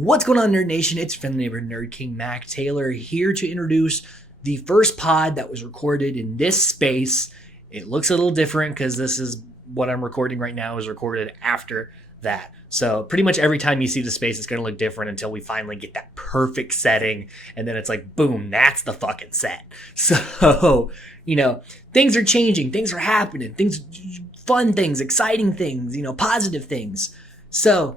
What's going on, Nerd Nation? It's friendly neighbor Nerd King Mac Taylor here to introduce the first pod that was recorded in this space. It looks a little different because this is what I'm recording right now is recorded after that. So pretty much every time you see the space, it's going to look different until we finally get that perfect setting. And then it's like, boom, that's the fucking set. So, things are changing. Things are happening. Fun things, exciting things, positive things. So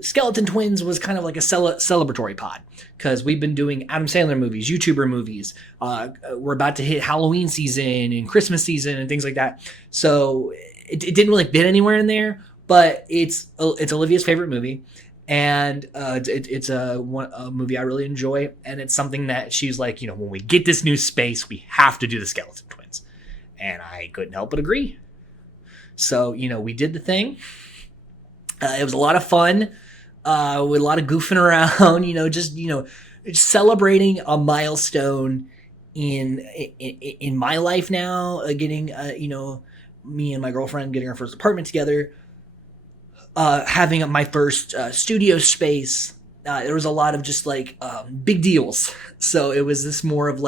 Skeleton Twins was kind of like a celebratory pod because we've been doing Adam Sandler movies, YouTuber movies. We're about to hit Halloween season and Christmas season and things like that. So it didn't really fit anywhere in there, but it's Olivia's favorite movie, and it's a movie I really enjoy, and it's something that she's like, when we get this new space, we have to do the Skeleton Twins, and I couldn't help but agree. So we did the thing. It was a lot of fun, with a lot of goofing around, just celebrating a milestone in my life now, getting, me and my girlfriend getting our first apartment together, having my first studio space. There was a lot of just big deals. So it was this more of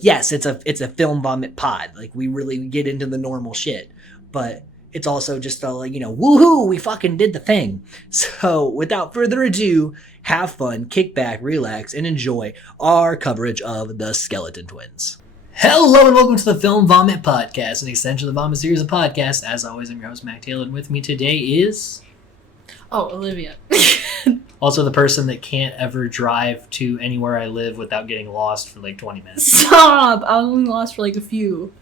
yes, it's a film vomit pod. We really get into the normal shit, but it's also just woohoo, we fucking did the thing. So without further ado, have fun, kick back, relax, and enjoy our coverage of the Skeleton Twins. Hello and welcome to the Film Vomit Podcast, an extension of the Vomit series of podcasts. As always, I'm your host, Mac Taylor, and with me today is... Olivia. Also the person that can't ever drive to anywhere I live without getting lost for 20 minutes. Stop! I only lost for a few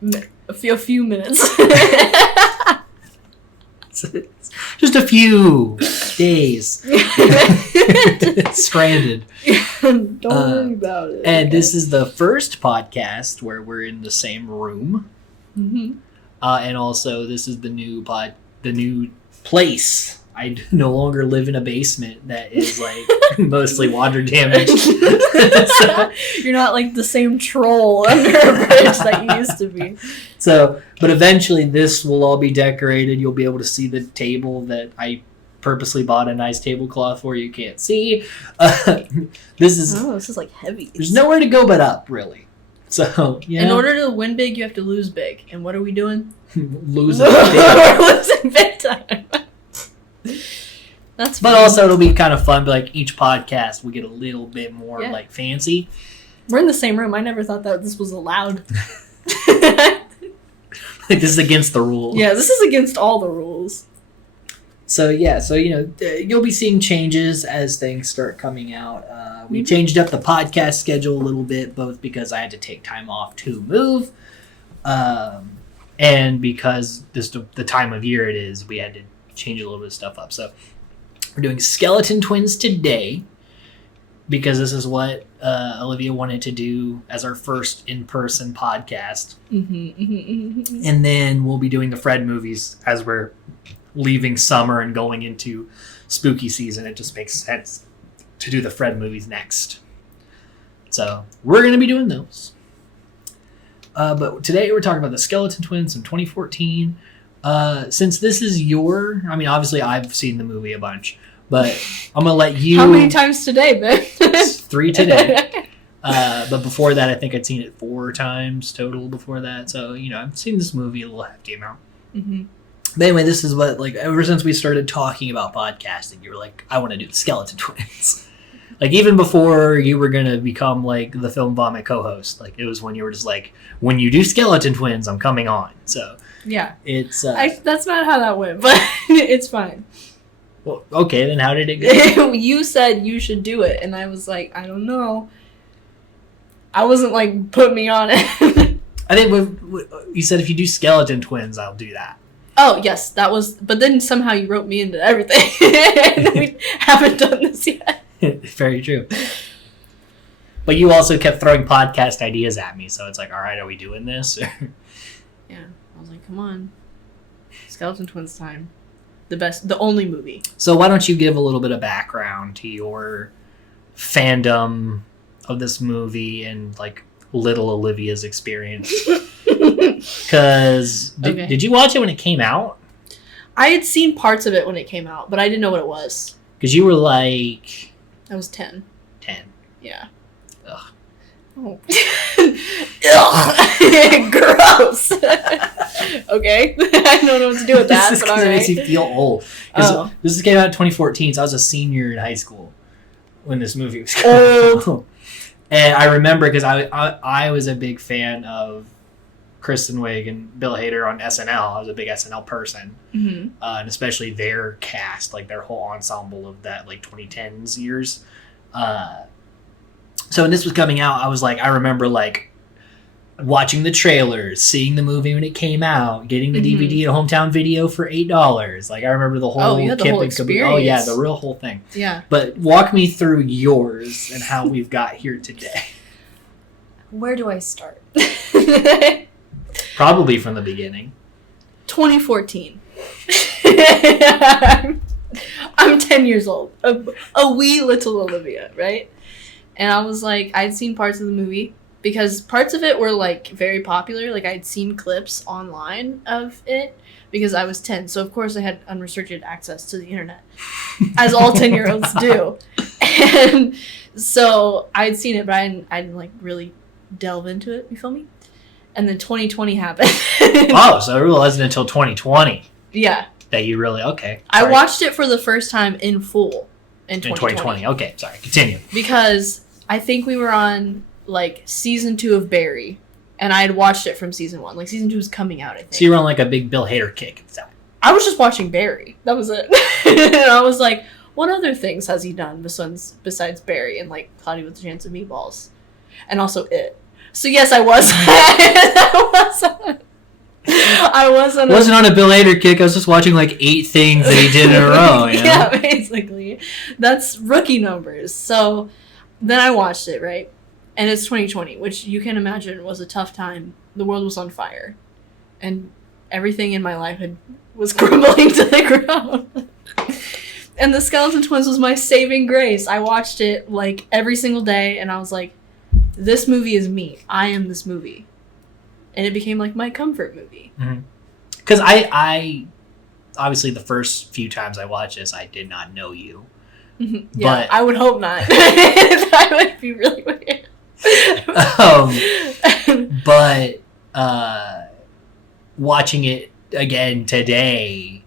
minutes. Just a few days. Stranded. Don't worry about it. And this is the first podcast where we're in the same room. Mm-hmm. And also this is the new place. I no longer live in a basement that is mostly water damaged. So, you're not the same troll under a bridge that you used to be. So, but eventually this will all be decorated. You'll be able to see the table that I purposely bought a nice tablecloth for. You can't see. This is heavy. There's nowhere to go but up, really. So, in order to win big, you have to lose big. And what are we doing? Losing big. We're losing big time. That's fun. But also it'll be kind of fun. Each podcast we get a little bit more fancy. We're in the same room. I never thought that this was allowed. This is against the rules. Yeah, this is against all the rules. So you'll be seeing changes as things start coming out. We changed up the podcast schedule a little bit, both because I had to take time off to move, and because the time of year it is, we had to change a little bit of stuff up. So we're doing Skeleton Twins today because this is what Olivia wanted to do as our first in-person podcast. And then we'll be doing the Fred movies as we're leaving summer and going into spooky season. It just makes sense to do the Fred movies next. So we're going to be doing those. But today we're talking about the Skeleton Twins from 2014. Since this is obviously I've seen the movie a bunch, but I'm going to let you... How many times today, Ben? 3 today. But before that, I think I'd seen it 4 times total before that. So, I've seen this movie a little hefty amount. Mm-hmm. But anyway, this is what, ever since we started talking about podcasting, you were like, I want to do the Skeleton Twins. Even before you were going to become, the Film Vomit co-host. It was when you were just when you do Skeleton Twins, I'm coming on. So... Yeah. It's that's not how that went, but it's fine. Well, okay, then how did it go? You said you should do it, and I was like, I don't know. I wasn't put me on it. I think you said if you do Skeleton Twins, I'll do that. Oh, yes, that was... But then somehow you wrote me into everything. And we haven't done this yet. Very true. But you also kept throwing podcast ideas at me, so it's all right, are we doing this? Yeah. I was like, come on. Skeleton Twins time. The only movie. So why don't you give a little bit of background to your fandom of this movie and little Olivia's experience? Because did you watch it when it came out? I had seen parts of it when it came out, but I didn't know what it was. Because you were like I was 10. 10. Yeah. Ugh. Oh. Ugh. Gross. Okay. I don't know what to do with that, This is but 'cause all it makes right. you feel old. Oh. This came out in 2014, so I was a senior in high school when this movie was Old. coming out. And I remember because I was a big fan of Kristen Wiig and Bill Hader on SNL. I was a big SNL person. Mm-hmm. And especially their cast, like their whole ensemble of that like 2010s years. So when this was coming out, I remember like watching the trailers, seeing the movie when it came out, getting the DVD at Hometown Video for $8. Like I remember the whole you had the whole experience. Oh yeah, the real whole thing. Yeah. But walk me through yours and how we've got here today. Where do I start? Probably from the beginning. 2014. I'm 10 years old. A wee little Olivia, right? And I was like, I'd seen parts of the movie because parts of it were like very popular. Like I'd seen clips online of it because I was 10. So of course I had unrestricted access to the internet, as all 10-year-olds do. And so I'd seen it, but I didn't like really delve into it. You feel me? And then 2020 happened. Oh, so it wasn't until 2020. Yeah. That you really, okay. Sorry. I watched it for the first time in full in 2020. Okay, sorry. Continue. Because I think we were on like season 2 of Barry, and I had watched it from season 1. Like season 2 was coming out, I think. So you were on like a big Bill Hader kick at the time. I was just watching Barry. That was it. And I was like, what other things has he done besides Barry and like Cloudy with a Chance of Meatballs? And also It. So yes, I was. I wasn't on a Bill Hader kick. I was just watching like 8 things that he did in a row. You know? Yeah, basically. That's rookie numbers. So then I watched it, right? And it's 2020, which you can imagine was a tough time. The world was on fire. And everything in my life was crumbling to the ground. And The Skeleton Twins was my saving grace. I watched it like every single day, and I was like, this movie is me. I am this movie. And it became like my comfort movie. Because I obviously the first few times I watched this, I did not know you. Yeah, but I would hope not. That would be really weird. But watching it again today,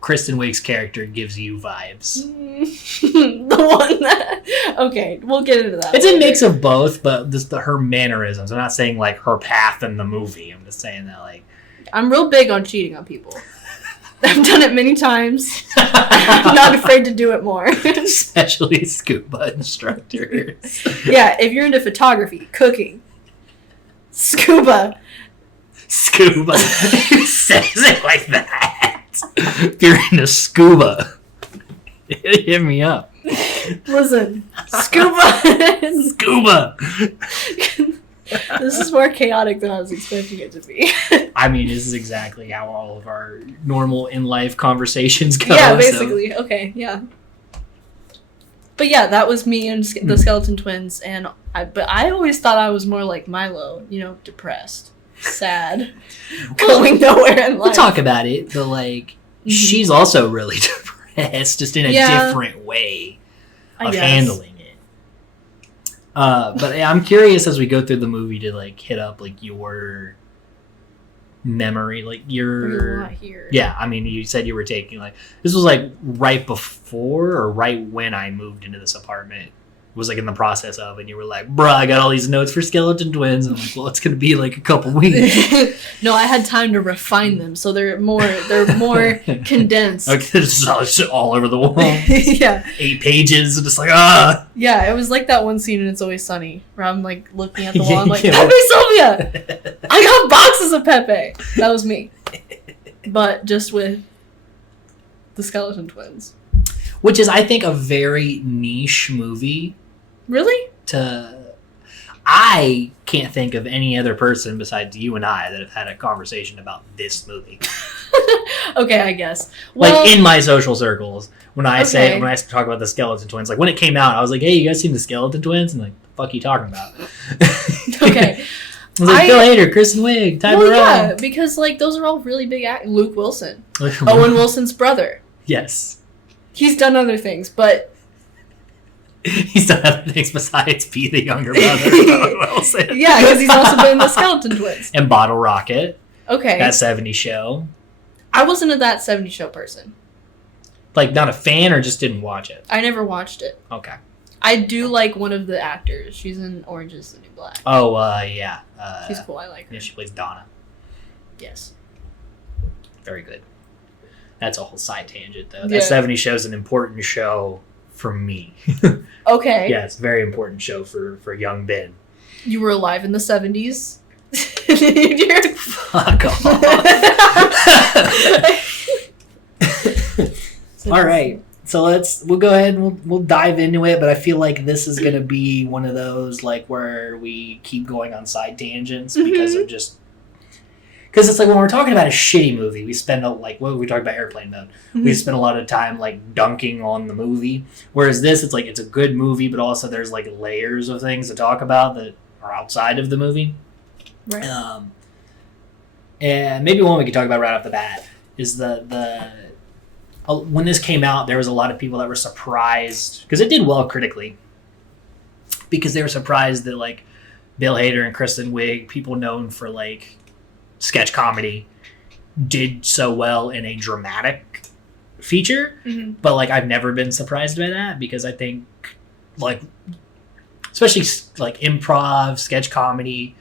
Kristen Wiig's character gives you vibes. The one that... Okay, we'll get into that. It's later. A mix of both, but just her mannerisms. I'm not saying like her path in the movie. I'm just saying that like... I'm real big on cheating on people. I've done it many times. I'm not afraid to do it more. Especially scuba instructors. Yeah, if you're into photography, cooking, scuba. Scuba. Who says it like that? If you're into scuba, hit me up. Listen, scuba. Scuba. This is more chaotic than I was expecting it to be. I mean, this is exactly how all of our normal in-life conversations go. Yeah, basically. So. Okay, yeah. But yeah, that was me and the Skeleton Twins, but I always thought I was more like Milo, depressed, sad, going nowhere in life. We'll talk about it, but like, she's also really depressed, just in a different way of handling it. But I'm curious as we go through the movie to like hit up like your memory, like your here. Yeah, I mean, you said you were taking like this was like right before or right when I moved into this apartment. It was like in the process of, and you were like, "Bruh, I got all these notes for Skeleton Twins." And I'm like, "Well, it's gonna be like a couple weeks." No, I had time to refine them, so they're more condensed. Okay, it's all over the wall. Yeah, 8 pages, and just like Yeah, it was like that one scene in It's Always Sunny where I'm like looking at the wall, I'm like, Yeah. Pepe Sylvia! I got boxes of Pepe! That was me. But just with the Skeleton Twins. Which is, I think, a very niche movie. Really? I can't think of any other person besides you and I that have had a conversation about this movie. Okay, I guess. Well, like in my social circles, when I talk about the Skeleton Twins, like when it came out, I was like, "Hey, you guys seen the Skeleton Twins?" And like, "The fuck are you talking about?" Okay. I was like, Bill Hader, Kristen Wiig, Ty Burrell. Yeah, because like those are all really big Luke Wilson. Owen Wilson's brother. Yes. He's done other things, but He's done other things besides be the younger brother of Owen Wilson. yeah, because he's also been in the Skeleton Twins. And Bottle Rocket, Okay. that 70s show. I wasn't a That 70s Show person. Like, not a fan or just didn't watch it? I never watched it. Okay. I do like one of the actors. She's in Orange is the New Black. Oh, yeah. She's cool. I like her. Yeah, she plays Donna. Yes. Very good. That's a whole side tangent, though. Yeah. That 70s show is an important show for me. Okay. Yeah, it's a very important show for young Ben. You were alive in the 70s? You're... Fuck off. All right. So we'll go ahead and we'll dive into it, but I feel like this is going to be one of those like where we keep going on side tangents because of just because it's like when we're talking about a shitty movie, we spend we talk about Airplane Mode. We spend a lot of time like dunking on the movie, whereas this it's like it's a good movie, but also there's like layers of things to talk about that are outside of the movie. Right. And maybe one we could talk about right off the bat is when this came out, there was a lot of people that were surprised because it did well critically. Because they were surprised that like Bill Hader and Kristen Wiig, people known for like sketch comedy, did so well in a dramatic feature. Mm-hmm. But like I've never been surprised by that because I think like especially like improv, sketch comedy,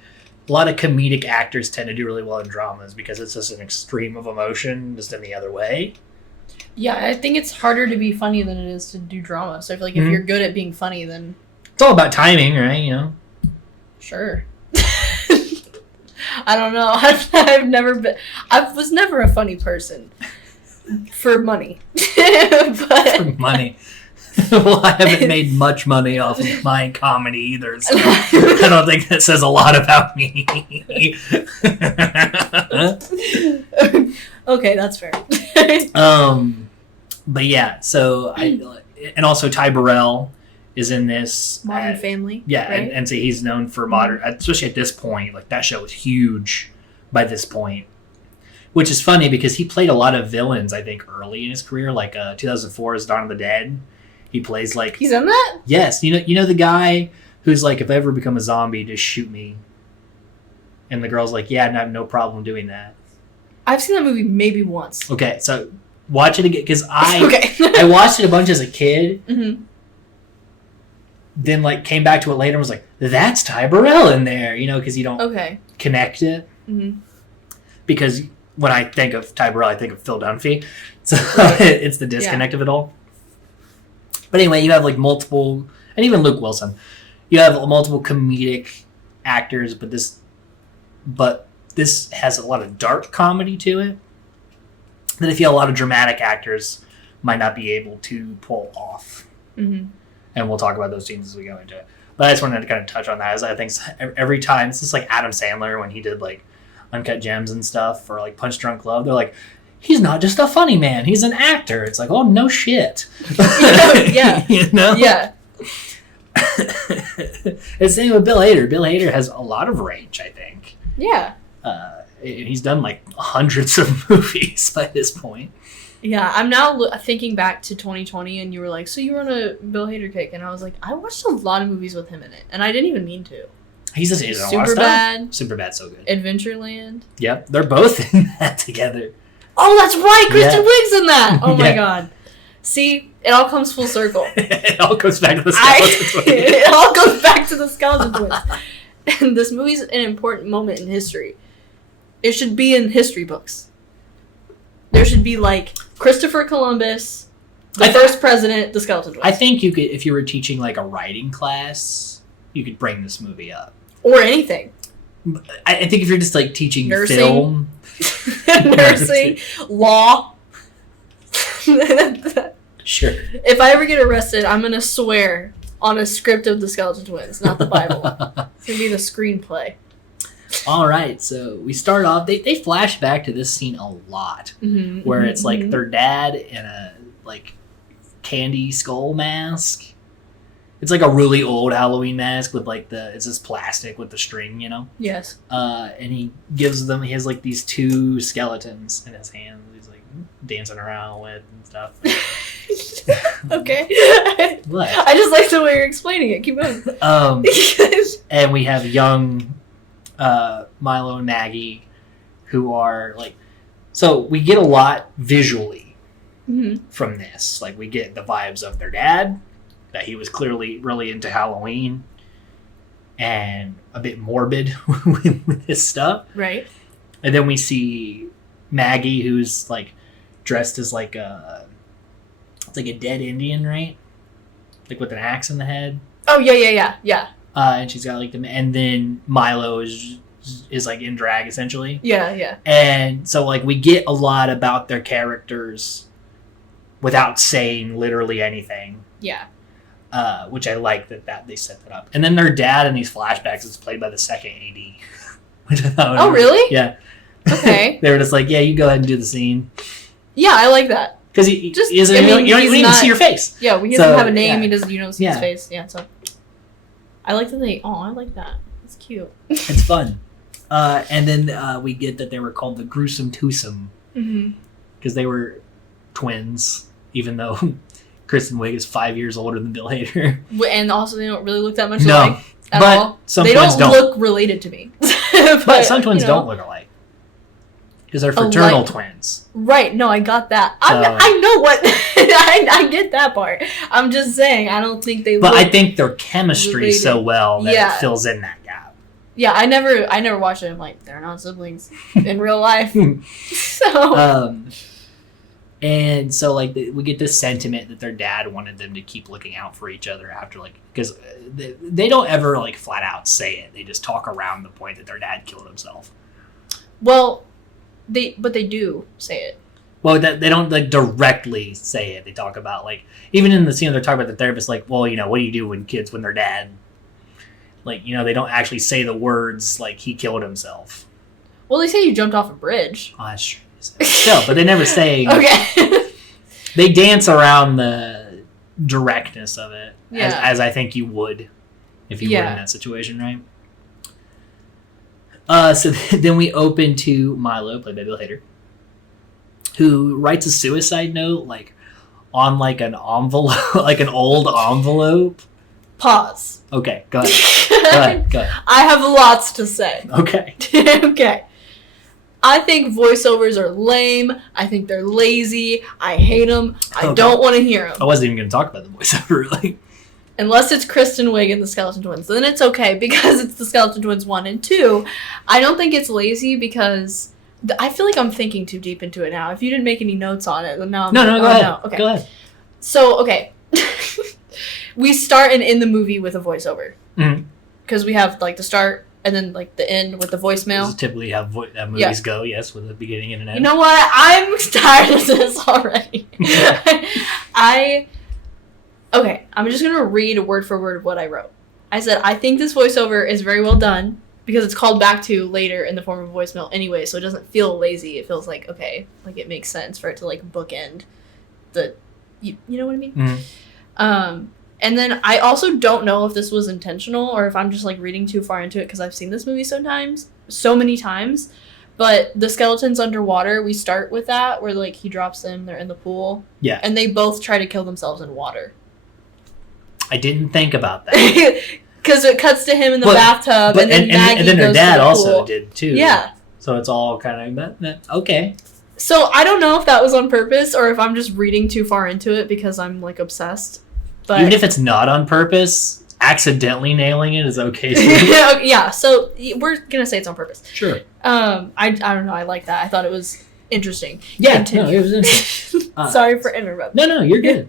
a lot of comedic actors tend to do really well in dramas because it's just an extreme of emotion just in the other way. Yeah, I think it's harder to be funny than it is to do drama. So I feel like if you're good at being funny, then... It's all about timing, right? You know? Sure. I don't know. I've never been... I was never a funny person. For money. But... For money. Well, I haven't made much money off of my comedy either, so I don't think that says a lot about me. Okay, that's fair. But yeah, so and also Ty Burrell is in this Modern Family. Yeah, right? and so he's known for modern, especially at this point. Like that show was huge by this point, which is funny because he played a lot of villains. I think early in his career, like 2004's Dawn of the Dead. He plays like he's in that. Yes, you know the guy who's like, if I ever become a zombie, just shoot me. And the girl's like, yeah, I have no problem doing that. I've seen that movie maybe once. Okay, so watch it again because I Okay. I watched it a bunch as a kid. Mm-hmm. Then like came back to it later and was like, that's Ty Burrell in there, you know, because you don't connect it. Mm-hmm. Because when I think of Ty Burrell, I think of Phil Dunphy, so it's the disconnect of it all. But anyway, you have like multiple, and even Luke Wilson, you have multiple comedic actors, but this has a lot of dark comedy to it that I feel a lot of dramatic actors might not be able to pull off. Mm-hmm. And we'll talk about those scenes as we go into it. But I just wanted to kind of touch on that, as I think every time, it's just like Adam Sandler when he did like Uncut Gems and stuff, or like Punch Drunk Love, they're like, he's not just a funny man, he's an actor. It's like, oh, no shit. Yeah. You know? Yeah. It's the same with Bill Hader. Bill Hader has a lot of range, I think. Yeah. He's done like hundreds of movies by this point. Yeah, I'm now thinking back to 2020, and you were like, so you were on a Bill Hader kick, and I was like, I watched a lot of movies with him in it, and I didn't even mean to. He's in a lot of stuff. Superbad. Superbad's so good. Adventureland. Yep, they're both in that together. Oh, that's right! Kristen Wiig's in that! Oh my Yeah. god. See, it all comes full circle. It all goes back to the Skeleton Twins. It all goes back to the Skeleton Twins. And this movie's an important moment in history. It should be in history books. There should be like Christopher Columbus, the first president, the Skeleton Twins. I think you could, if you were teaching like a writing class, you could bring this movie up. Or anything. I think if you're just like teaching Nursing. film, Nursing, law. sure. If I ever get arrested, I'm going to swear on a script of the Skeleton Twins, not the Bible. It's going to be the screenplay. All right, so we start off. They flash back to this scene a lot, where it's like their dad in a like candy skull mask. It's like a really old Halloween mask with like it's just plastic with the string, you know. Yes. And he gives them. He has like these two skeletons in his hands. He's like dancing around with and stuff. Okay. What? I just like the way you're explaining it. Keep going. And we have young Milo and Maggie, who are like, so we get a lot visually from this. Like, we get the vibes of their dad, that he was clearly really into Halloween and a bit morbid with his stuff. Right. And then we see Maggie, who's like dressed as like it's like a dead Indian, right? Like with an axe in the head. Oh yeah. And she's got like and then Milo is like in drag essentially. Yeah. And so like we get a lot about their characters without saying literally anything. Yeah. Which I like that they set that up. And then their dad in these flashbacks is played by the second AD. Which I thought was really? Yeah. Okay. They were just like, yeah, you go ahead and do the scene. Yeah, I like that. Because you don't even see your face. Yeah, he doesn't have a name. Yeah. He doesn't. You don't see his face. Yeah, so I like that they. Oh, I like that. It's cute. It's fun. And then we get that they were called the Gruesome Twosome because they were twins, even though Kristen Wiig is 5 years older than Bill Hader. And also, they don't really look that much alike at but all. Some they twins don't look related to me. but some twins don't look alike. Because they're fraternal twins. Right. No, I got that. I know what... I get that part. I'm just saying, I don't think they But look I think their chemistry so well that it fills in that gap. Yeah, I never watched it. I'm like, they're not siblings in real life. So... and so, like, we get this sentiment that their dad wanted them to keep looking out for each other after, like... Because they don't ever, like, flat out say it. They just talk around the point that their dad killed himself. Well... But they do say it. Well, they don't like directly say it. They talk about like even in the scene they're talking about the therapist, like, well, what do you do when their dad, like, they don't actually say the words like he killed himself. Well, they say you jumped off a bridge. Oh, that's true. Still, but they never say. Okay. They dance around the directness of it, yeah. as I think you would if you were in that situation, right? So then we open to Milo, played by Bill Hader, who writes a suicide note, like, on, like, an envelope, like an old envelope. Pause. Okay, go ahead. Go ahead. I have lots to say. Okay. Okay. I think voiceovers are lame. I think they're lazy. I hate them. I don't want to hear them. I wasn't even going to talk about the voiceover, really. Unless it's Kristen Wiig and the Skeleton Twins. Then it's okay because it's the Skeleton Twins 1 and 2. I don't think it's lazy because... I feel like I'm thinking too deep into it now. If you didn't make any notes on it, then now I'm No, go ahead. No. Okay. Go ahead. So, okay. We start in the movie with a voiceover. Because we have, like, the start and then, like, the end with the voicemail. This is typically how movies go, yes, with a beginning and an end. You know what? I'm tired of this already. Okay, I'm just going to read word for word what I wrote. I said, I think this voiceover is very well done because it's called back to later in the form of voicemail anyway, so it doesn't feel lazy. It feels like, okay, like it makes sense for it to, like, bookend the... You know what I mean? And then I also don't know if this was intentional or if I'm just, like, reading too far into it because I've seen this movie so many times. But the skeletons underwater, we start with that where, like, he drops them, they're in the pool. Yeah. And they both try to kill themselves in water. I didn't think about that. Because it cuts to him in the bathtub, and then Maggie and then their goes dad to the also pool. did too. Yeah. So it's all kind of okay. So I don't know if that was on purpose or if I'm just reading too far into it because I'm, like, obsessed. But even if it's not on purpose, accidentally nailing it is okay too. Yeah. So we're gonna say it's on purpose. Sure. I don't know. I like that. I thought it was interesting. Yeah. Continue. No, it was interesting. Sorry for interrupting. No, you're good.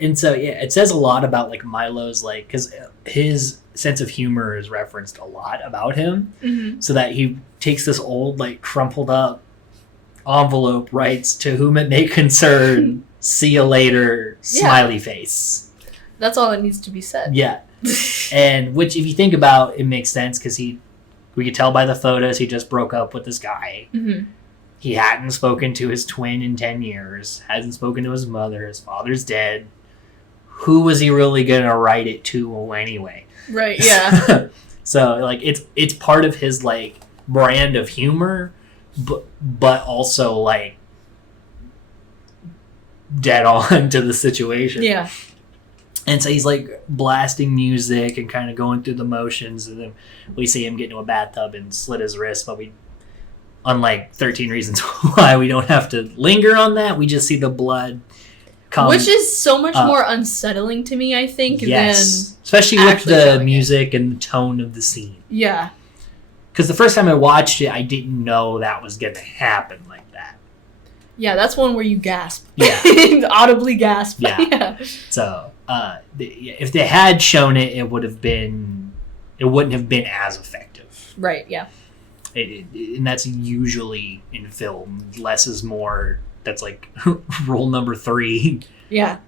And so, yeah, it says a lot about, like, Milo's, like, because his sense of humor is referenced a lot about him, so that he takes this old, like, crumpled up envelope, writes, to whom it may concern, see you later, smiley face. That's all that needs to be said. Yeah. And which, if you think about, it makes sense, because we could tell by the photos he just broke up with this guy. He hadn't spoken to his twin in 10 years, hasn't spoken to his mother, his father's dead. Who was he really going to write it to anyway? Right, yeah. So, like, it's part of his, like, brand of humor, but also, like, dead on to the situation. Yeah. And so he's like blasting music and kind of going through the motions, and then we see him get into a bathtub and slit his wrist, but we, unlike 13 Reasons Why, we don't have to linger on that. We just see the blood come. Which is so much more unsettling to me, I think, than especially with the music and the tone of the scene. Yeah. Because the first time I watched it, I didn't know that was going to happen like that. Yeah, that's one where you gasp. Yeah. Audibly gasp. Yeah. So, if they had shown it, it wouldn't have been as effective. Right, yeah. And that's usually in film. Less is more. That's like rule number 3. Yeah.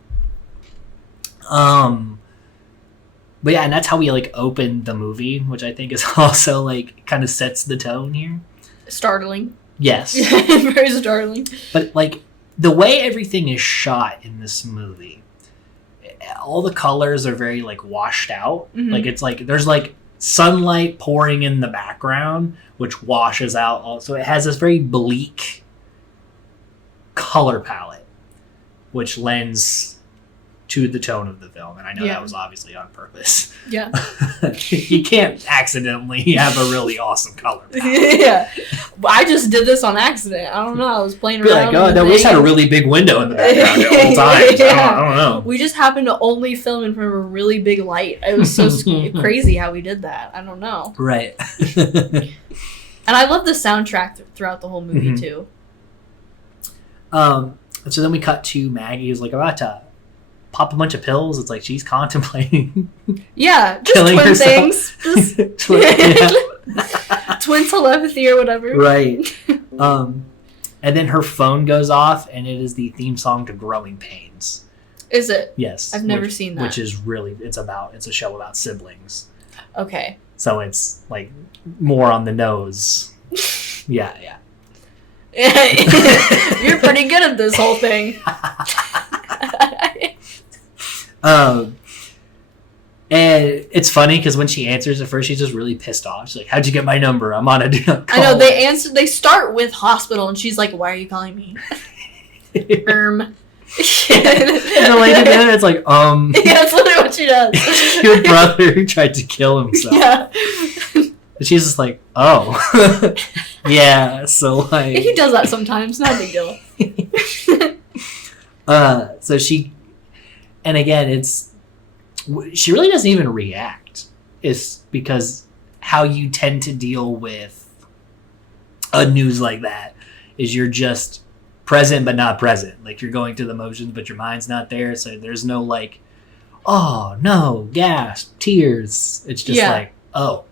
But yeah, and that's how we like open the movie, which I think is also like kind of sets the tone here. Startling. Yes. Very startling. But like the way everything is shot in this movie, all the colors are very like washed out. Mm-hmm. Like it's like there's like sunlight pouring in the background, which washes out. Also, it has this very bleak color palette, which lends to the tone of the film, and I know that was obviously on purpose. Yeah. You can't accidentally have a really awesome color palette. Yeah. I just did this on accident. I don't know. I was playing around. Be like, oh, we just had a really big window in the background at all times. Yeah. I don't know. We just happened to only film in front of a really big light. It was so crazy how we did that. I don't know. Right. And I love the soundtrack throughout the whole movie, too. So then we cut to Maggie, who's like about to pop a bunch of pills. It's like she's contemplating. Yeah, just killing twin herself. things. Just twin telepathy or whatever. Right. And then her phone goes off, and it is the theme song to Growing Pains. Is it? Yes. I've never seen that. Which is really, it's a show about siblings. Okay. So it's like more on the nose. Yeah. You're pretty good at this whole thing. And it's funny because when she answers at first, she's just really pissed off. She's like, "How'd you get my number? I'm on a do not call." I know they start with hospital, and she's like, "Why are you calling me?" And the lady at the end, it's like, Yeah, that's literally what she does. your brother tried to kill himself. Yeah. And she's just like, oh. Yeah, so like He does that sometimes, not a big deal. So she, and again, she really doesn't even react. It's because how you tend to deal with a news like that is you're just present but not present. Like you're going through the motions, but your mind's not there. So there's no like, oh no, gasp, tears. It's just like, oh.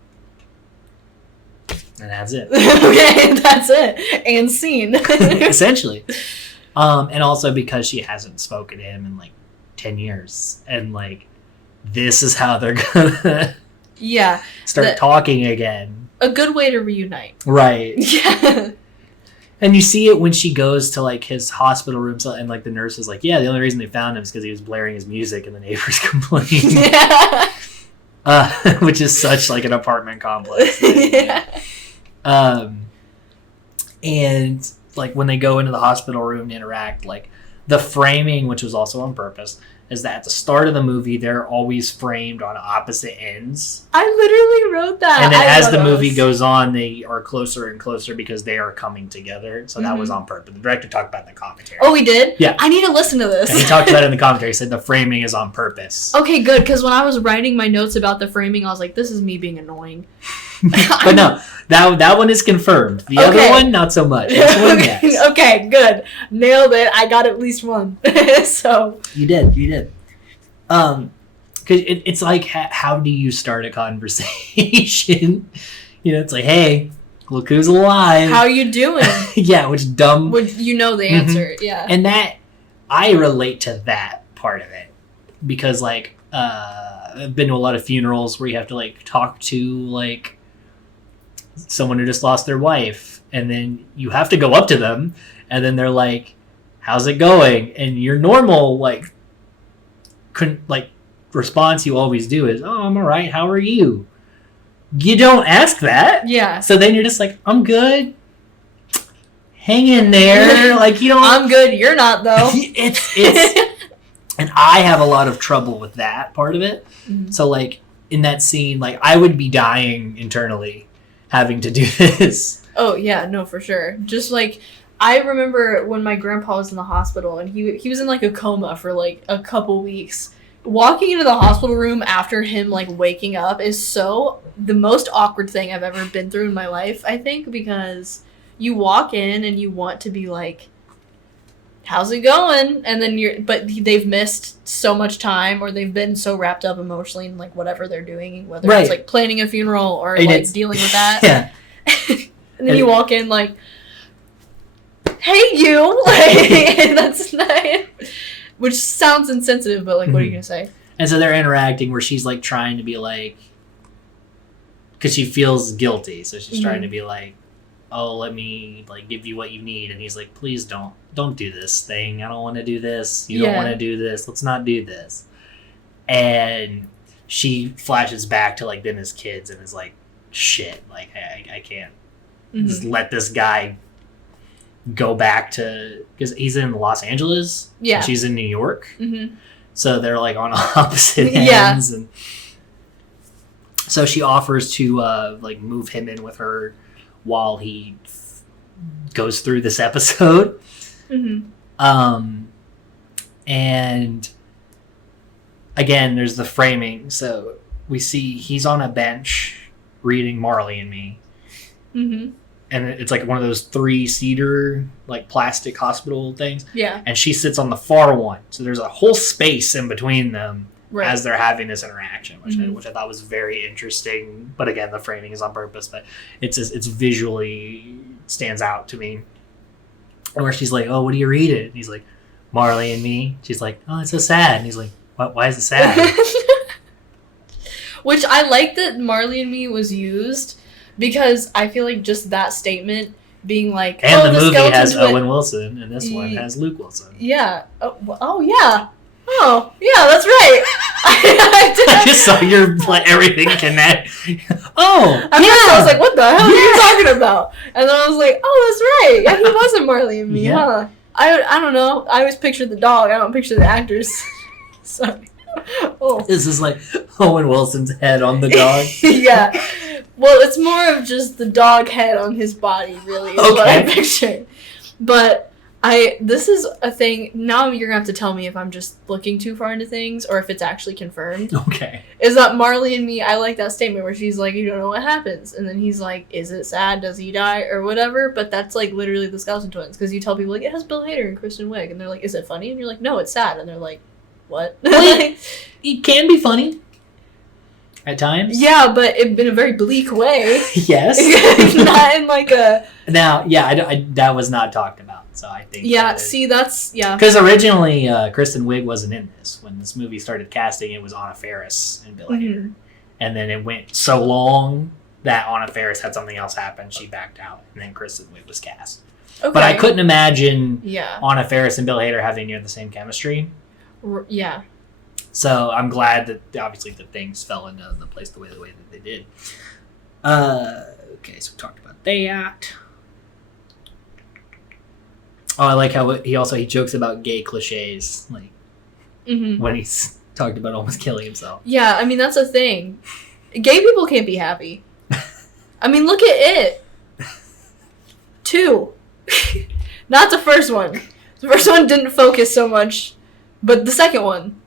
And that's it. Okay, that's it. And scene. Essentially. And also because she hasn't spoken to him in like 10 years. And like, this is how they're gonna start talking again. A good way to reunite. Right. Yeah. And you see it when she goes to like his hospital room, and like the nurse is like, yeah, the only reason they found him is because he was blaring his music and the neighbors complained. Yeah. Which is such like an apartment complex thing. Yeah. And like when they go into the hospital room to interact, like the framing, which was also on purpose, is that at the start of the movie they're always framed on opposite ends. I literally wrote that. And then as the movie goes on, they are closer and closer because they are coming together. So that was on purpose. The director talked about it in the commentary. Oh, he did? Yeah. I need to listen to this. And he talked about it in the commentary. He said the framing is on purpose. Okay, good. Because when I was writing my notes about the framing, I was like, this is me being annoying. But no, that one is confirmed. The other one, not so much. This one, yes. Okay, good. Nailed it. I got at least one. So You did. Because it's like, how do you start a conversation? It's like, hey, look who's alive. How you doing? Yeah, which dumb. You know the answer, yeah. And that, I relate to that part of it. Because, like, I've been to a lot of funerals where you have to, like, talk to, like, someone who just lost their wife. And then you have to go up to them. And then they're like, how's it going? And your normal, like, response you always do is, oh, I'm all right. How are you? You don't ask that. Yeah. So then you're just like, I'm good. hang in there. Like, you know, I'm good. You're not though. It's and I have a lot of trouble with that part of it. Mm-hmm. So like in that scene, like I would be dying internally having to do this. Oh yeah, no, for sure. Just like I remember when my grandpa was in the hospital and he was in like a coma for like a couple weeks. Walking into the hospital room after him like waking up is so the most awkward thing I've ever been through in my life, I think, because you walk in and you want to be like, how's it going? And then but they've missed so much time, or they've been so wrapped up emotionally in like whatever they're doing, whether it's like planning a funeral or like dealing with that. Yeah. And then you walk in like, hey you, like, and that's not, which sounds insensitive, but like, what are you gonna say? And so they're interacting where she's like trying to be like, because she feels guilty, so she's trying to be like, oh, let me like give you what you need, and he's like, please don't do this thing. I don't want to do this. You don't want to do this. Let's not do this. And she flashes back to like them as kids and is like, shit, like I can't just let this guy go back to, because he's in Los Angeles. Yeah, and she's in New York. Mm-hmm. So they're like on opposite ends, and so she offers to like move him in with her while he goes through this episode. Mm-hmm. And again, there's the framing. So we see he's on a bench reading Marley and Me. Mm-hmm. And it's like one of those 3-seater like plastic hospital things. Yeah. And she sits on the far one. So there's a whole space in between them as they're having this interaction, which I thought was very interesting. But again, the framing is on purpose, but it's visually stands out to me. And where she's like, oh, what do you read it? And he's like, Marley and Me. She's like, oh, it's so sad. And he's like, what? Why is it sad? Which I like that Marley and Me was used, because I feel like just that statement being like, and the movie has Owen Wilson, and this one has Luke Wilson. Yeah. Oh yeah. Oh yeah, that's right. I just saw your everything connect. Oh, at first I was like, what the hell are you talking about? And then I was like, oh, that's right. Yeah, he wasn't Marley and Me, huh? I don't know. I always picture the dog. I don't picture the actors. Sorry. Oh. This is like Owen Wilson's head on the dog. Yeah. Well, it's more of just the dog head on his body, really, is what I picture. But this is a thing, now you're going to have to tell me if I'm just looking too far into things or if it's actually confirmed. Okay. Is that Marley and Me, I like that statement where she's like, you don't know what happens. And then he's like, is it sad? Does he die? Or whatever. But that's like literally the Skeleton Twins. Because you tell people, like, it has Bill Hader and Kristen Wiig. And they're like, is it funny? And you're like, no, it's sad. And they're like, what? It can be funny. At times? Yeah, but in a very bleak way. Yes. Not in like a... Now, I that was not talked about, so I think... Yeah, see, that's... Yeah. Because originally, Kristen Wiig wasn't in this. When this movie started casting, it was Anna Faris and Bill Hader. And then it went so long that Anna Faris had something else happen, she backed out, and then Kristen Wiig was cast. Okay. But I couldn't imagine Anna Faris and Bill Hader having near the same chemistry. Yeah. So I'm glad that obviously the things fell into the place the way that they did. Okay, so we talked about that. Oh, I like how he jokes about gay cliches, like when he's talked about almost killing himself. Yeah, I mean that's a thing. Gay people can't be happy. I mean, look at it. 2. Not the first one. The first one didn't focus so much, but the second one.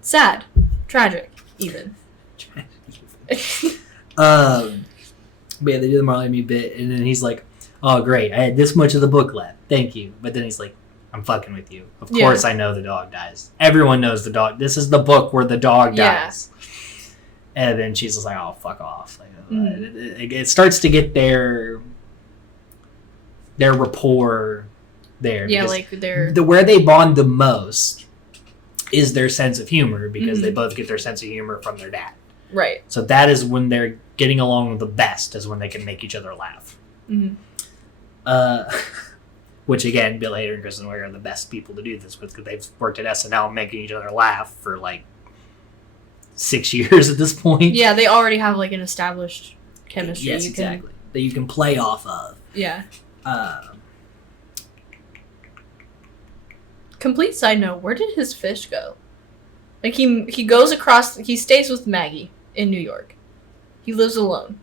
Sad. Tragic, even. But yeah, they do the Marley and Me bit, and then he's like, oh, great, I had this much of the book left. Thank you. But then he's like, I'm fucking with you. Of course I know the dog dies. Everyone knows the dog. This is the book where the dog dies. And then she's just like, oh, fuck off. Like, it starts to get their rapport there. Yeah, like where they bond the most is their sense of humor, because they both get their sense of humor from their dad. Right. So that is when they're getting along the best, is when they can make each other laugh. Which again, Bill Hader and Kristen Wiig are the best people to do this with, because they've worked at SNL making each other laugh for like 6 years at this point. Yeah, they already have like an established chemistry. Yes, exactly. That you can play off of. Yeah. complete side note, where did his fish go? Like, he goes across, he stays with Maggie in New York. He lives alone.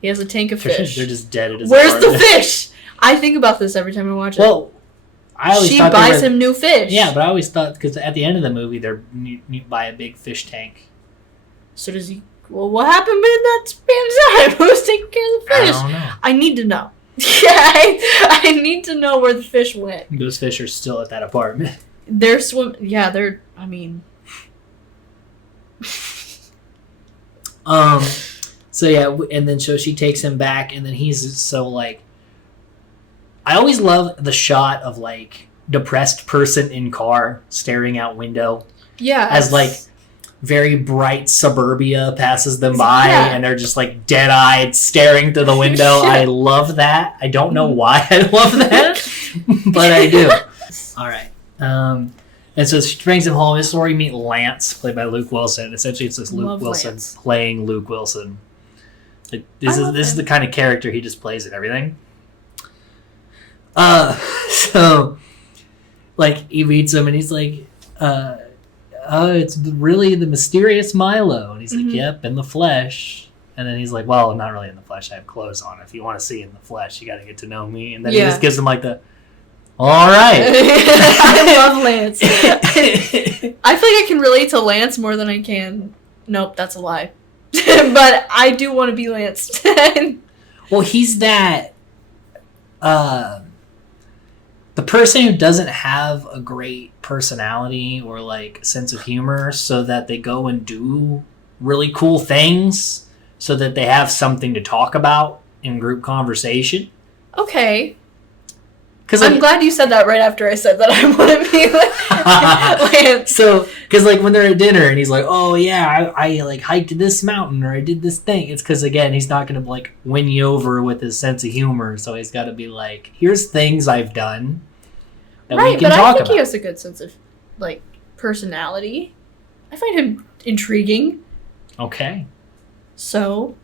He has a tank of fish. They're just dead at his Where's apartment. the fish? I think about this every time I watch it. Well, I always she thought buys him new fish. Yeah, but I always thought, because at the end of the movie, you buy a big fish tank. So does he... Well, what happened in that span of time? Who's taking care of the fish? I don't know. I need to know. I need to know where the fish went. Those fish are still at that apartment. They're they're... I mean... So yeah, and then so she takes him back, and then he's so like... I always love the shot of like depressed person in car staring out window. Yeah. As like very bright suburbia passes them by, and they're just like dead-eyed staring through the window. I love that. I don't know why I love that, but I do. All right. And so she brings him home. This is where we meet Lance, played by Luke Wilson. Essentially, it's just Luke Wilson Lance. playing Luke Wilson. This is the kind of character he just plays in everything. So, like, he meets him, and he's like, it's really the mysterious Milo. And he's like, yep, in the flesh. And then he's like, well, not really in the flesh. I have clothes on. If you want to see in the flesh, you got to get to know me. And then he just gives him like the, all right. I love Lance. I feel like I can relate to Lance more than I can. Nope, that's a lie. But I do want to be Lance. Well, he's that, the person who doesn't have a great personality or like sense of humor, so that they go and do really cool things so that they have something to talk about in group conversation. Okay. Because I'm glad you said that right after I said that I want to be Lance. So, because like when they're at dinner and he's like, oh yeah, I like hiked this mountain or I did this thing. It's because again, he's not going to like win you over with his sense of humor. So he's got to be like, here's things I've done that we can talk about. I think he has a good sense of like personality. I find him intriguing. Okay. So,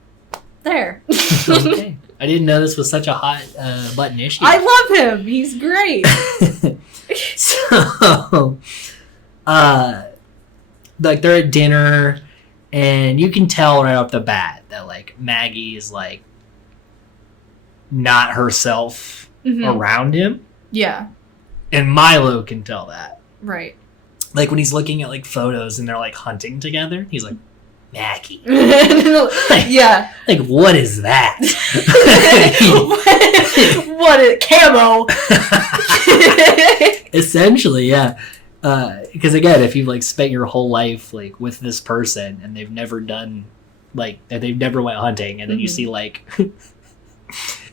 there. Okay. I didn't know this was such a hot button issue. I love him. He's great. So, like they're at dinner, and you can tell right off the bat that like Maggie is like not herself around him. Yeah. And Milo can tell that. Right. Like when he's looking at like photos and they're like hunting together, he's like, Maggie. Yeah. Like, what is that? What is camo? Essentially, yeah. Because again, if you've like spent your whole life like with this person and they've never done like they've never went hunting, and then you see like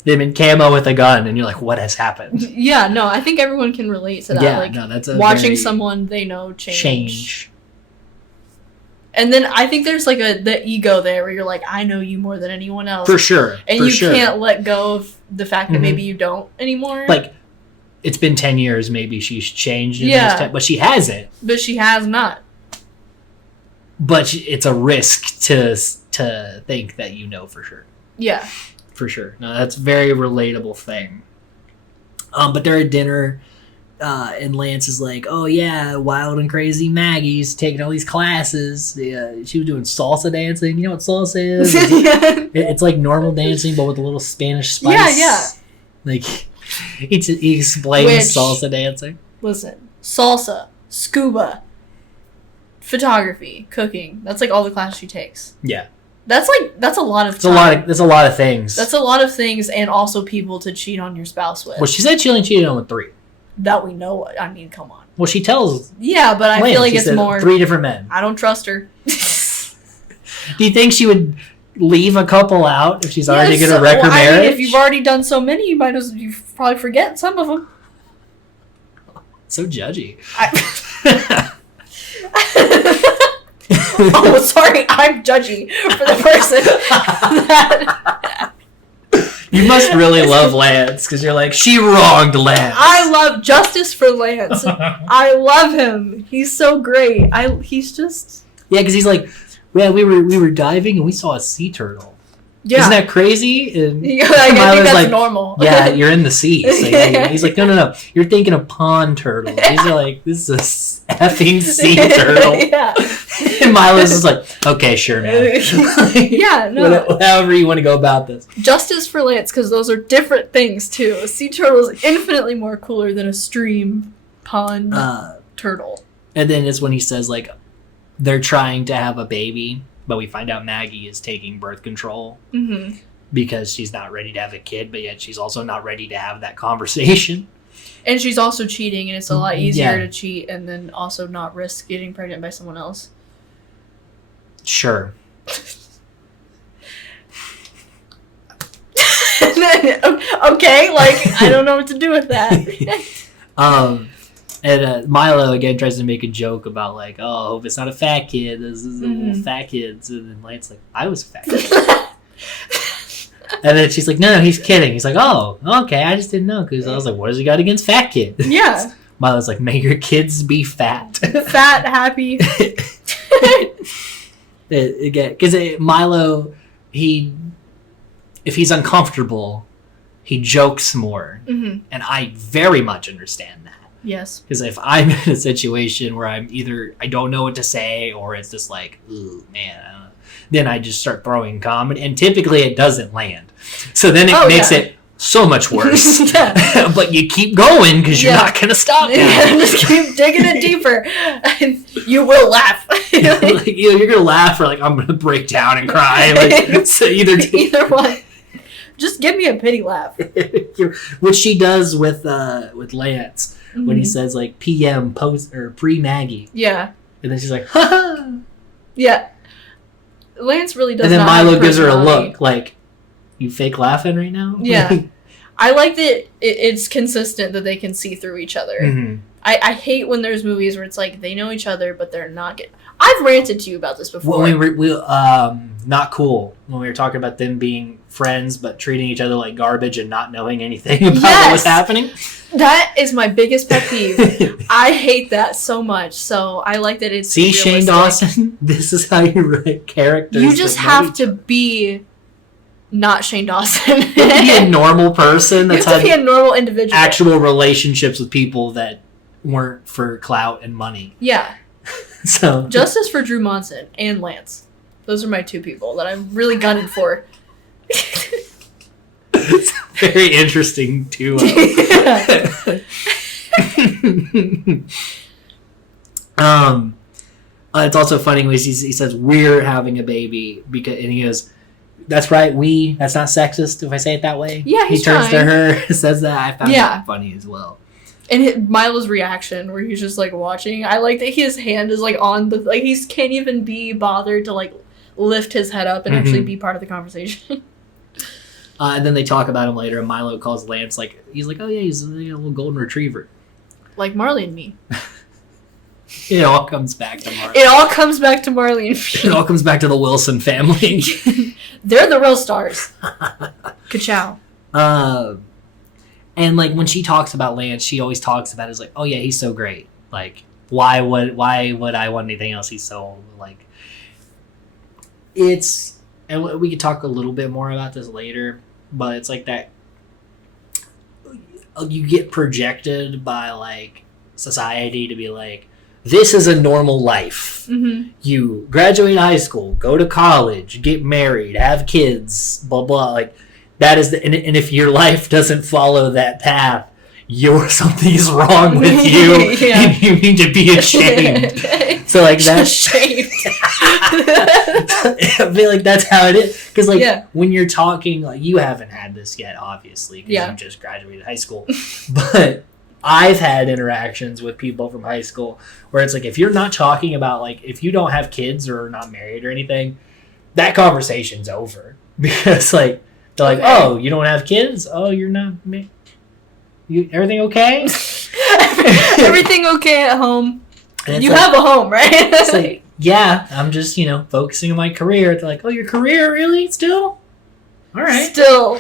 them in camo with a gun, and you're like, what has happened? Yeah, no, I think everyone can relate to that. Yeah, like, no, that's a watching someone they know change. And then I think there's like the ego there where you're like, I know you more than anyone else. For sure. And you can't let go of the fact that maybe you don't anymore. Like, it's been 10 years, maybe she's changed in this time, but she hasn't. But she has not. But it's a risk to think that you know for sure. Yeah. For sure. No, that's a very relatable thing. But they're at dinner, and Lance is like, oh yeah, wild and crazy Maggie's taking all these classes. Yeah, she was doing salsa dancing. You know what salsa is? It's like normal dancing, but with a little Spanish spice. Yeah, yeah. Like, he explains salsa dancing. Listen, salsa, scuba, photography, cooking. That's like all the classes she takes. Yeah. That's a lot of time. That's a lot of things. That's a lot of things, and also people to cheat on your spouse with. Well, she said she only cheated on with 3. That we know. I mean, come on. Well, she tells. Yeah, but I feel like it's more 3 different men. I don't trust her. Do you think she would leave a couple out if she's already going to wreck her marriage? I mean, if you've already done so many, you probably forget some of them. So judgy. Oh, sorry, I'm judgy for the person that... You must really love Lance, because you're like, she wronged Lance. I love justice for Lance. I love him. He's so great. He's just... Yeah, because he's like, yeah, we were diving and we saw a sea turtle. Yeah. Isn't that crazy? And I think that's like, normal. yeah, you're in the sea. So he's like, no. You're thinking of pond turtles. He's like, this is a effing sea turtle. Yeah. And Milo's just like, okay, sure, man. Yeah, no. However you want to go about this. Justice for Lance, because those are different things, too. A sea turtle is infinitely more cooler than a stream pond turtle. And then it's when he says, like, they're trying to have a baby, but we find out Maggie is taking birth control because she's not ready to have a kid, but yet she's also not ready to have that conversation. And she's also cheating, and it's a lot easier to cheat and then also not risk getting pregnant by someone else. Sure. Okay, like, I don't know what to do with that. And Milo again tries to make a joke about like, oh, I hope it's not a fat kid. This is a little fat kids. And then Lance like, I was a fat kid. And then she's like, no, he's kidding. He's like, oh, okay, I just didn't know because I was like, what has he got against fat kids? Yeah. Milo's like, may your kids be fat. Fat, happy. Again, because Milo, if he's uncomfortable, he jokes more, and I very much understand that. Yes. Because if I'm in a situation where I don't know what to say, or it's just like, ooh, man, I don't know, then I just start throwing comedy, and typically it doesn't land. So then it makes it so much worse. But you keep going because you're not going to stop. Just keep digging it deeper, and you will laugh. Like, you're going to laugh, or like I'm going to break down and cry. Like, so either one. Just give me a pity laugh. Which she does with Lance when he says like PM post or pre Maggie. Yeah. And then she's like, ha ha. Yeah. Lance really does. And then not Milo have gives her a look like, you fake laughing right now? Yeah. I like that it's consistent that they can see through each other. I hate when there's movies where it's like they know each other but they're not I've ranted to you about this before. When we not cool when we were talking about them being friends but treating each other like garbage and not knowing anything about what was happening. That is my biggest pet peeve. I hate that so much. So I like that it's See, realistic. Shane Dawson, this is how you write characters. You just have to be not Shane Dawson. You have to be a normal person that's had be a normal individual. Actual relationships with people that weren't for clout and money. Yeah. So justice for Drew Monson and Lance. Those are my two people that I'm really gunning for. It's very interesting too. It's also funny when he says we're having a baby and he goes, "That's right, we." That's not sexist if I say it that way. Yeah, he turns to her, says that. I found that funny as well. And Milo's reaction, where he's just like watching. I like that his hand is like on the he can't even be bothered to like lift his head up and actually be part of the conversation. And then they talk about him later, and Milo calls Lance he's like, oh yeah, he's a little golden retriever, like Marley and me. It all comes back to Marley. It all comes back to Marley and me. It all comes back to the Wilson family. They're the real stars. Ka-chow. And like when she talks about Lance, she always talks about it as like, oh yeah, he's so great. Like why would I want anything else? He's so like it's, and we could talk a little bit more about this later, but it's like that you get projected by like society to be like, this is a normal life. You graduate high school, go to college, get married, have kids, blah blah, like that is and if your life doesn't follow that path, something's wrong with you. And you need to be ashamed. So like that's ashamed. I feel like that's how it is, because like when you're talking, like you haven't had this yet obviously because you just graduated high school, but I've had interactions with people from high school where it's like, if you're not talking about like, if you don't have kids or are not married or anything, that conversation's over, because like they're like, oh, you don't have kids? Oh, you're not everything okay? Everything okay at home? You like, have a home, right? It's like, yeah, I'm just, focusing on my career. They're like, oh, your career, really? Still? All right. Still.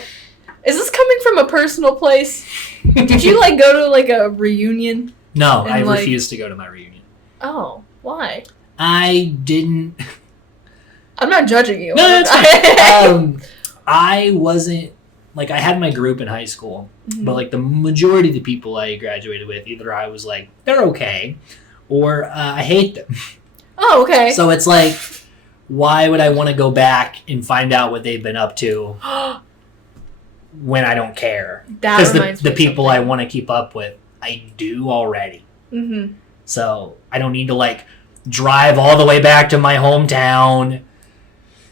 Is this coming from a personal place? Did you, go to, a reunion? No, I refused to go to my reunion. Oh, why? I didn't... I'm not judging you. No, that's fine. I wasn't, like, I had my group in high school, but, like, the majority of the people I graduated with, either I was like, they're okay, or I hate them. Oh, okay. So it's like, why would I want to go back and find out what they've been up to when I don't care? Because the people I want to keep up with, I do already. Mm-hmm. So I don't need to, like, drive all the way back to my hometown,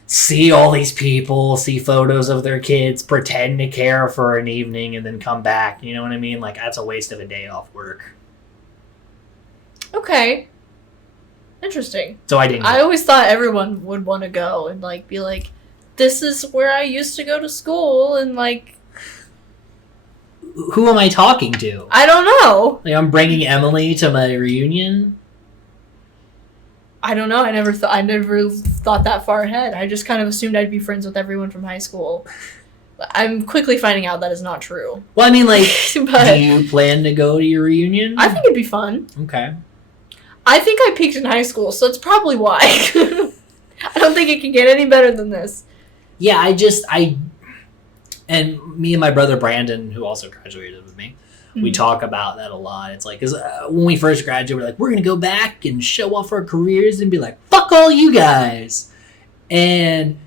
see all these people, see photos of their kids, pretend to care for an evening, and then come back. You know what I mean? Like, that's a waste of a day off work. Okay. Interesting. So I didn't. I always thought everyone would want to go and, like, be like, this is where I used to go to school, and, like... Who am I talking to? I don't know. Like, I'm bringing Emily to my reunion? I don't know. I never thought that far ahead. I just kind of assumed I'd be friends with everyone from high school. I'm quickly finding out that is not true. Well, I mean, like, but do you plan to go to your reunion? I think it'd be fun. Okay. I think I peaked in high school, so it's probably why. I don't think it can get any better than this. Yeah, and me and my brother Brandon, who also graduated with me, we talk about that a lot. It's like, cause when we first graduated, we're like, we're going to go back and show off our careers and be like, fuck all you guys. And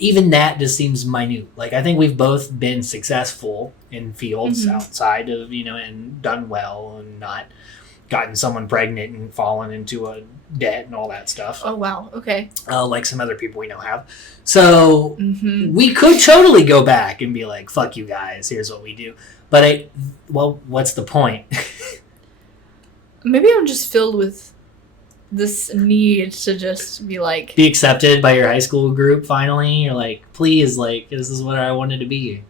even that just seems minute. Like, I think we've both been successful in fields outside of, and done well and not gotten someone pregnant and fallen into a debt and all that stuff. Oh, wow. Okay. Like some other people we know have. So we could totally go back and be like, fuck you guys, here's what we do. But what's the point? Maybe I'm just filled with this need to just be like... Be accepted by your high school group finally? You're like, please, like, this is what I wanted to be.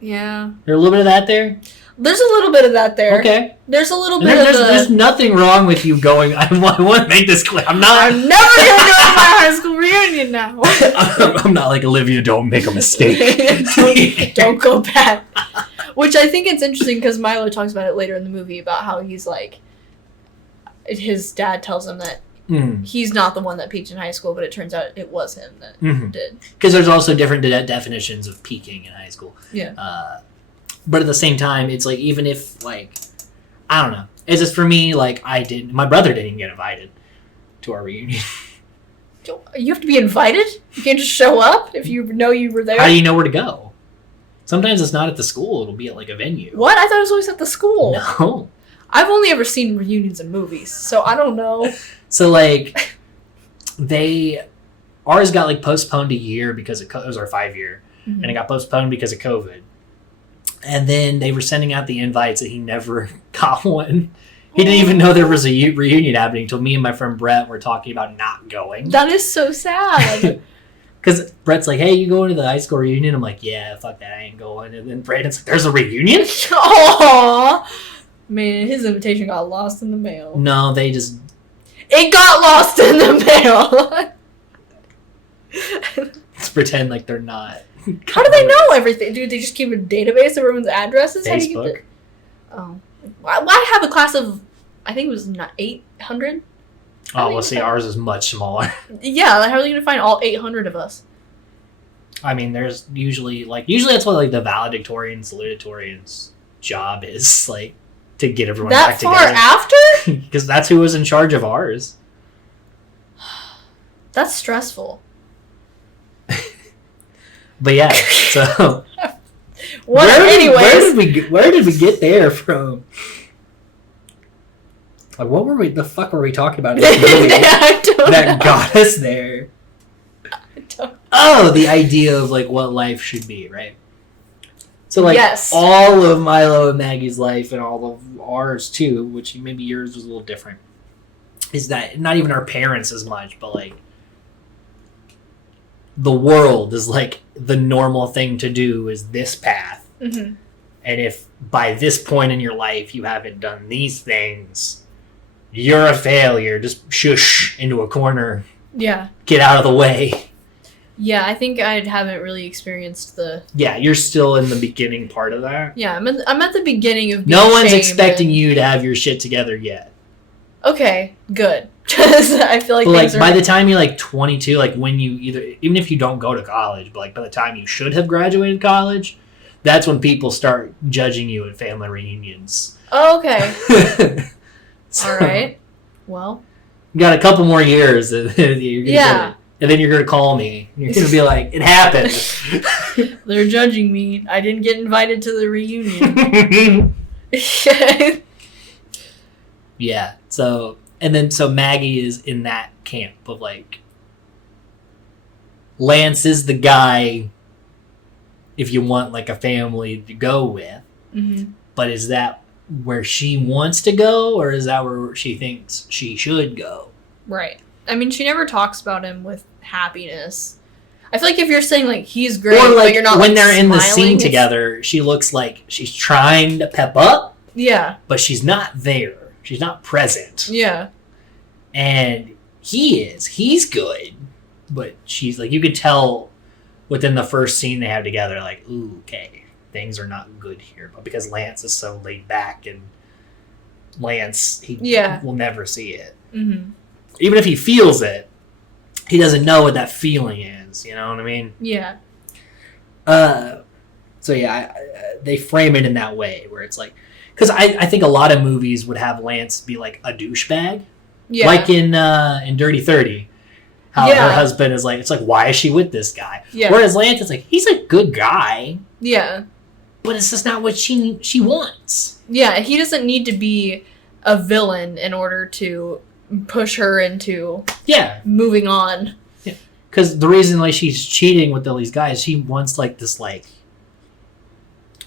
Yeah. There's a little bit of that there? There's a little bit of that there. Okay. There's a little bit of There's nothing wrong with you going... I want to make this clear. I'm never going to my high school reunion now. I'm not like, Olivia, don't make a mistake. don't go back. Which I think it's interesting because Milo talks about it later in the movie about how he's like... His dad tells him that he's not the one that peaked in high school, but it turns out it was him that did. Because there's also different definitions of peaking in high school. Yeah. But at the same time, it's like, even if, like, I don't know. It's just for me, like, my brother didn't get invited to our reunion. You have to be invited? You can't just show up if you know you were there? How do you know where to go? Sometimes it's not at the school. It'll be at, like, a venue. What? I thought it was always at the school. No. I've only ever seen reunions in movies, so I don't know. So, like, ours got, like, postponed a year because it was our 5-year. And it got postponed because of COVID. And then they were sending out the invites and he never got one. He didn't even know there was a reunion happening until me and my friend Brett were talking about not going. That is so sad. Because Brett's like, hey, you going to the high school reunion? I'm like, yeah, fuck that, I ain't going. And then Brandon's like, there's a reunion? Aww. Man, his invitation got lost in the mail. No, they just... It got lost in the mail! Let's pretend like they're not... How do they know everything? Do they just keep a database of everyone's addresses? Facebook. How do you keep it? Oh. I have a class of, I think it was 800. Oh, well, see, ours is much smaller. Yeah, like, how are they going to find all 800 of us? I mean, there's usually that's what, like, the valedictorian, salutatorian's job is, like, to get everyone back together. That far after? Because that's who was in charge of ours. That's stressful. But yeah, so where did we get there from? Like, what were we? The fuck were we talking about? I don't know. That got us there. Oh, the idea of, like, what life should be, right? So, like, all of Milo and Maggie's life and all of ours too, which maybe yours was a little different, is that not even our parents as much, but, like, the world is, like, the normal thing to do is this path. And if by this point in your life you haven't done these things, you're a failure. Just shush into a corner. Yeah. Get out of the way. Yeah, I think I haven't really experienced the... Yeah, you're still in the beginning part of that. Yeah, I'm at the beginning of being No one's expecting you to have your shit together yet. Okay, good. Because I feel like, But like things are by the time you're like 22, like when you even if you don't go to college, but like by the time you should have graduated college, that's when people start judging you at family reunions. Oh, okay. So, All right. Well. You got a couple more years. And then you're gonna call me. You're gonna be like, "It happened." They're judging me. I didn't get invited to the reunion. Yeah. So Maggie is in that camp of like, Lance is the guy if you want like a family to go with. Mm-hmm. But is that where she wants to go, or is that where she thinks she should go? Right. I mean, she never talks about him with happiness. I feel like if you're saying like he's great, Or like but you're not when like, they're in the smiling, scene it's- together, she looks like she's trying to pep up, Yeah. but she's not there. She's not present. Yeah. And he's good, but she's like, you could tell within the first scene they have together, like, ooh, okay, things are not good here. But because Lance is so laid back, and Lance, he will never see it. Mm-hmm. Even if he feels it, he doesn't know what that feeling is. You know what I mean? Yeah. So yeah, they frame it in that way where it's like, because I think a lot of movies would have Lance be like a douchebag, like in Dirty 30, how her husband is like, it's like, why is she with this guy? Yeah. Whereas Lance is like, he's a good guy. Yeah. But it's just not what she wants. Yeah, he doesn't need to be a villain in order to push her into moving on. Yeah. Because the reason like she's cheating with all these guys, she wants like this like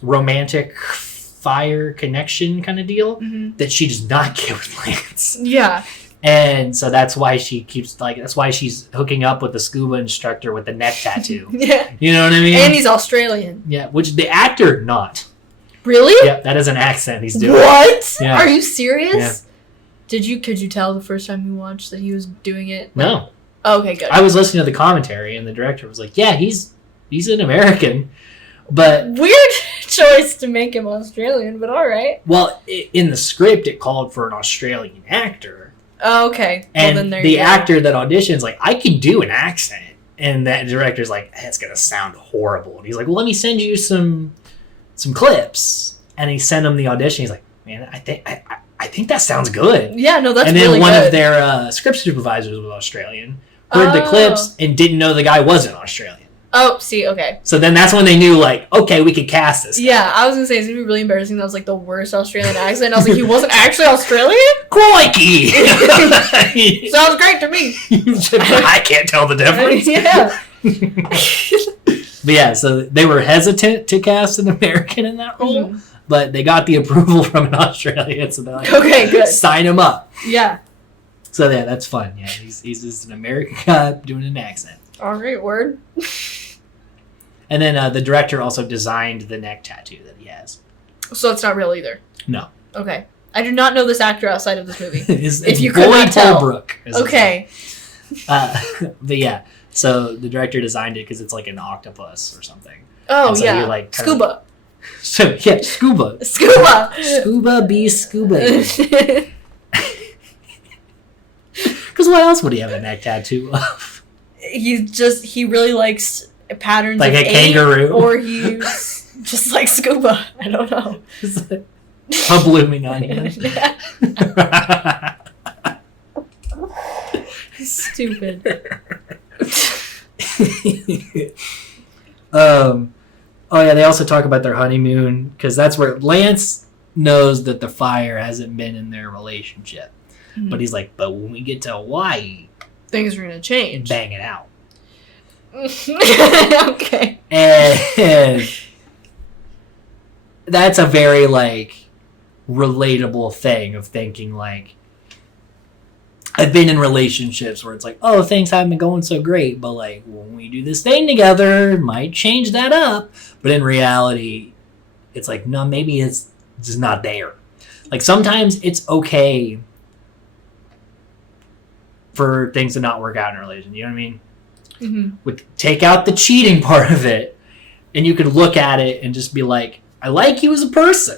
romantic fire connection kind of deal that she does not get with Lance. Yeah. And so that's why she keeps like, that's why she's hooking up with the scuba instructor with the neck tattoo. Yeah. You know what I mean? And he's Australian. Yeah, which the actor not. Really? Yep, that is an accent he's doing. What? Yeah. Are you serious? Yeah. Could you tell the first time you watched that he was doing it? No. Oh, okay, good. I was listening to the commentary and the director was like, yeah, he's an American. But weird choice to make him Australian, but all right. Well, in the script it called for an Australian actor. Oh, okay. And well, then the actor that auditions like, I can do an accent. And that director's like, that's going to sound horrible. And he's like, well, let me send you some clips. And he sent him the audition. He's like, man, I think that sounds good. Yeah, no, that's really good. And then one of their script supervisors was Australian, heard the clips, and didn't know the guy wasn't Australian. Oh, see, okay. So then that's when they knew, like, okay, we could cast this guy. Yeah, I was going to say, it's going to be really embarrassing. That was, like, the worst Australian accent. I was like, he wasn't actually Australian? Crikey! Sounds great to me. I can't tell the difference. Yeah. But yeah, so they were hesitant to cast an American in that role, but they got the approval from an Australian, so they're like, okay, good. Sign him up. Yeah. So yeah, that's fun. Yeah, he's just an American guy doing an accent. All right, word. And then the director also designed the neck tattoo that he has. So it's not real either? No. Okay. I do not know this actor outside of this movie. If you could not tell. Holbrook. Okay. But yeah, so the director designed it because it's like an octopus or something. Oh, so yeah. Like scuba. So, yeah, scuba. Scuba. Scuba be scuba. Because what else would he have a neck tattoo of? He really likes patterns like of a kangaroo, or he's just like scuba. I don't know. A blooming onion. Stupid. Oh yeah, they also talk about their honeymoon because that's where Lance knows that the fire hasn't been in their relationship, but he's like, but when we get to Hawaii, things are gonna change. Bang it out. Okay. And that's a very like relatable thing of thinking like, I've been in relationships where it's like, oh, things haven't been going so great, but like when we do this thing together, it might change that up. But in reality, it's like, no, maybe it's just not there. Like sometimes it's okay for things to not work out in a relation. You know what I mean? Mm-hmm. Take out the cheating part of it, and you could look at it and just be like, I like you as a person,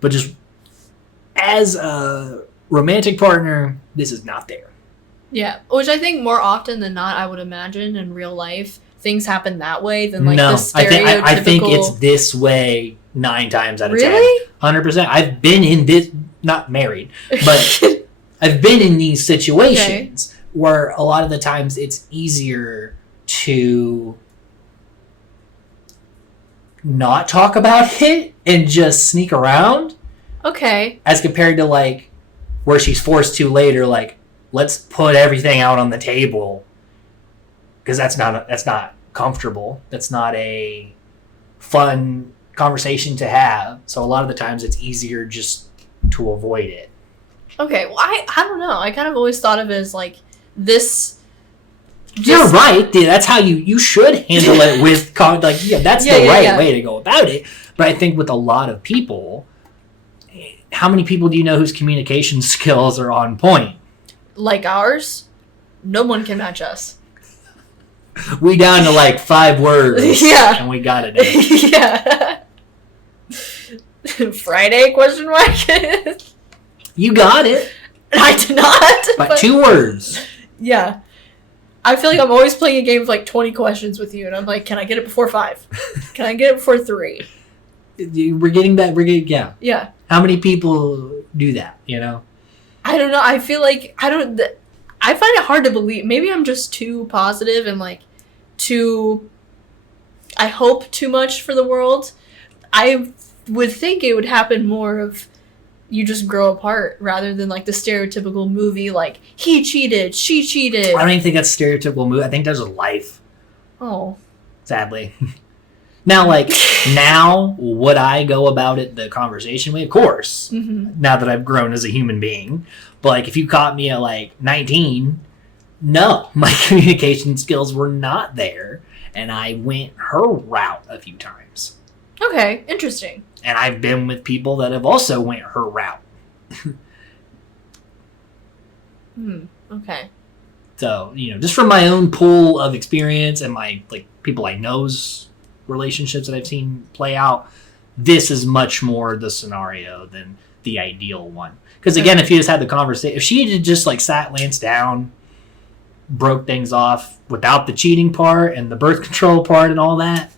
but just as a romantic partner, this is not there. Yeah, which I think more often than not, I would imagine in real life, things happen that way than like No, the stereotypical. I think it's this way 9 times out of 10. Really? 100%. I've been in this, not married, but I've been in these situations where a lot of the times it's easier to not talk about it and just sneak around. Okay. As compared to like where she's forced to later, like, let's put everything out on the table. Because that's not comfortable. That's not a fun conversation to have. So a lot of the times it's easier just to avoid it. Okay, well, I don't know. I kind of always thought of it as like this. You're right. Dude, that's how you should handle it with that's the right way to go about it. But I think with a lot of people, how many people do you know whose communication skills are on point? Like ours, no one can match us. We down to like 5 words. Yeah. And we got it. Yeah. Friday, question mark? You got it. I did not. But 2 words. Yeah. I feel like I'm always playing a game of like 20 questions with you, and I'm like, can I get it before 5? Can I get it before 3? We're getting that. Yeah. Yeah. How many people do that, you know? I don't know. I feel like I find it hard to believe. Maybe I'm just too positive and like I hope too much for the world. I would think it would happen more of you just grow apart rather than like the stereotypical movie like he cheated, she cheated. I don't even think that's stereotypical movie. I think that's a life. Oh. Sadly. Now, now would I go about it the conversation way? Of course. Mm-hmm. Now that I've grown as a human being. But like if you caught me at like 19, no, my communication skills were not there. And I went her route a few times. Okay, interesting. And I've been with people that have also went her route. Okay. So, just from my own pool of experience and my people I know's relationships that I've seen play out, this is much more the scenario than the ideal one. Because again, if you just had the conversation, if she had just sat Lance down, broke things off without the cheating part and the birth control part and all that,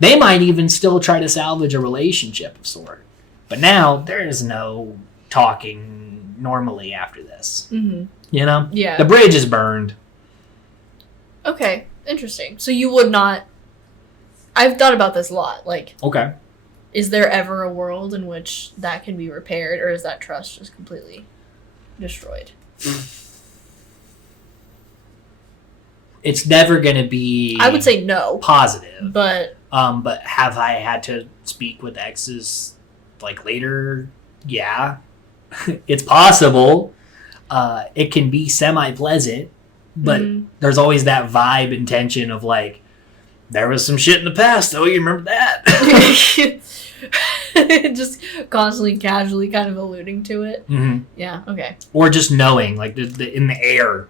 they might even still try to salvage a relationship of sort. But now there is no talking normally after this. Mm-hmm. Yeah. The bridge is burned. Okay, interesting. So you would not. I've thought about this a lot. Okay. Is there ever a world in which that can be repaired, or is that trust just completely destroyed? It's never going to be. I would say no. Positive. But have I had to speak with exes later? Yeah. It's possible. It can be semi-pleasant, but there's always that vibe and tension of there was some shit in the past. Oh, you remember that? Just constantly, casually kind of alluding to it. Mm-hmm. Yeah, okay. Or just knowing, in the air,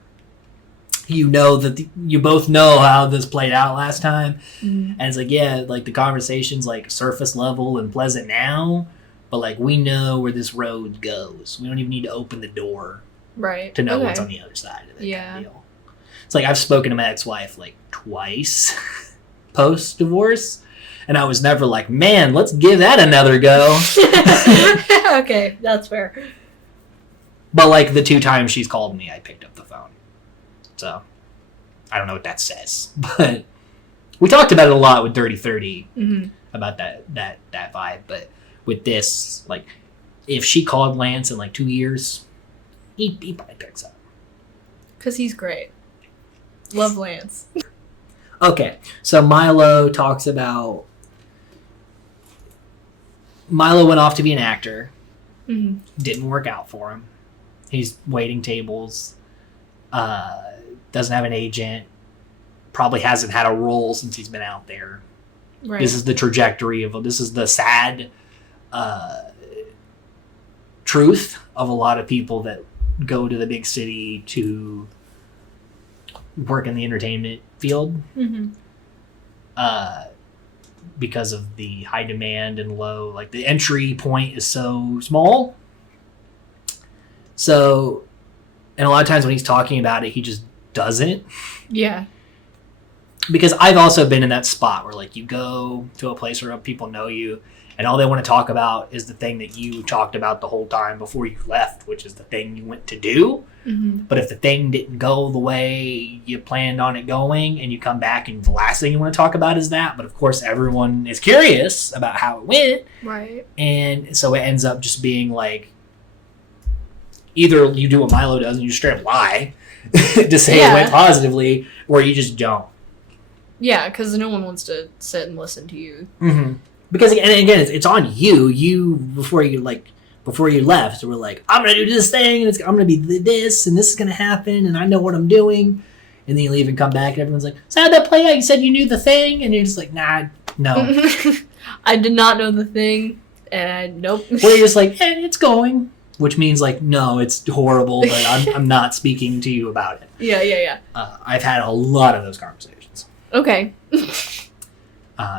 that you both know how this played out last time. And it's the conversation's surface level and pleasant now, but we know where this road goes. We don't even need to open the door. Right. To know what's on the other side of it. Yeah. Kind of deal. It's I've spoken to my ex-wife twice post-divorce, and I was never man, let's give that another go. Okay, that's fair. But the 2 times she's called me, I picked up the phone. So, I don't know what that says. But we talked about it a lot with Dirty 30, about that vibe. But with this, if she called Lance in 2 years, he probably picks up. Because he's great. Love Lance. Okay, so Milo talks about... Milo went off to be an actor. Didn't work out for him. He's waiting tables. Doesn't have an agent. Probably hasn't had a role since he's been out there. Right. This is the trajectory of... This is the sad truth of a lot of people that go to the big city to work in the entertainment field. Because of the high demand and low, the entry point is so small So, and a lot of times when he's talking about it, he just doesn't. Yeah. Because I've also been in that spot where, like, you go to a place where people know you, and all they want to talk about is the thing that you talked about the whole time before you left, which is the thing you went to do. Mm-hmm. But if the thing didn't go the way you planned on it going, and you come back and the last thing you want to talk about is that, but of course everyone is curious about how it went. Right. And so it ends up just being like, either you do what Milo does and you just straight up lie to say it went positively, or you just don't. Yeah, because no one wants to sit and listen to you. Mm-hmm. Because, and again, it's on you. You, before you left, were like, I'm going to do this thing, and I'm going to be this, and this is going to happen, and I know what I'm doing. And then you leave and come back, and everyone's like, so how'd that play out? You said you knew the thing? And you're just like, nah, no. I did not know the thing, and nope. Or you're just like, it's going. Which means, like, no, it's horrible, but I'm not speaking to you about it. Yeah. I've had a lot of those conversations. Okay.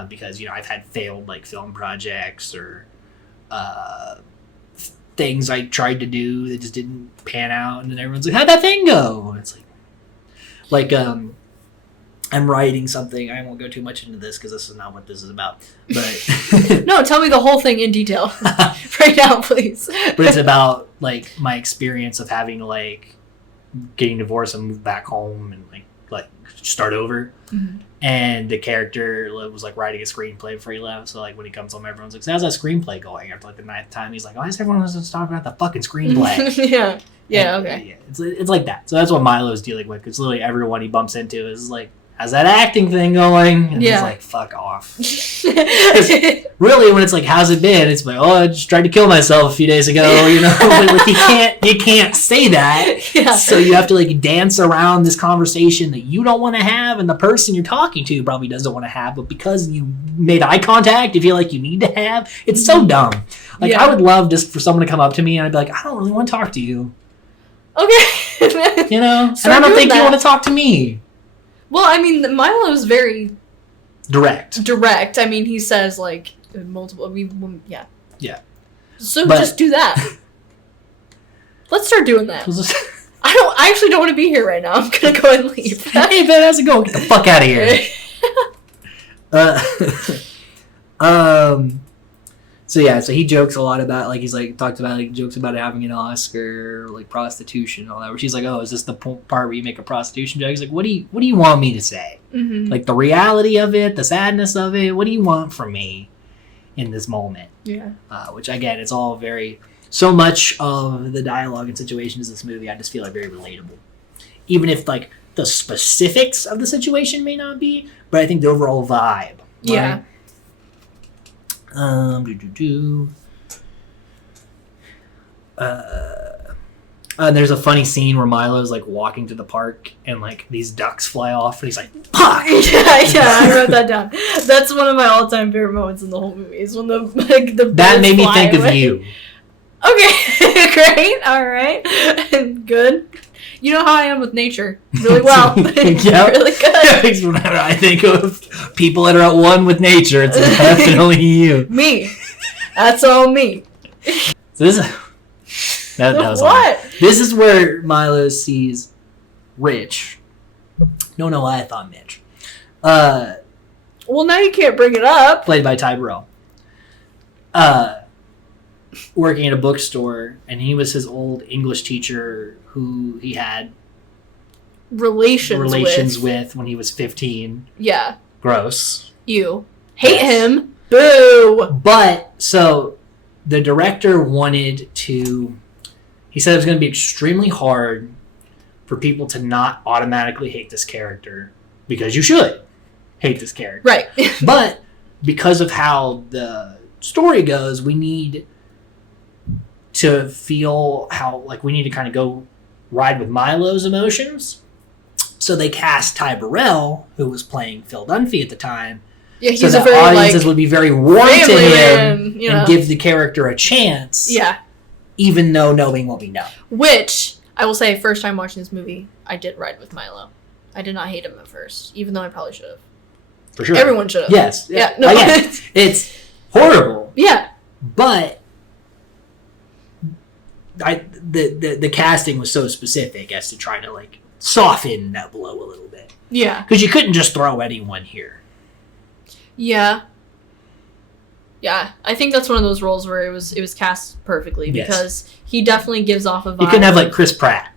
Because, I've had failed, like, film projects or things I tried to do that just didn't pan out, and then everyone's like, how'd that thing go? And it's like, I'm writing something. I won't go too much into this because this is not what this is about. But no, tell me the whole thing in detail right now, please. But it's about, like, my experience of having to, like, getting divorced and move back home and like start over. Mm-hmm. And the character was like writing a screenplay before he left. So like when he comes home, everyone's like, so how's that screenplay going? After like the 9th time, he's like, why is everyone just talking about the fucking screenplay? Yeah, and, okay. Yeah, it's like that. So that's what Milo's dealing with. Because literally everyone he bumps into is like, how's that acting thing going? And he's like, fuck off. Really, when it's like, how's it been? It's like, I just tried to kill myself a few days ago. But like you can't say that. Yeah. So you have to like dance around this conversation that you don't want to have, and the person you're talking to probably doesn't want to have. But because you made eye contact, you feel like you need to have. It's so dumb. Like I would love just for someone to come up to me and I'd be like, I don't really want to talk to you. Okay. And I don't think you want to talk to me. Well, I mean, Milo's very direct. I mean, he says like multiple. Yeah. So but, just do that. Let's start doing that. I actually don't want to be here right now. I'm gonna go and leave. Hey Ben, how's it going? Get the fuck out of here. So he jokes a lot about, like, he's like talks about like jokes about having an Oscar, like prostitution and all that. Where she's like, oh, is this the part where you make a prostitution joke? He's like, what do you want me to say? Mm-hmm. Like the reality of it, the sadness of it. What do you want from me in this moment? Yeah. Which again, it's all so much of the dialogue and situations in this movie, I just feel like very relatable. Even if like the specifics of the situation may not be, but I think the overall vibe. Yeah. Right? There's a funny scene where Milo's like walking to the park and like these ducks fly off and he's like, fuck! Yeah, I wrote that down. That's one of my all-time favorite moments in the whole movie. Is when the that made me think away. Of you. Okay, great, all right, good. You know how I am with nature, really well. Yeah, really good. Whenever I think of people that are at one with nature, it's definitely you. Me. That's all me. So this was what? This is where Milo sees Rich. Don't know why I thought Mitch. Well, now you can't bring it up. Played by Ty Burrell. Working at a bookstore, and he was his old English teacher who he had relations with when he was 15. Yeah. Gross. You hate him. Boo. But so the director wanted to. He said it was going to be extremely hard for people to not automatically hate this character, because you should hate this character, right? But because of how the story goes, we need to feel how, like, we need to kind of go ride with Milo's emotions. So they cast Ty Burrell, who was playing Phil Dunphy at the time. Yeah, he's so that very, audiences would be very warm to him and give the character a chance. Yeah. Even though knowing what we know. Which, I will say, first time watching this movie, I did ride with Milo. I did not hate him at first, even though I probably should have. For sure. Everyone should have. Yes. Yeah. No. It's horrible. Yeah. But the casting was so specific as to try to like soften that blow a little bit. Yeah. Because you couldn't just throw anyone here. Yeah. Yeah, I think that's one of those roles where it was cast perfectly because he definitely gives off a vibe. You couldn't have like Chris Pratt.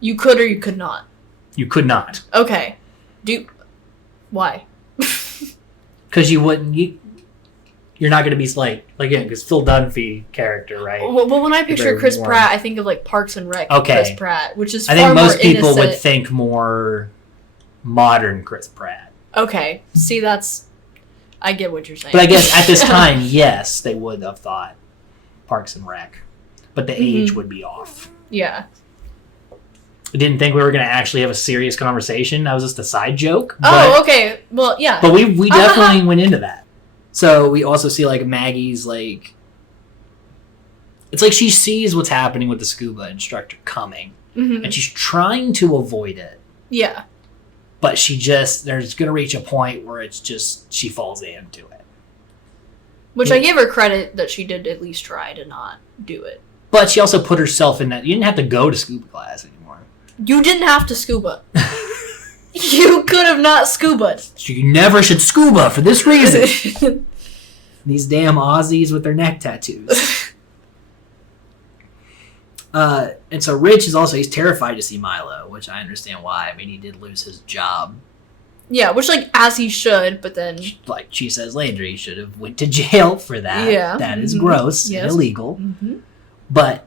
You could or you could not. You could not. Okay. Why? Because you wouldn't. You're not going to be like again because Phil Dunphy character, right? Well, when I picture Chris Pratt, I think of like Parks and Rec. Okay. Chris Pratt, which is I think most people innocent. would think more modern Chris Pratt. Okay, see I get what you're saying. But I guess at this time, yes, they would have thought Parks and Rec, but the age would be off. Yeah. I didn't think we were going to actually have a serious conversation. That was just a side joke. Oh, okay. Well, yeah. But we definitely went into that. So we also see like Maggie's like, it's like she sees what's happening with the scuba instructor coming, and she's trying to avoid it. Yeah. But there's going to reach a point where it's just, she falls into it. Which I give her credit that she did at least try to not do it. But she also put herself in that, you didn't have to go to scuba class anymore. You didn't have to scuba. You could have not scuba. You never should scuba for this reason. These damn Aussies with their neck tattoos. And so Rich is he's terrified to see Milo, which I understand why. I mean, he did lose his job. Yeah, which like as he should, but then like she says later, he should have went to jail for that. Yeah. That is gross and illegal. But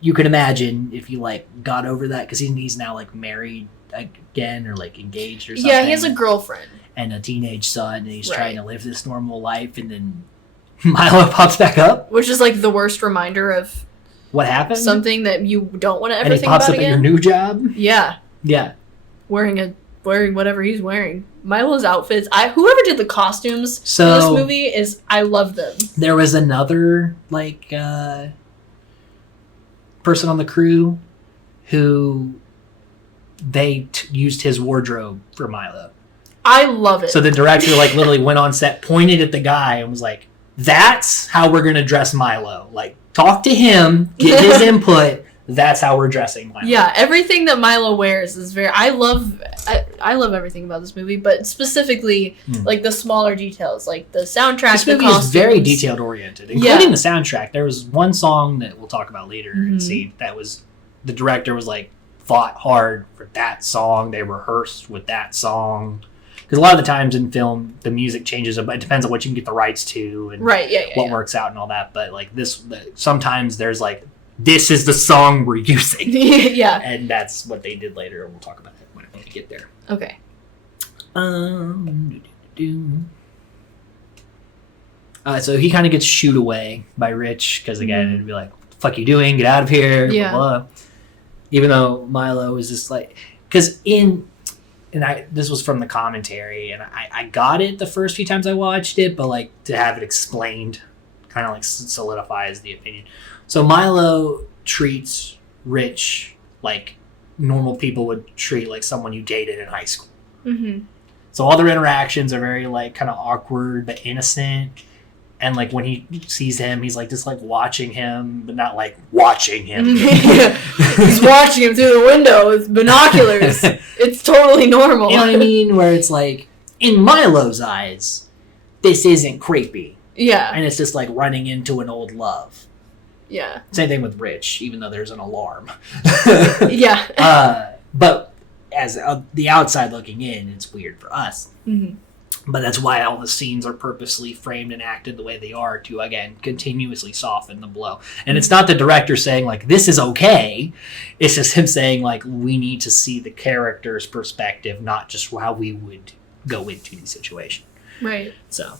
you can imagine if you like got over that because he's now like married again or like engaged or something. Yeah, he has a girlfriend and a teenage son, and he's trying to live this normal life, and then Milo pops back up, which is like the worst reminder of what happened, something that you don't want to ever and he think pops about up again. at your new job. Yeah, wearing whatever he's wearing. Milo's outfits. Whoever did the costumes for this movie I love them. There was another like person on the crew who they used his wardrobe for Milo. I love it. So the director like literally went on set, pointed at the guy, and was like, "That's how we're gonna dress Milo. Like, talk to him, get his input. That's how we're dressing Milo." Yeah, everything that Milo wears is very. I love everything about this movie, but specifically like the smaller details, like the soundtrack. This movie is very detailed oriented, including the soundtrack. There was one song that we'll talk about later and see that was the director was like fought hard for that song. They rehearsed with that song. Because a lot of the times in film, the music changes. It depends on what you can get the rights to and what works out and all that. But like sometimes there's like, this is the song we're using. Yeah. And that's what they did later. And we'll talk about it when we get there. Okay. So he kind of gets shooed away by Rich. Because again, it'd be like, what the fuck you doing? Get out of here. Yeah. Blah, blah. Even though Milo is just like... Because this was from the commentary, and I got it the first few times I watched it, but like to have it explained kind of like solidifies the opinion. So Milo treats Rich like normal people would treat like someone you dated in high school. So all their interactions are very like kind of awkward but innocent. And like when he sees him, he's like just like watching him, but not like watching him. He's watching him through the window with binoculars. It's totally normal. You know what I mean? Where it's like, in Milo's eyes, this isn't creepy. Yeah. And it's just like running into an old love. Yeah. Same thing with Rich, even though there's an alarm. Yeah. But as the outside looking in, it's weird for us. But that's why all the scenes are purposely framed and acted the way they are to, again, continuously soften the blow. And it's not the director saying, like, this is okay. It's just him saying, like, we need to see the character's perspective, not just how we would go into the situation. Right. So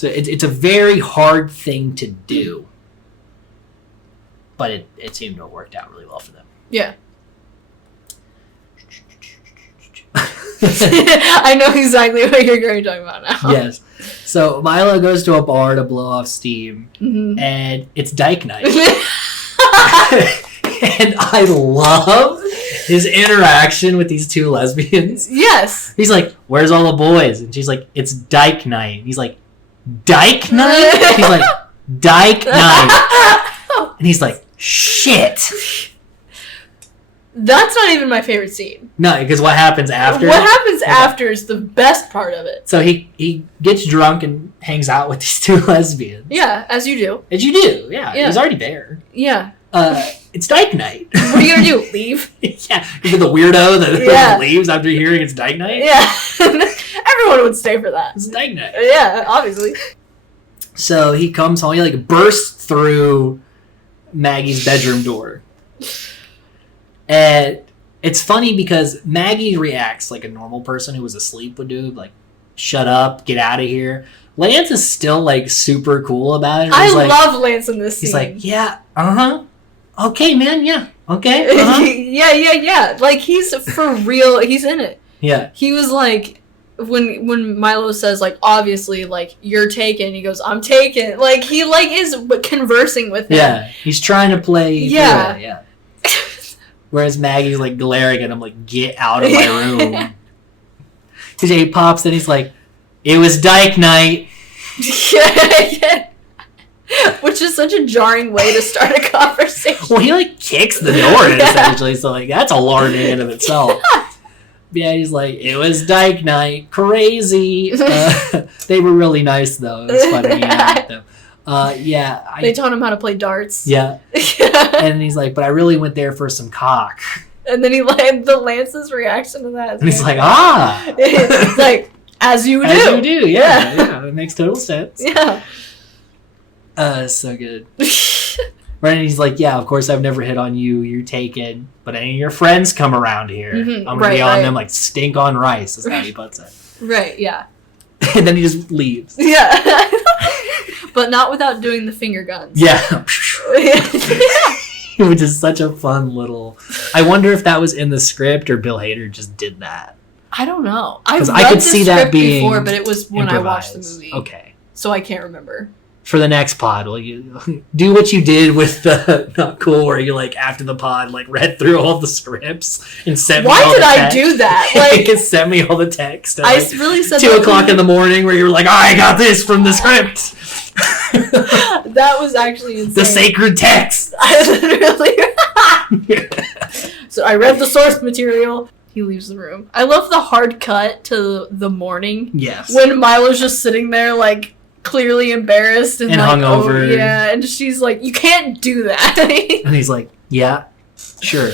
it's a very hard thing to do. But it seemed to have worked out really well for them. Yeah. I know exactly what you're going to talk about now. Yes. So Milo goes to a bar to blow off steam, and it's Dyke Night. And I love his interaction with these two lesbians. Yes. He's like, "Where's all the boys?" And she's like, "It's Dyke Night." And he's like, "Dyke Night?" He's like, Dyke night. And he's like, shit. That's not even my favorite scene. No, because what happens after? What happens after is the best part of it. So he gets drunk and hangs out with these two lesbians. Yeah, as you do. As you do, yeah. He's already there. Yeah. It's Dyke night. What are you gonna do? Leave? Yeah, you're the weirdo that leaves after hearing it's Dyke night. Yeah. Everyone would stay for that. It's Dyke night. Yeah, obviously. So he comes home. He like bursts through Maggie's bedroom door. And it's funny because Maggie reacts like a normal person who was asleep would do, like, shut up, get out of here. Lance is still, like, super cool about it. I love Lance in this scene. He's like, yeah, okay, man, yeah, okay, yeah. Like, he's for real. He's in it. Yeah. He was like, when Milo says, like, obviously, like, you're taken, he goes, I'm taken. Like, he, like, is conversing with him. Yeah, he's trying to play. Yeah. Yeah. Whereas Maggie's like glaring at him, like, get out of my room. Because he pops in, he's like, it was Dyke night. Yeah. Which is such a jarring way to start a conversation. Well, he like kicks the door in, essentially, so like that's alarming in of itself. Yeah, he's like, it was Dyke night. Crazy. They were really nice, though. It was funny. They taught him how to play darts. Yeah. And he's like, but I really went there for some cock. And then the Lance's reaction to that. And he's like, ah. It's like, as you do. As you do, yeah. It makes total sense. Yeah. So good. Right, and he's like, yeah, of course I've never hit on you. You're taken. But any of your friends come around here. Mm-hmm. I'm going to be on them like stink on rice, is how he puts it. Right, yeah. And then he just leaves. Yeah. But not without doing the finger guns. Yeah. Which is such a fun little... I wonder if that was in the script or Bill Hader just did that. I don't know. I could see that being before, but it was when improvised. I watched the movie. Okay. So I can't remember. For the next pod, will you do what you did with the Not Cool, where you like after the pod like read through all the scripts and sent me all the text? Why did I do that? Like, sent me all the text. At, I like, really said 2:00 in the morning, where you were like, I got this from the script. That was actually insane. The sacred text. I literally. So I read the source material. He leaves the room. I love the hard cut to the morning. Yes. When Milo's just sitting there, like, clearly embarrassed and like, hungover. Oh, yeah, and she's like, you can't do that. And he's like, yeah, sure.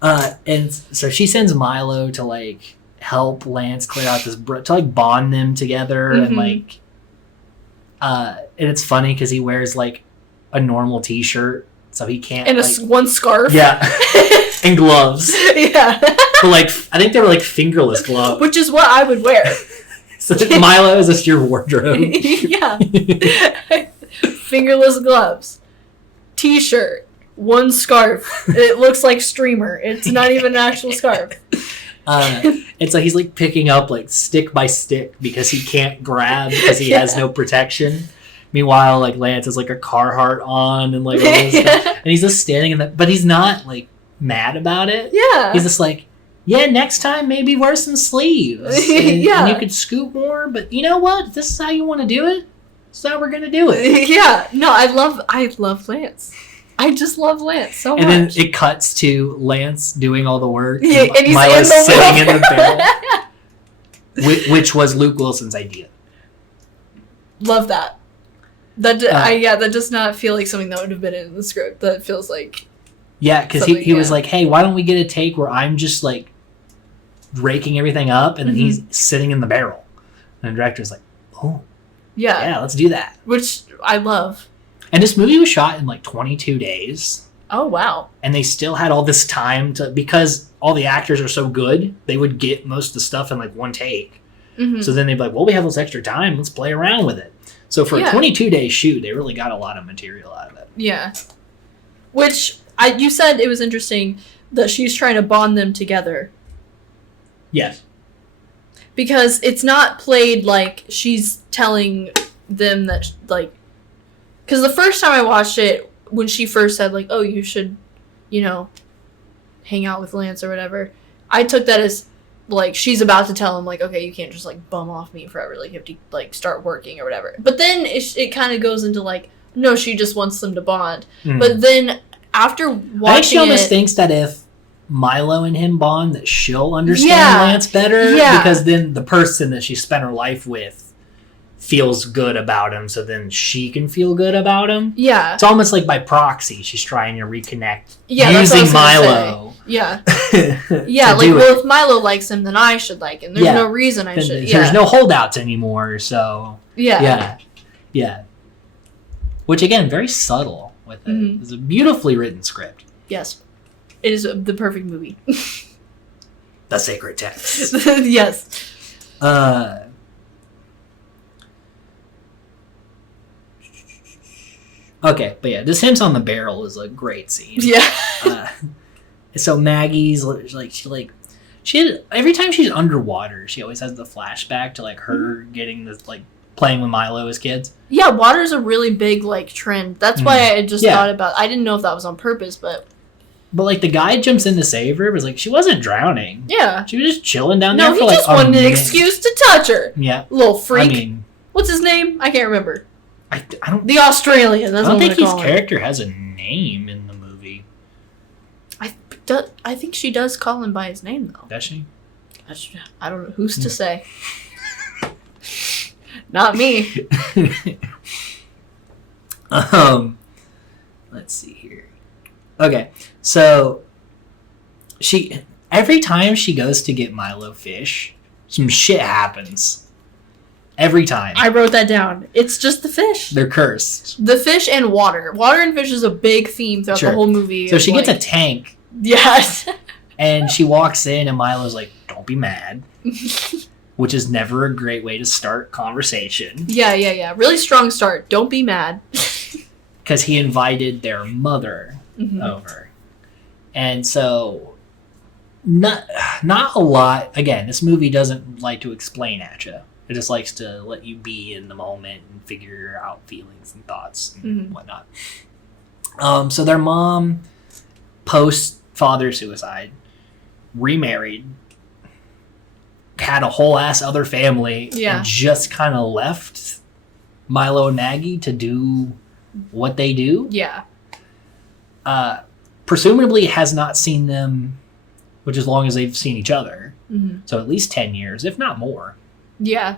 And so she sends Milo to like help Lance clear out this to like bond them together. Mm-hmm. And like and it's funny because he wears like a normal t-shirt, so he can't, and one scarf. Yeah. And gloves. Yeah. But like I think they were like fingerless gloves, which is what I would wear. So Milo is just your wardrobe. Yeah. Fingerless gloves. T-shirt. One scarf. It looks like streamer. It's not even an actual scarf. And so he's like picking up like stick by stick because he can't grab because he has no protection. Meanwhile, like Lance has like a Carhartt on and like all this stuff. And he's just standing in that, but he's not like mad about it. Yeah. He's just like, yeah, next time maybe wear some sleeves. And, yeah. And you could scoop more, but you know what? If this is how you want to do it, this is how we're gonna do it. Yeah. No, I love Lance. I just love Lance so much. And then it cuts to Lance doing all the work. Yeah, and he's Milo's sitting in the barrel. Which was Luke Wilson's idea. Love that. That does not feel like something that would have been in the script. That feels like... Yeah, because he was like, hey, why don't we get a take where I'm just like raking everything up and then he's sitting in the barrel. And the director's like, oh. Yeah, let's do that. Which I love. And this movie was shot in like 22 days. Oh, wow. And they still had all this time to, because all the actors are so good, they would get most of the stuff in like one take. Mm-hmm. So then they'd be like, well, we have this extra time. Let's play around with it. So for a 22-day shoot, they really got a lot of material out of it. Yeah. Which, you said it was interesting that she's trying to bond them together. Yes. Because it's not played like she's telling them that, like... Because the first time I watched it, when she first said, like, oh, you should, hang out with Lance or whatever, I took that as, like she's about to tell him like, okay, you can't just like bum off me forever, like you have to like start working or whatever. But then it kind of goes into like, no, she just wants them to bond. But then after watching I think she almost thinks that if Milo and him bond, that she'll understand Lance better, because then the person that she spent her life with feels good about him, so then she can feel good about him. Yeah. It's almost like by proxy, she's trying to reconnect using Milo. Yeah. Yeah, like, well, if Milo likes him, then I should like him. There's no reason I should. There's no holdouts anymore, so... Yeah. Which, again, very subtle with it. Mm-hmm. It's a beautifully written script. Yes. It is the perfect movie. The sacred text. Yes. Okay, but yeah, this Hints on the Barrel is a great scene. Yeah. So Maggie's like, she every time she's underwater, she always has the flashback to like her getting this like playing with Milo as kids. Yeah, water's a really big like trend. That's why I just thought about. I didn't know if that was on purpose, but like the guy jumps in to save her, but like she wasn't drowning. Yeah, she was just chilling down there. No, he just wanted an excuse to touch her. Yeah, little freak. I mean, what's his name? I can't remember. I don't. The Australian. That's I don't what think his character has a name in the movie. I think she does call him by his name though. Does she? I don't know. Who's to say? Not me. Let's see here. Okay, so every time she goes to get Milo fish, some shit happens. Every time. I wrote that down. It's just the fish. They're cursed. The fish and water. Water and fish is a big theme throughout the whole movie. So she gets a tank. Yes. And she walks in and Milo's like, don't be mad. Which is never a great way to start conversation. Yeah. Really strong start. Don't be mad. Because he invited their mother over. And so, not a lot. Again, this movie doesn't like to explain at you. It just likes to let you be in the moment and figure out feelings and thoughts and whatnot. So their mom, post-father suicide, remarried, had a whole ass other family, and just kind of left Milo and Maggie to do what they do. Yeah. Presumably has not seen them, which as long as they've seen each other. Mm-hmm. So at least 10 years, if not more. Yeah.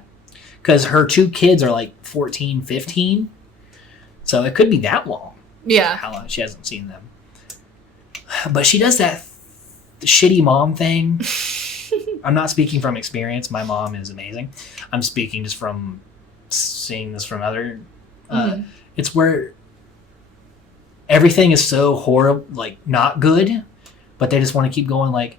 Because her two kids are like 14, 15. So it could be that long. Yeah. How long she hasn't seen them. But she does that shitty mom thing. I'm not speaking from experience. My mom is amazing. I'm speaking just from seeing this from other... It's where everything is so horrible, like not good, but they just want to keep going like,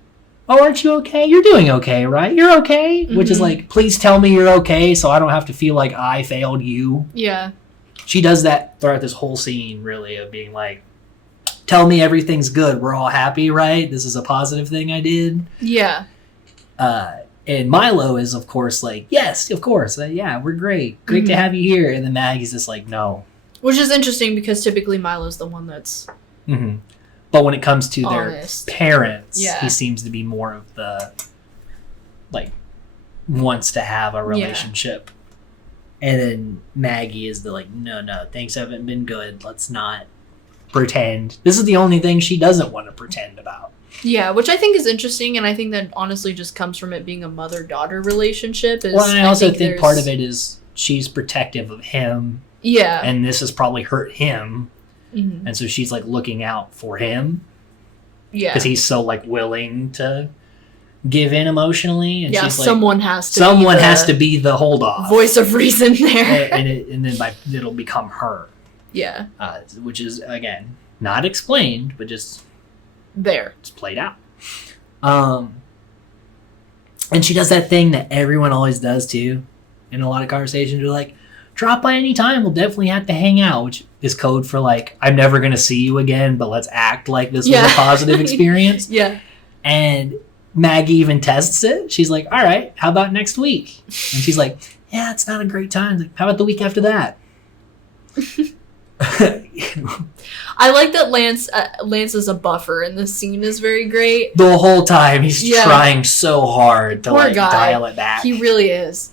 oh, aren't you okay? You're doing okay, right? You're okay? Which is like, please tell me you're okay so I don't have to feel like I failed you. Yeah. She does that throughout this whole scene, really, of being like, tell me everything's good. We're all happy, right? This is a positive thing I did. Yeah. And Milo is, of course, like, yes, of course. Yeah, we're great. Great to have you here. And then Maggie's just like, no. Which is interesting because typically Milo's the one that's... But when it comes to honest. Their parents, he seems to be more of the, like, wants to have a relationship. And then Maggie is the, like, no, things haven't been good. Let's not pretend. This is the only thing she doesn't want to pretend about. Yeah, which I think is interesting, and I think that honestly just comes from it being a mother-daughter relationship. Well, and I also think part of it is she's protective of him. Yeah. And this has probably hurt him. And so she's like looking out for him. Yeah. Because he's so like willing to give in emotionally. And she's like, someone has to be the hold off. Voice of reason there. and then it'll become her. Yeah. Which is, again, not explained, but just there. It's played out. And she does that thing that everyone always does too. In a lot of conversations, they're like, drop by any time. We'll definitely have to hang out, which is code for like, I'm never going to see you again, but let's act like this was a positive experience. Yeah. And Maggie even tests it. She's like, all right, how about next week? And she's like, yeah, it's not a great time. Like, how about the week after that? I like that Lance is a buffer, and the scene is very great. The whole time he's trying so hard to Poor like guy. dial it back. He really is.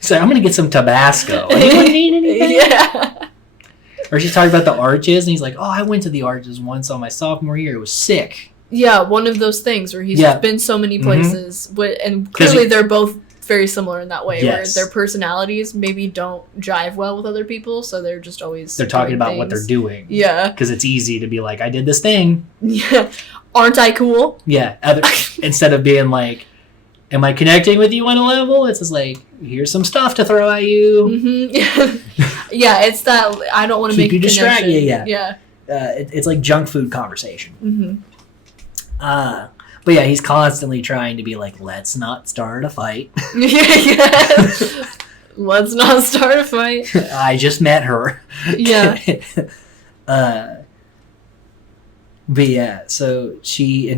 So I'm gonna get some Tabasco. Anyone need anything? Yeah. Or she's talking about the arches, and he's like, "Oh, I went to the arches once on my sophomore year. It was sick." Yeah, one of those things where he's been so many places, but and clearly they're both very similar in that way, where their personalities maybe don't jive well with other people, so they're just always talking about what they're doing. Yeah, because it's easy to be like, "I did this thing." Yeah, aren't I cool? Yeah, instead of being like, "Am I connecting with you on a level?" It's just like, "Here's some stuff to throw at you." Mm-hmm. Yeah, it's that I don't want to make you distracted. Yeah. It's like junk food conversation. Mm-hmm. But yeah, he's constantly trying to be like, let's not start a fight. Yeah. Let's not start a fight. I just met her. Yeah. But yeah, so she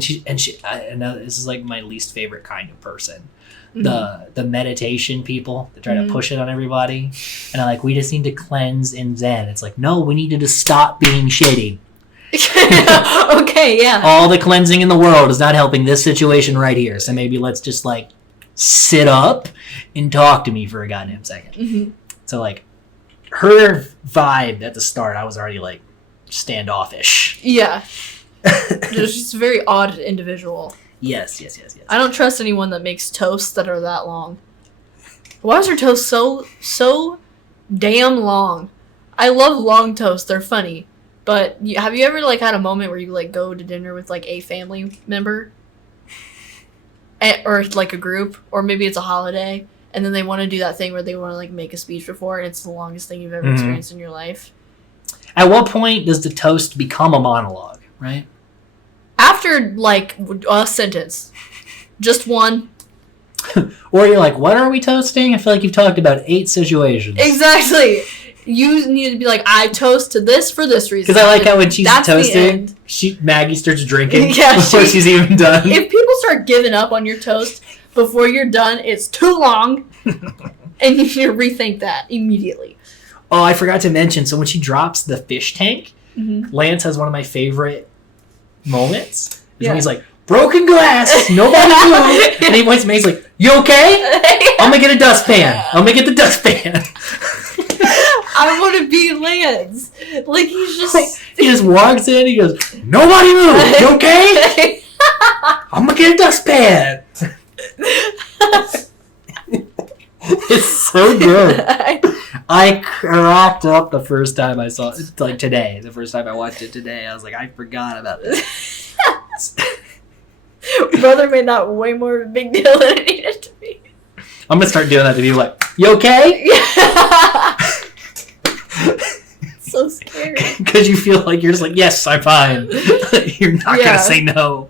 I know this is like my least favorite kind of person. Mm-hmm. The meditation people that try to push it on everybody. And I'm like, we just need to cleanse in Zen. It's like, no, we need to just stop being shitty. Okay, yeah. All the cleansing in the world is not helping this situation right here. So maybe let's just like sit up and talk to me for a goddamn second. Mm-hmm. So like her vibe at the start, I was already like standoffish. Yeah. She's a very odd individual. Yes. I don't trust anyone that makes toasts that are that long. Why is her toast so damn long? I love long toasts. They're funny. But have you ever like had a moment where you like go to dinner with like a family member, or like a group, or maybe it's a holiday, and then they want to do that thing where they want to like make a speech before, and it's the longest thing you've ever experienced in your life? At what point does the toast become a monologue? Right after like a sentence, just one. Or you're like, what are we toasting? I feel like you've talked about 8 situations. Exactly. You need to be like, I toast to this for this reason. Because I like how when she's toasting, Maggie starts drinking before she's even done. If people start giving up on your toast before you're done, it's too long. And you need to rethink that immediately. Oh, I forgot to mention, so when she drops the fish tank, Lance has one of my favorite moments. Is when he's like, broken glass, nobody move. And he points to me, he's like, you okay? I'm going to get a dustpan. I'm going to get the dustpan. I want to be Lance. Like, he's just... He just walks in, he goes, nobody move, you okay? I'm going to get a dustpan. It's so good. I cracked up the first time I saw it, like today. The first time I watched it today, I was like, I forgot about this. Brother made that way more of a big deal than it needed to be. I'm going to start doing that to people like, you okay? So scary. Because you feel like you're just like, yes, I'm fine. You're not going to say no.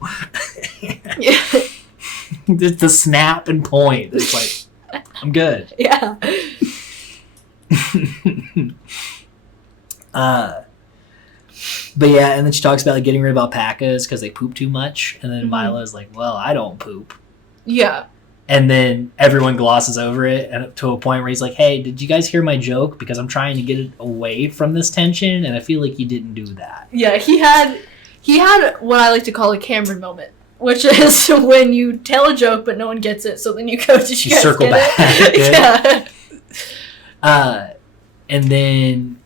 Just the snap and point. It's like, I'm good. Yeah. But yeah, and then she talks about like getting rid of alpacas because they poop too much. And then Milo's like, well, I don't poop. Yeah. And then everyone glosses over it and to a point where he's like, hey, did you guys hear my joke? Because I'm trying to get it away from this tension, and I feel like you didn't do that. Yeah, he had what I like to call a Cameron moment, which is when you tell a joke but no one gets it, so then you go, did you guys circle get back. Yeah. And then,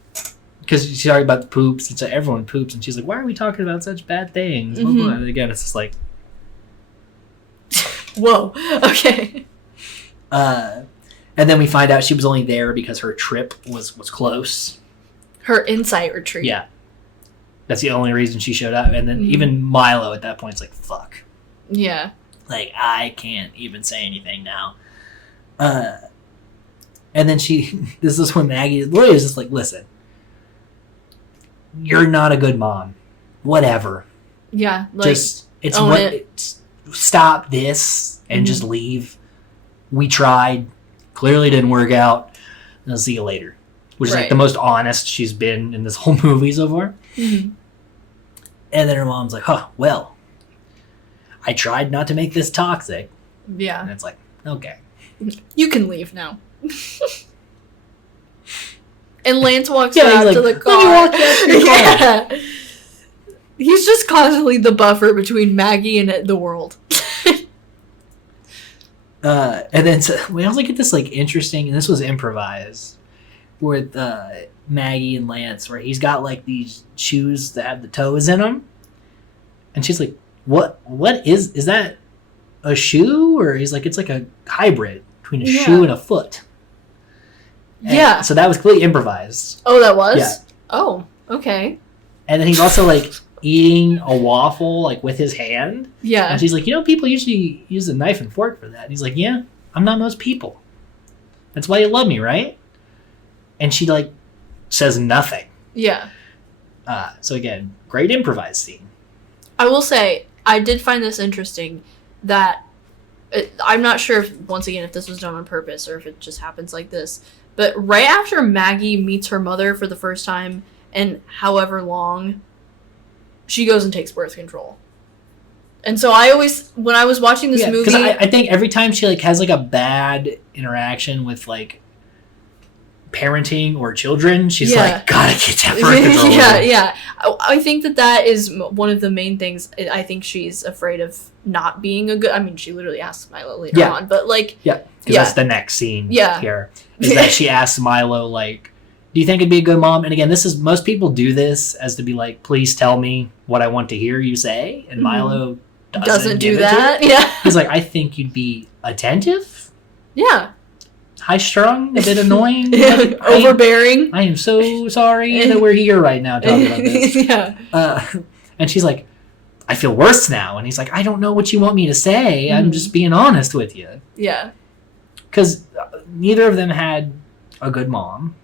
because she's talking about the poops, and so everyone poops, and she's like, why are we talking about such bad things? And again, it's just like, whoa, okay. And then we find out she was only there because her trip was close. Her insight retreat. Yeah. That's the only reason she showed up. And then even Milo at that point is like, fuck. Yeah. Like, I can't even say anything now. And then this is when Maggie literally is just like, listen, you're not a good mom. Whatever. Yeah. Like, stop this and just leave. We tried. Clearly didn't work out. And I'll see you later. Which is like the most honest she's been in this whole movie so far. And then her mom's like, well, I tried not to make this toxic. Yeah. And it's like, okay. You can leave now. And Lance walks Yeah, out he's to like, the car. "Let me walk you out to your car." Yeah. He's just constantly the buffer between Maggie and the world. And then we also get this like interesting, and this was improvised, with Maggie and Lance, where he's got like these shoes that have the toes in them, and she's like, "What is that? A shoe?" Or he's like, "It's like a hybrid between a shoe and a foot." And Yeah. so that was completely improvised. Oh, that was? Yeah. Oh, okay. And then he's also like eating a waffle like with his hand. Yeah. And she's like, people usually use a knife and fork for that. And he's like, yeah, I'm not most people. That's why you love me, right? And she like says nothing. Yeah. So again, great improvised scene. I will say, I did find this interesting that I'm not sure if, once again, if this was done on purpose or if it just happens like this, but right after Maggie meets her mother for the first time and however long, she goes and takes birth control. And so I always, when I was watching this movie, because I think every time she like has like a bad interaction with like parenting or children, she's like, gotta get that birth control. Yeah. I think that is one of the main things. I think she's afraid of not being a good. I mean, she literally asks Milo later on, but like, because that's the next scene. Yeah. Here is that she asks Milo like, "Do you think it'd be a good mom?" And again, this is, most people do this as to be like, "Please tell me what I want to hear you say," and Milo doesn't do that. Yeah, he's like, "I think you'd be attentive." Yeah. High strung, a bit annoying, overbearing. I am so sorry that we're here right now talking about this. Yeah. And she's like, "I feel worse now." And he's like, "I don't know what you want me to say. I'm just being honest with you." Yeah. Because neither of them had a good mom.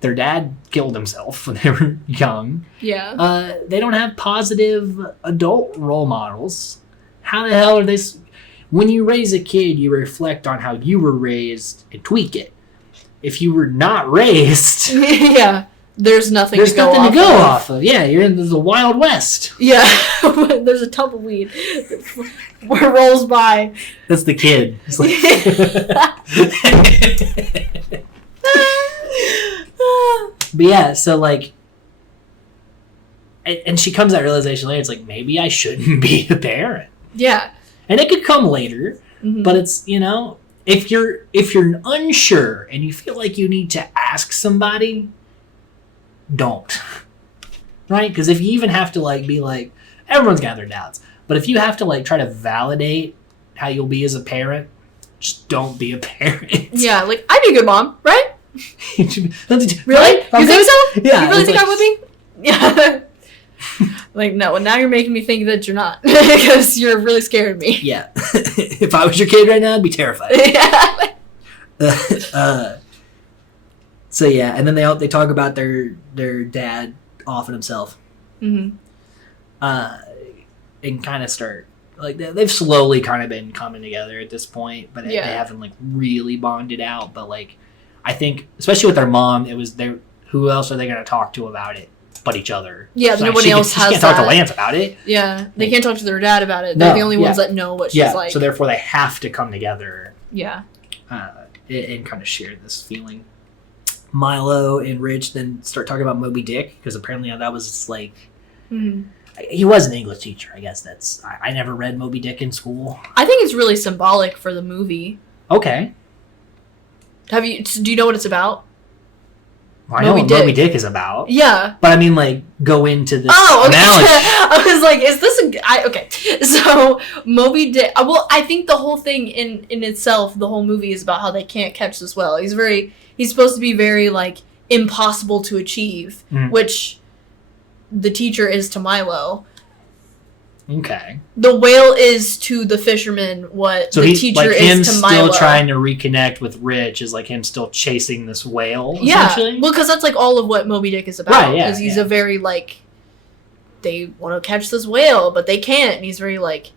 Their dad killed himself when they were young. Yeah. They don't have positive adult role models. How the hell are they? When you raise a kid, you reflect on how you were raised and tweak it. If you were not raised, yeah, there's nothing to go off of. Yeah, you're in the Wild West. Yeah, there's a tumbleweed where rolls by. That's the kid. It's like but yeah, so like, and she comes to that realization later. It's like, maybe I shouldn't be a parent. Yeah. And it could come later, but it's, if you're unsure and you feel like you need to ask somebody, don't. Right? Because if you even have to like be like, everyone's got their doubts, but if you have to like try to validate how you'll be as a parent, just don't be a parent. Yeah, like, I'd be a good mom, right? Really? Right? You think so? Yeah. You really think I would be? Yeah. Like, no, now you're making me think that you're not. Because you're really scared of me. Yeah. If I was your kid right now, I'd be terrified. Yeah. So yeah, and then they talk about their dad offing himself. Mm-hmm. And kind of start, like, they've slowly kind of been coming together at this point, but they haven't like really bonded out. But like, I think especially with their mom, it was their, who else are they going to talk to about it but each other? Yeah, so nobody else has she can't talk to Lance about it. Yeah, they can't talk to their dad about it. They're the only ones that know what she's like. So therefore they have to come together. Yeah. And kind of share this feeling. Milo and Rich then start talking about Moby Dick, because apparently that was just like, he was an English teacher. I guess that's, I never read Moby Dick in school. I think it's really symbolic for the movie. Okay. Do you know what it's about? Well, I know what Moby Dick is about. Yeah. But I mean, like, go into this analogy. I was like, is this okay. So, Moby Dick, well, I think the whole thing in itself, the whole movie is about how they can't catch this whale. He's supposed to be very, like, impossible to achieve, which the teacher is to Milo. Okay. The whale is to the fisherman what the teacher is to Milo. Still trying to reconnect with Rich is like him still chasing this whale, essentially? Well, because that's like all of what Moby Dick is about. Right, yeah. Because he's a very, like, they want to catch this whale, but they can't. And he's very, like,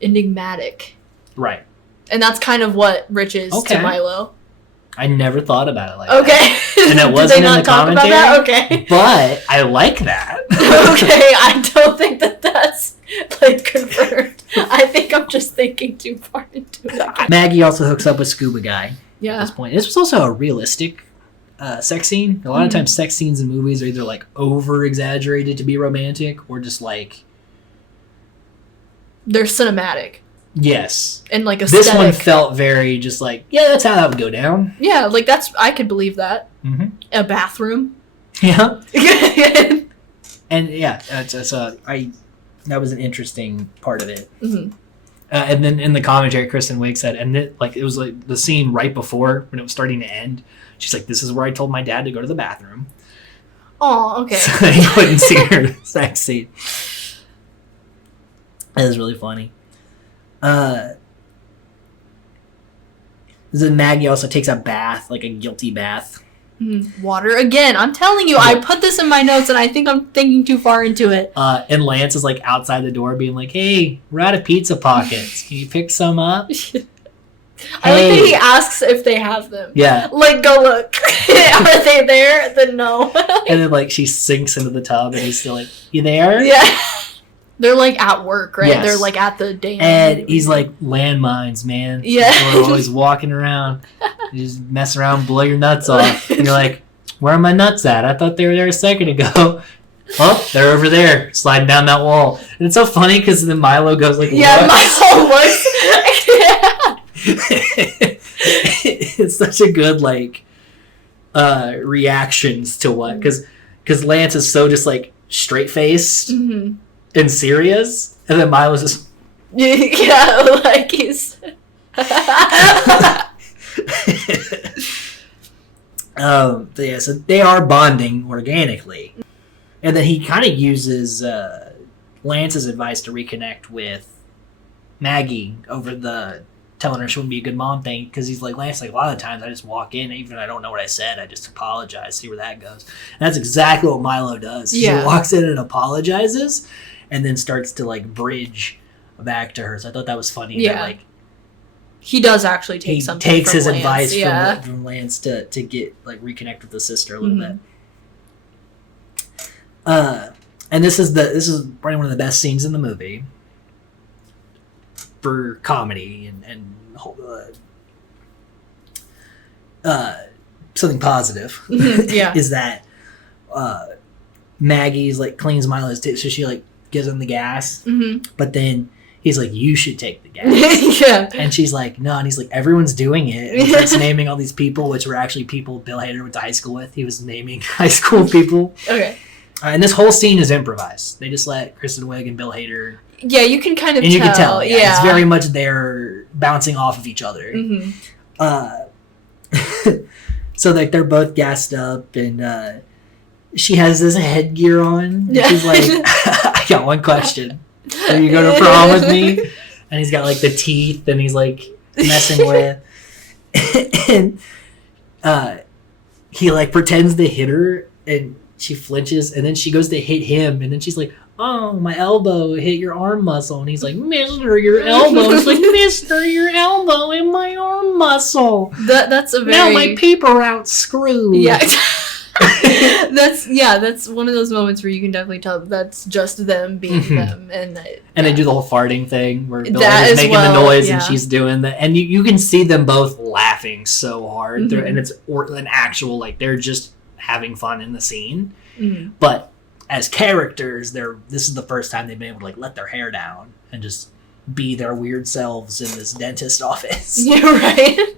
enigmatic. Right. And that's kind of what Rich is to Milo. I never thought about it like that. Okay. And that wasn't in the commentary. About that? Okay. But I like that. Okay, I don't think that's, like, confirmed. I think I'm just thinking too far into it. Maggie also hooks up with Scuba Guy at this point. This was also a realistic sex scene. A lot of times sex scenes in movies are either like over exaggerated to be romantic or just like they're cinematic yes. and like This aesthetic. one felt very just like yeah, that's how that would go down. Yeah, like that's I could believe that. Mm-hmm. A bathroom. Yeah. And yeah, that was an interesting part of it. Mm-hmm. And then in the commentary, Kristen Wiig said, and it was like the scene right before when it was starting to end. She's like, "This is where I told my dad to go to the bathroom." Oh, okay. So he couldn't see her sex scene. That was really funny. Then Maggie also takes a bath, like a guilty bath. Water again. I'm telling you, I put this in my notes, and I think I'm thinking too far into it. And Lance is like outside the door, being like, "Hey, we're out of pizza pockets. Can you pick some up?" I like that he asks if they have them. Yeah. Like, go look. Are they there? Then no. And then like she sinks into the tub, and he's still like, "You there?" Yeah. They're like at work, right? Yes. They're like at the damn. And he's like, "Landmines, man. Yeah. We're always walking around. You just mess around, blow your nuts off." And you're like, "Where are my nuts at? I thought they were there a second ago." Oh, they're over there, sliding down that wall. And it's so funny because then Milo goes like, yeah, "What?" Milo looks. It's such a good like reactions to what because Lance is so just like straight faced and serious, and then Milo's just yeah, like he's. But yeah, so they are bonding organically, and then he kind of uses Lance's advice to reconnect with Maggie over the telling her she wouldn't be a good mom thing, because he's like, Lance, like a lot of the times I just walk in, even if I don't know what I said, I just apologize, see where that goes. And that's exactly what Milo does. Yeah. He walks in and apologizes, and then starts to like bridge back to her. So I thought that was funny. Yeah. That, like, He does actually take he something takes from his Lance. advice Yeah. from Lance to get like reconnect with the sister a little bit. And this is probably one of the best scenes in the movie for comedy and something positive. Yeah. Is that Maggie's like cleans Milo's so she like gives him the gas, but then he's like, "You should take the gas." Yeah. And she's like, "No," and he's like, "Everyone's doing it." And he starts naming all these people, which were actually people Bill Hader went to high school with. He was naming high school people. Okay. And this whole scene is improvised. They just let Kristen Wiig and Bill Hader. Yeah, you can kind of And tell. you can tell. Yeah. It's very much they're bouncing off of each other. So like they're both gassed up, and she has this headgear on. Yeah. She's like, "I got one question. Are you going to prom with me?" And he's got like the teeth, and he's like messing with. And he like pretends to hit her, and she flinches, and then she goes to hit him, and then she's like, "Oh, my elbow hit your arm muscle." And he's like, "Mister, your elbow." He's like, "Mister, your elbow and my arm muscle. That's a very... Now my paper route screwed." Yeah. That's one of those moments where you can definitely tell that's just them being them, and they do the whole farting thing where Bill That is as making well, the noise yeah. and she's doing that, and you can see them both laughing so hard, and it's an actual like they're just having fun in the scene, but as characters, this is the first time they've been able to like let their hair down and just be their weird selves in this dentist office. Yeah, right.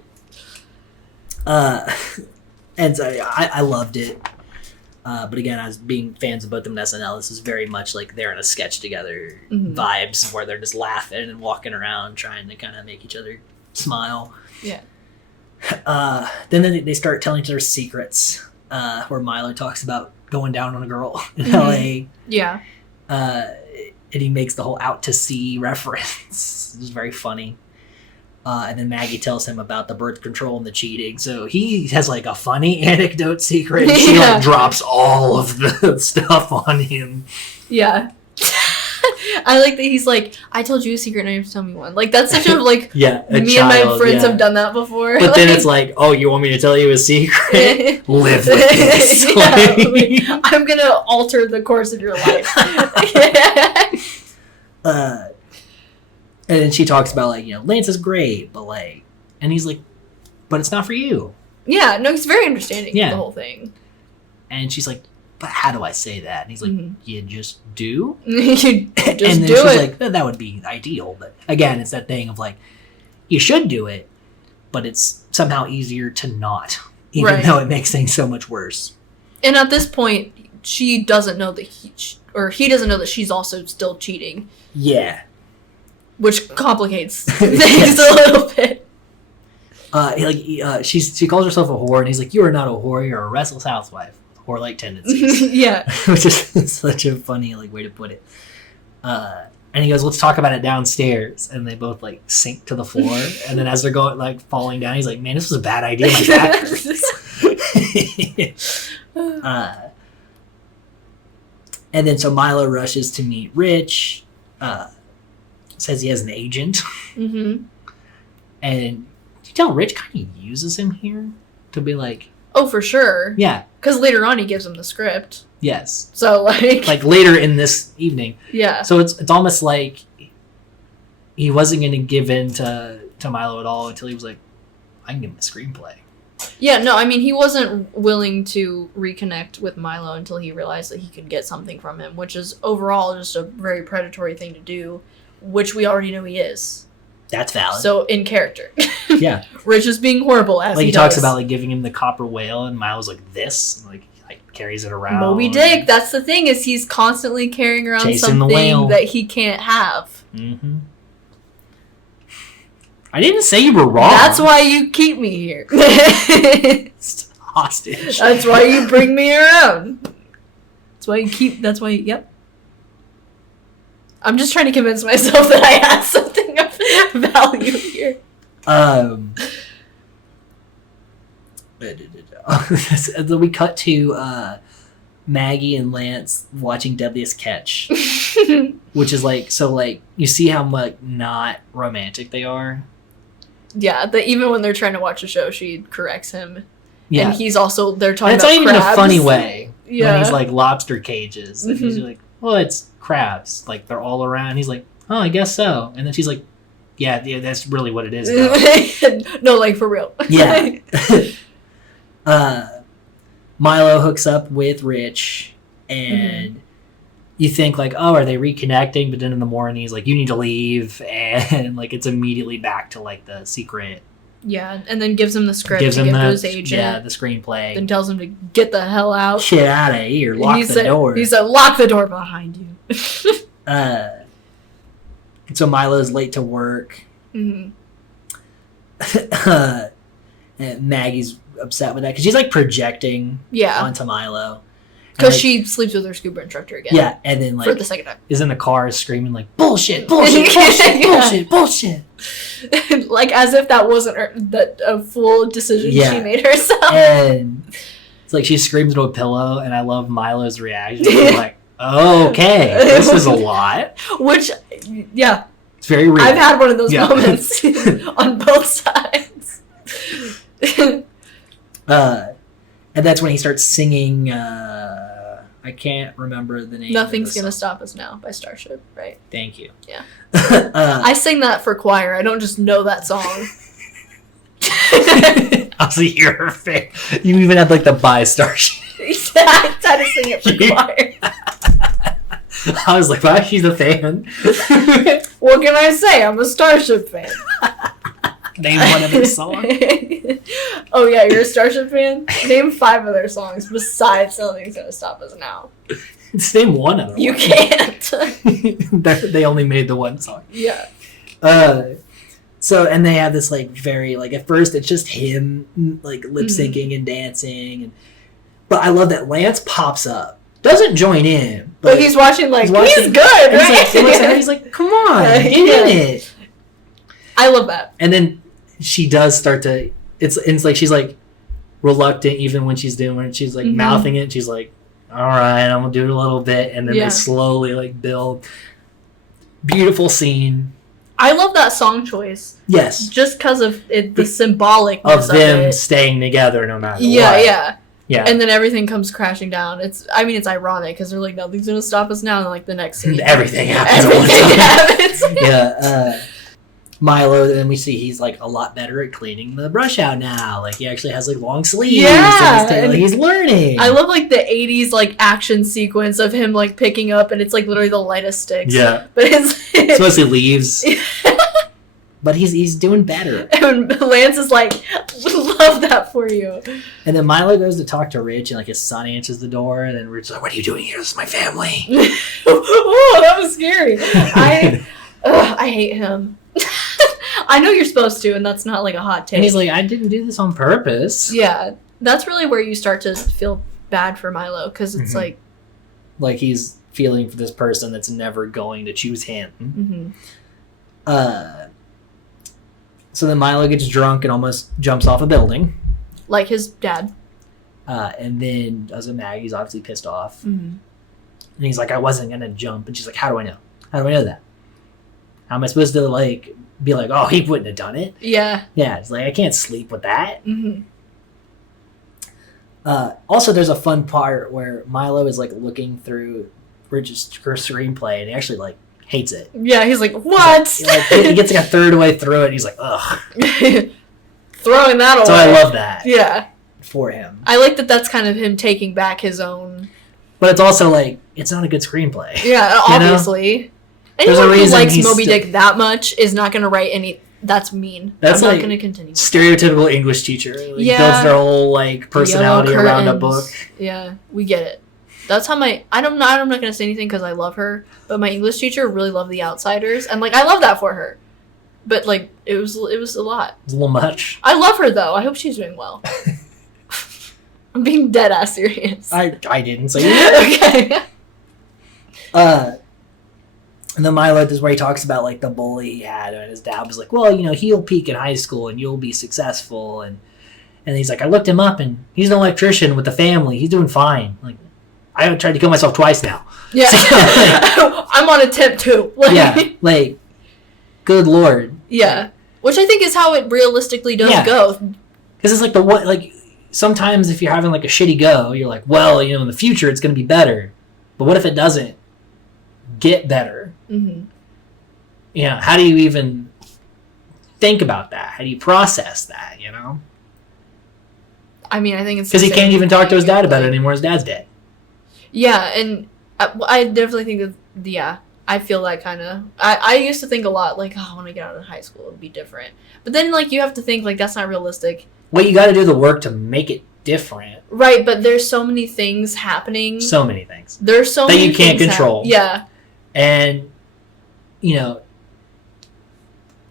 And so I loved it. But again, as being fans of both of them in SNL, this is very much like they're in a sketch together vibes where they're just laughing and walking around trying to kind of make each other smile. Yeah. Then they start telling each other secrets, where Milo talks about going down on a girl in LA. Yeah. And he makes the whole out to sea reference. It's very funny. And then Maggie tells him about the birth control and the cheating. So he has like a funny anecdote secret. And she like drops all of the stuff on him. Yeah. I like that he's like, "I told you a secret, now you have to tell me one." Like, that's such a, like, me and my friends have done that before. But then it's like, "Oh, you want me to tell you a secret? Live with this." Yeah, like, I'm gonna alter the course of your life. And then she talks about like, Lance is great, but like, and he's like, "But it's not for you." Yeah, no, he's very understanding Yeah. of the whole thing. And she's like, but how do I say that? And he's like, you just do? You just And then do she's it. like, that would be ideal. But again, it's that thing of like, you should do it, but it's somehow easier to not, even Right. though it makes things so much worse. And at this point, she doesn't know that he doesn't know that she's also still cheating, Yeah. which complicates things a little bit. She calls herself a whore, and he's like, you are not a whore, you're a restless housewife with whore-like tendencies. Yeah. Which is such a funny way to put it. And he goes, let's talk about it downstairs. And they both like sink to the floor. And then as they're going like falling down, he's like, man, this was a bad idea. My back hurts. And then so Milo rushes to meet Rich, says he has an agent. Mm-hmm. And you tell Rich kind of uses him here to be like, Oh, for sure. yeah, Because later on he gives him the script. yes. So, Like later in this evening. yeah. So it's almost like he wasn't going to give in to Milo at all until he was like, I can give him a screenplay. Yeah, no, I mean, he wasn't willing to reconnect with Milo until he realized that he could get something from him, which is overall just a very predatory thing to do, which we already know he is. That's valid. So, in character. Yeah. Rich is being horrible as Like he does. talks about like giving him the copper whale, and Milo's like this, and, like carries it around. Moby Dick, that's the thing, is he's constantly carrying around Chasing the whale. something that he can't have. Mm-hmm. I didn't say you were wrong. That's why you keep me here. Hostage. That's why you bring me around. Yep. I'm just trying to convince myself that I have something of value here. Then we cut to Maggie and Lance watching Deadliest Catch, which is like, so like you see how like not romantic they are. Yeah, that even when they're trying to watch a show, she corrects him. Yeah, And he's also, they're talking and it's about not even in a crabs. funny way. Yeah. When he's like lobster cages, and he's Mhm. like, well, it's crabs, like they're all around. He's like, oh, I guess so. And then she's like, yeah, that's really what it is. No, like for real. Yeah. Milo hooks up with Rich, and you think like, oh, are they reconnecting? But then in the morning, he's like, you need to leave, and like it's immediately back to like the secret. Yeah, and then gives him the script Gives to him give the to his agent. the screenplay. Then tells him to get the hell out. Get out of here! Lock He the said- door. He said, lock the door behind you. So Milo's late to work. Mm-hmm. And Maggie's upset with that because she's like projecting Yeah, onto Milo. And, because like, she sleeps with her scuba instructor again. yeah, and then for like the second time. is in the car screaming like bullshit, bullshit, bullshit, Yeah. bullshit, bullshit. Like as if that wasn't a full decision Yeah. she made herself. And it's like she screams into a pillow, and I love Milo's reaction. He's like, okay, this is a lot. Which, yeah, It's very real. I've had one of those Yeah. moments on both sides. And that's when he starts singing. I can't remember the name. Nothing's of the Gonna song. Stop Us Now by Starship, right? Thank you. Yeah. I I sing that for choir. I don't just know that song. see your face. You even had like the by Starship. I had to sing it for choir. I was like, why? She's a fan. What can I say? I'm a Starship fan. Name one of their songs. Oh yeah, you're a Starship fan? Name 5 of their songs besides Nothing's Gonna Stop Us Now. Just name one of them. You can't. They only made the one song. Yeah. So, and they have this like very like at first it's just him like lip syncing and dancing, but I love that Lance pops up, doesn't join in, But he's watching like, he's watching- he's good, and right? he looks at her, he's like, come on, get Yeah. in it. I love that. And then she does start to. It's like she's like reluctant even when she's doing it. She's like mouthing it. She's like, all right, I'm gonna do it a little bit, and then Yeah. they slowly like build. Beautiful scene. I love that song choice Yes. just because of the symbolic Of them it. staying together no matter Yeah, what. yeah. Yeah. And then everything comes crashing down. It's ironic because they're like, nothing's gonna stop us now, and like the next scene, Everything happens at one everything time. happens. Yeah. Milo, then we see he's like a lot better at cleaning the brush out now. Like he actually has like long sleeves. Yeah, and he's learning. I love like the 80s like action sequence of him like picking up, and it's like literally the lightest sticks. Yeah, but it's mostly leaves. But he's doing better. And Lance is like, love that for you. And then Milo goes to talk to Rich, and like his son answers the door, and then Rich's like, "What are you doing here? This is my family." Oh, that was scary. I hate him. I know you're supposed to, and that's not like a hot take. And he's like, "I didn't do this on purpose." Yeah, that's really where you start to feel bad for Milo, because it's like he's feeling for this person that's never going to choose him. So then Milo gets drunk and almost jumps off a building. Like his dad. And then Maggie's obviously pissed off. Mm-hmm. And he's like, "I wasn't going to jump." And she's like, "How do I know? How do I know that? How am I supposed to like be like, oh, he wouldn't have done it?" Yeah. Yeah, it's like, I can't sleep with that. Mm-hmm. Also, there's a fun part where Milo is like looking through Rich's screenplay, and he actually like hates it. Yeah, he's like, what? He gets like a third way through it, and he's like, ugh. Throwing that away. So I love that. Yeah. For him. I like that that's kind of him taking back his own. But it's also like, it's not a good screenplay. Yeah, obviously. Anyone who likes Moby Dick that much is not going to write any... That's mean. That's I'm like not going to continue. Stereotypical English teacher. Like, yeah. builds their whole like personality around a book. Yeah, we get it. That's how I'm not going to say anything because I love her, but my English teacher really loved The Outsiders, and like I love that for her. But like it was a lot. It's a little much. I love her though. I hope she's doing well. I'm being dead ass serious. I didn't say that. Okay. And then Milo, this is where he talks about like the bully he had, and his dad was like, "Well, he'll peak in high school and you'll be successful." And he's like, "I looked him up, and he's an electrician with a family. He's doing fine. Like, I tried to kill myself twice now." Yeah. I'm on a tip too. Like, yeah. Like, good Lord. Yeah. Which I think is how it realistically does go. Because it's like sometimes if you're having like a shitty go, you're like, well, in the future it's going to be better. But what if it doesn't get better? Mm-hmm. How do you even think about that? How do you process that, I mean, I think it's... Because he can't even talk to his dad about it anymore. His dad's dead. Yeah, and I definitely think that, I feel that kind of... I used to think a lot, like, oh, when I get out of high school, it'll be different. But then, like, you have to think, like, that's not realistic. Well, you got to do the work to make it different. Right, but there's so many things happening. So many things. There's so many things that you can't control. Yeah. And,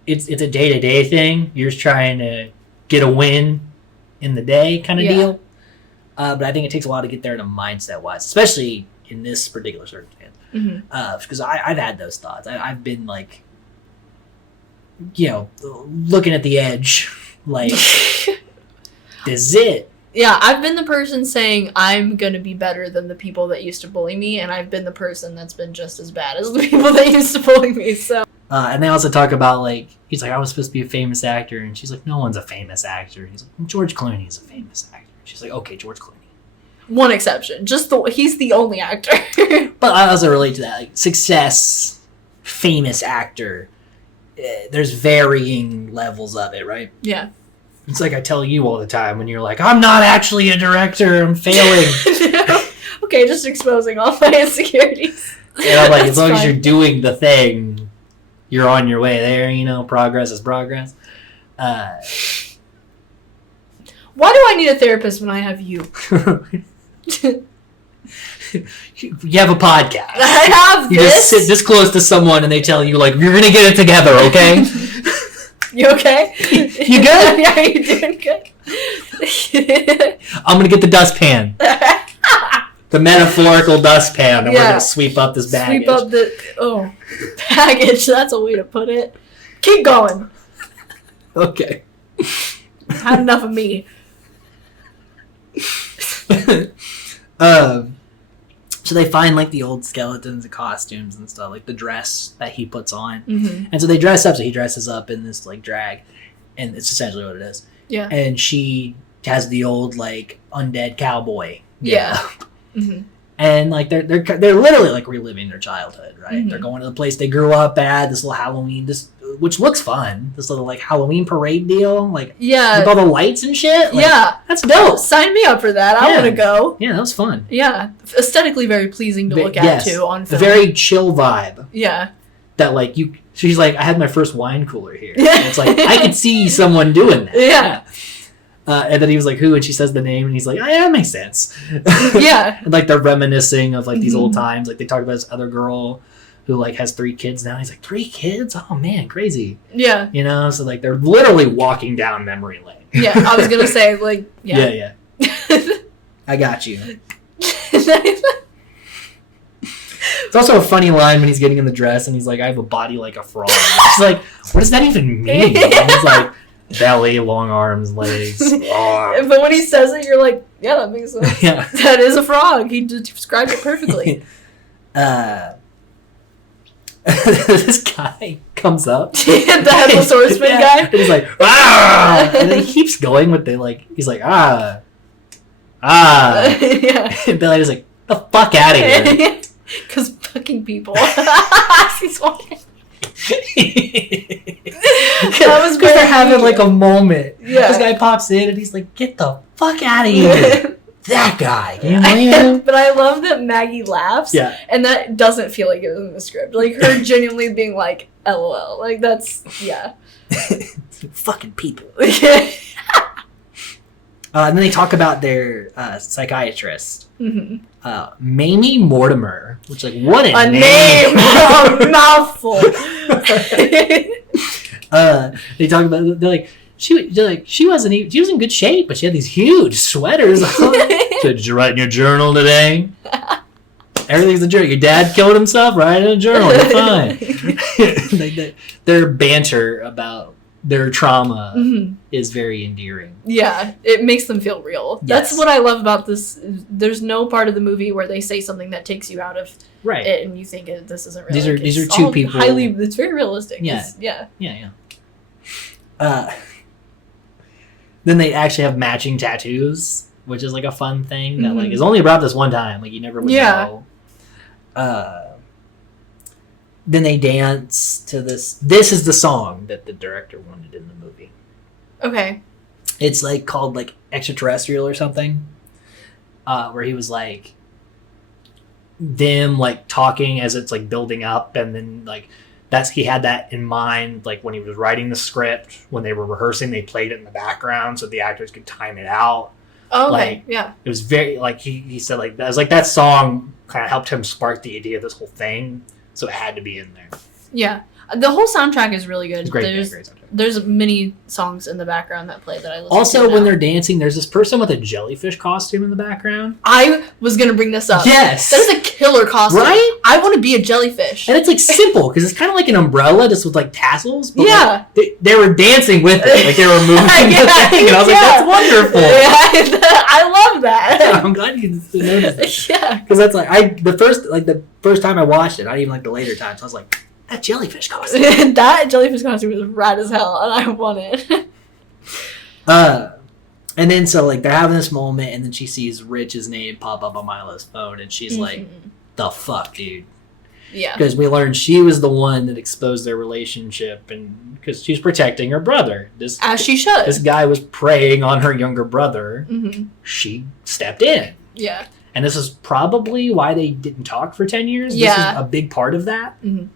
it's a day-to-day thing. You're just trying to get a win in the day kind of deal. But I think it takes a while to get there in a mindset-wise, especially in this particular circumstance. Mm-hmm. Because I've had those thoughts. I've been like, looking at the edge, like, this is it. Yeah, I've been the person saying I'm going to be better than the people that used to bully me, and I've been the person that's been just as bad as the people that used to bully me, so... And they also talk about, like, he's like, I was supposed to be a famous actor, and she's like, no one's a famous actor. He's like, George Clooney is a famous actor. She's like, okay, George Clooney. One exception. He's the only actor. But I also relate to that. Like, success, famous actor, there's varying levels of it, right? Yeah. It's like I tell you all the time when you're like, I'm not actually a director, I'm failing. Okay, just exposing all my insecurities. And I'm like, as long as you're doing the thing, you're on your way there, progress is progress. Why do I need a therapist when I have you? You have a podcast. I have you this. Just sit this close to someone and they tell you, like, you're going to get it together, okay? You okay? You good? Yeah, you doing good? I'm going to get the dustpan. The metaphorical dustpan, and we're going to sweep up this baggage. Sweep up baggage. That's a way to put it. Keep going. Okay. Had enough of me. So they find like the old skeletons and costumes and stuff, like the dress that he puts on. Mm-hmm. And so they dress up. So he dresses up in this like drag, and it's essentially what it is. Yeah. And she has the old like undead cowboy. Yeah. Mm-hmm. And like they're literally like reliving their childhood, right? Mm-hmm. They're going to the place they grew up at, this little Halloween, this which looks fun. This little like Halloween parade deal, like Yeah. with all the lights and shit. Like, Yeah. that's dope. Sign me up for that. I Yeah. want to go. Yeah, that was fun. Yeah. Aesthetically very pleasing to look at, Yes. too, on A film. very chill vibe. Yeah. That like you. She's like, I had my first wine cooler here. Yeah. And it's like I could see someone doing that. Yeah. And then he was like, "Who?" And she says the name, and he's like, "Oh yeah, that makes sense." Yeah. And like they're reminiscing of like these Mhm. old times. Like they talk about this other girl who like has 3 kids now. He's like, 3 kids? Oh man, crazy. Yeah. You know? So like they're literally walking down memory lane. Yeah. I was going to say, like, yeah. Yeah. I got you. It's also a funny line when he's getting in the dress and he's like, "I have a body like a frog." She's like, "What does that even mean?" And he's like, "Belly, long arms, legs." But when he says it, you're like, yeah, that makes sense. Yeah. That is a frog. He described it perfectly. This guy comes up. The Headless Horseman guy? And he's like, "Ah!" And then he keeps going with the like, he's like, "Ah. Yeah. And Billy is like, "The fuck out of here." Because fucking people. He's walking. That was because they're very having mean. like a moment. Yeah. This guy pops in and he's like, "Get the fuck out of here." That guy. Can you believe him? But I love that Maggie laughs. Yeah. And that doesn't feel like it was in the script. Like her genuinely being like, LOL. Like that's, yeah. Fucking people. Yeah. And then they talk about their psychiatrist, Mm-hmm. Mamie Mortimer, which like what a name. A mouthful. They talk about they're like she wasn't even, she was in good shape, but she had these huge sweaters on. So did you write in your journal today? Everything's a journal. Your dad killed himself. Write in a journal. You're fine. Their banter about their trauma is very endearing. Yeah, it makes them feel real. Yes. That's what I love about this. There's no part of the movie where they say something that takes you out of Right. it and you think this isn't real. These are two people. It's very realistic. Yeah. Yeah. Then they actually have matching tattoos, which is like a fun thing that like is only about this one time. Like you never would know. Then they dance to this. This is the song that the director wanted in the movie. Okay. It's like called like Extraterrestrial or something, where he was like them like talking as it's like building up, and then like he had that in mind like when he was writing the script. When they were rehearsing, they played it in the background so the actors could time it out. Oh, okay. Like, yeah. It was very like he said like that was like that song kind of helped him spark the idea of this whole thing, so it had to be in there. Yeah. The whole soundtrack is really good. It's great. Great soundtrack. There's many songs in the background that play that I listen to. Also, now. when they're dancing, there's this person with a jellyfish costume in the background. I was gonna bring this up. Yes, that is a killer costume. Right? I want to be a jellyfish. And it's like simple because it's kind of like an umbrella just with like tassels. But yeah, like, they were dancing with it, like they were moving the thing, and I was like, "That's wonderful." Yeah, I love that. I'm glad you noticed. Yeah, because that's like the first time I watched it, not even like the later times. I was like, that jellyfish costume. That jellyfish costume was rad as hell, and I want it. And then so like they're having this moment, and then she sees Rich's name pop up on Milo's phone, and she's like, "The fuck, dude." Yeah. Because we learned she was the one that exposed their relationship, and because she's protecting her brother. As she should. This guy was preying on her younger brother. Mm-hmm. She stepped in. Yeah. And this is probably why they didn't talk for 10 years. Yeah. This is a big part of that. Mm-hmm.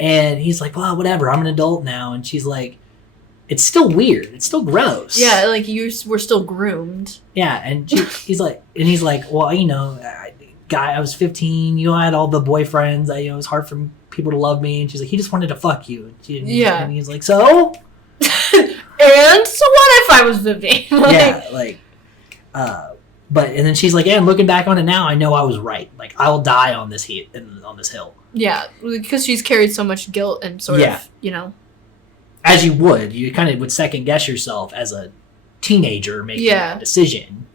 And he's like, well, whatever, I'm an adult now. And she's like, it's still weird. It's still gross. Yeah, like we're still groomed. Yeah, and he's like, well, you know, I was 15. You know, I had all the boyfriends. It was hard for people to love me. And she's like, he just wanted to fuck you. And he's like, so? And so what if I was 15? And then she's like, yeah, looking back on it now, I know I was right. Like, I'll die on this hill. Yeah, because she's carried so much guilt and sort of, you know. As you would. You kind of would second guess yourself as a teenager making that decision.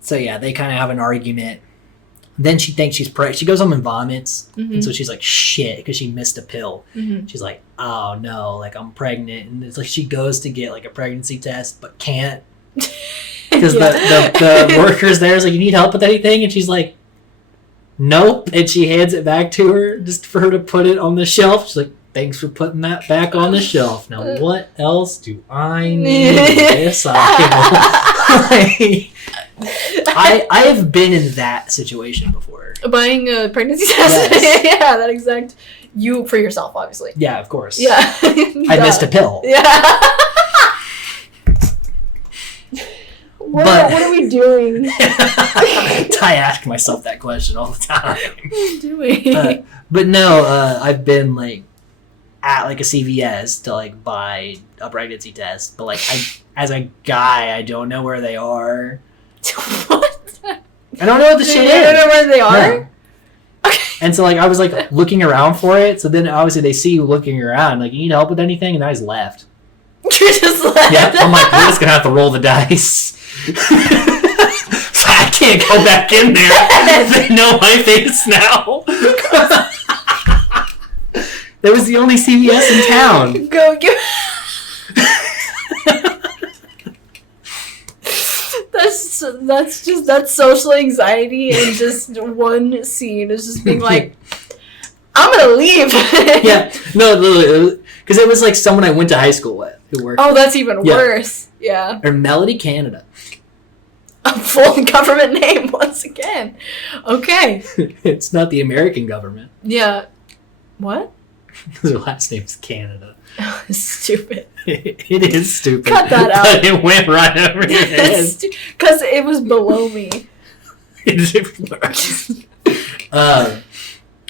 So, yeah, they kind of have an argument. Then she thinks she's pregnant. She goes home and vomits. Mm-hmm. And so she's like, shit, because she missed a pill. Mm-hmm. She's like, oh, no, like, I'm pregnant. And it's like she goes to get, like, a pregnancy test, but can't. Because the workers there is like, you need help with anything? And she's like, nope. And she hands it back to her just for her to put it on the shelf. She's like, thanks for putting that back on the shelf. Now, what else do I need in this item? I have been in that situation before. Buying a pregnancy test? Yes. Yeah, that exact... You, for yourself, obviously. Yeah, of course. Yeah. I missed a pill. Yeah. What are we doing? I ask myself that question all the time. What are we doing? But no, I've been like at like a CVS to like buy a pregnancy test, but like as a guy, I don't know where they are. What? I don't know what the shit is. You don't know where they are? No. And so like I was like looking around for it. So then obviously they see you looking around, like, you need help with anything, and I just left. You just left. Yeah, I'm like, we're just gonna have to roll the dice. So I can't go back in there. They know my face now. That was the only CVS in town. Go get. That's social anxiety and just one scene is just being like, I'm gonna leave. Yeah, no, literally, because it was like someone I went to high school with who worked. Oh, that's even worse. Yeah. Or Melody Canada. A full government name once again. Okay. It's not the American government. Yeah. What? Their last name's Canada. Stupid. It is stupid. Cut that out. But it went right over your head. Because it was below me.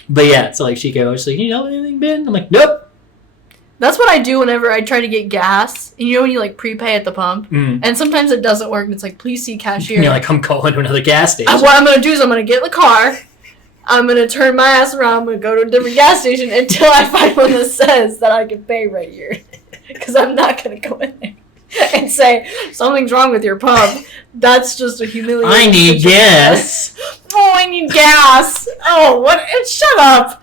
But yeah, so like she came, she's like, you know anything, Ben? I'm like, nope. That's what I do whenever I try to get gas. And you know when you like prepay at the pump? And sometimes it doesn't work and it's like, please see cashier. And you're like, I'm going to another gas station. What I'm going to do is I'm going to get in the car. I'm going to turn my ass around. I'm going to go to a different gas station until I find one that says that I can pay right here. Because I'm not going to go in there and say, something's wrong with your pump. That's just a humiliating I need gas. Oh, I need gas. Oh, what? Shut up.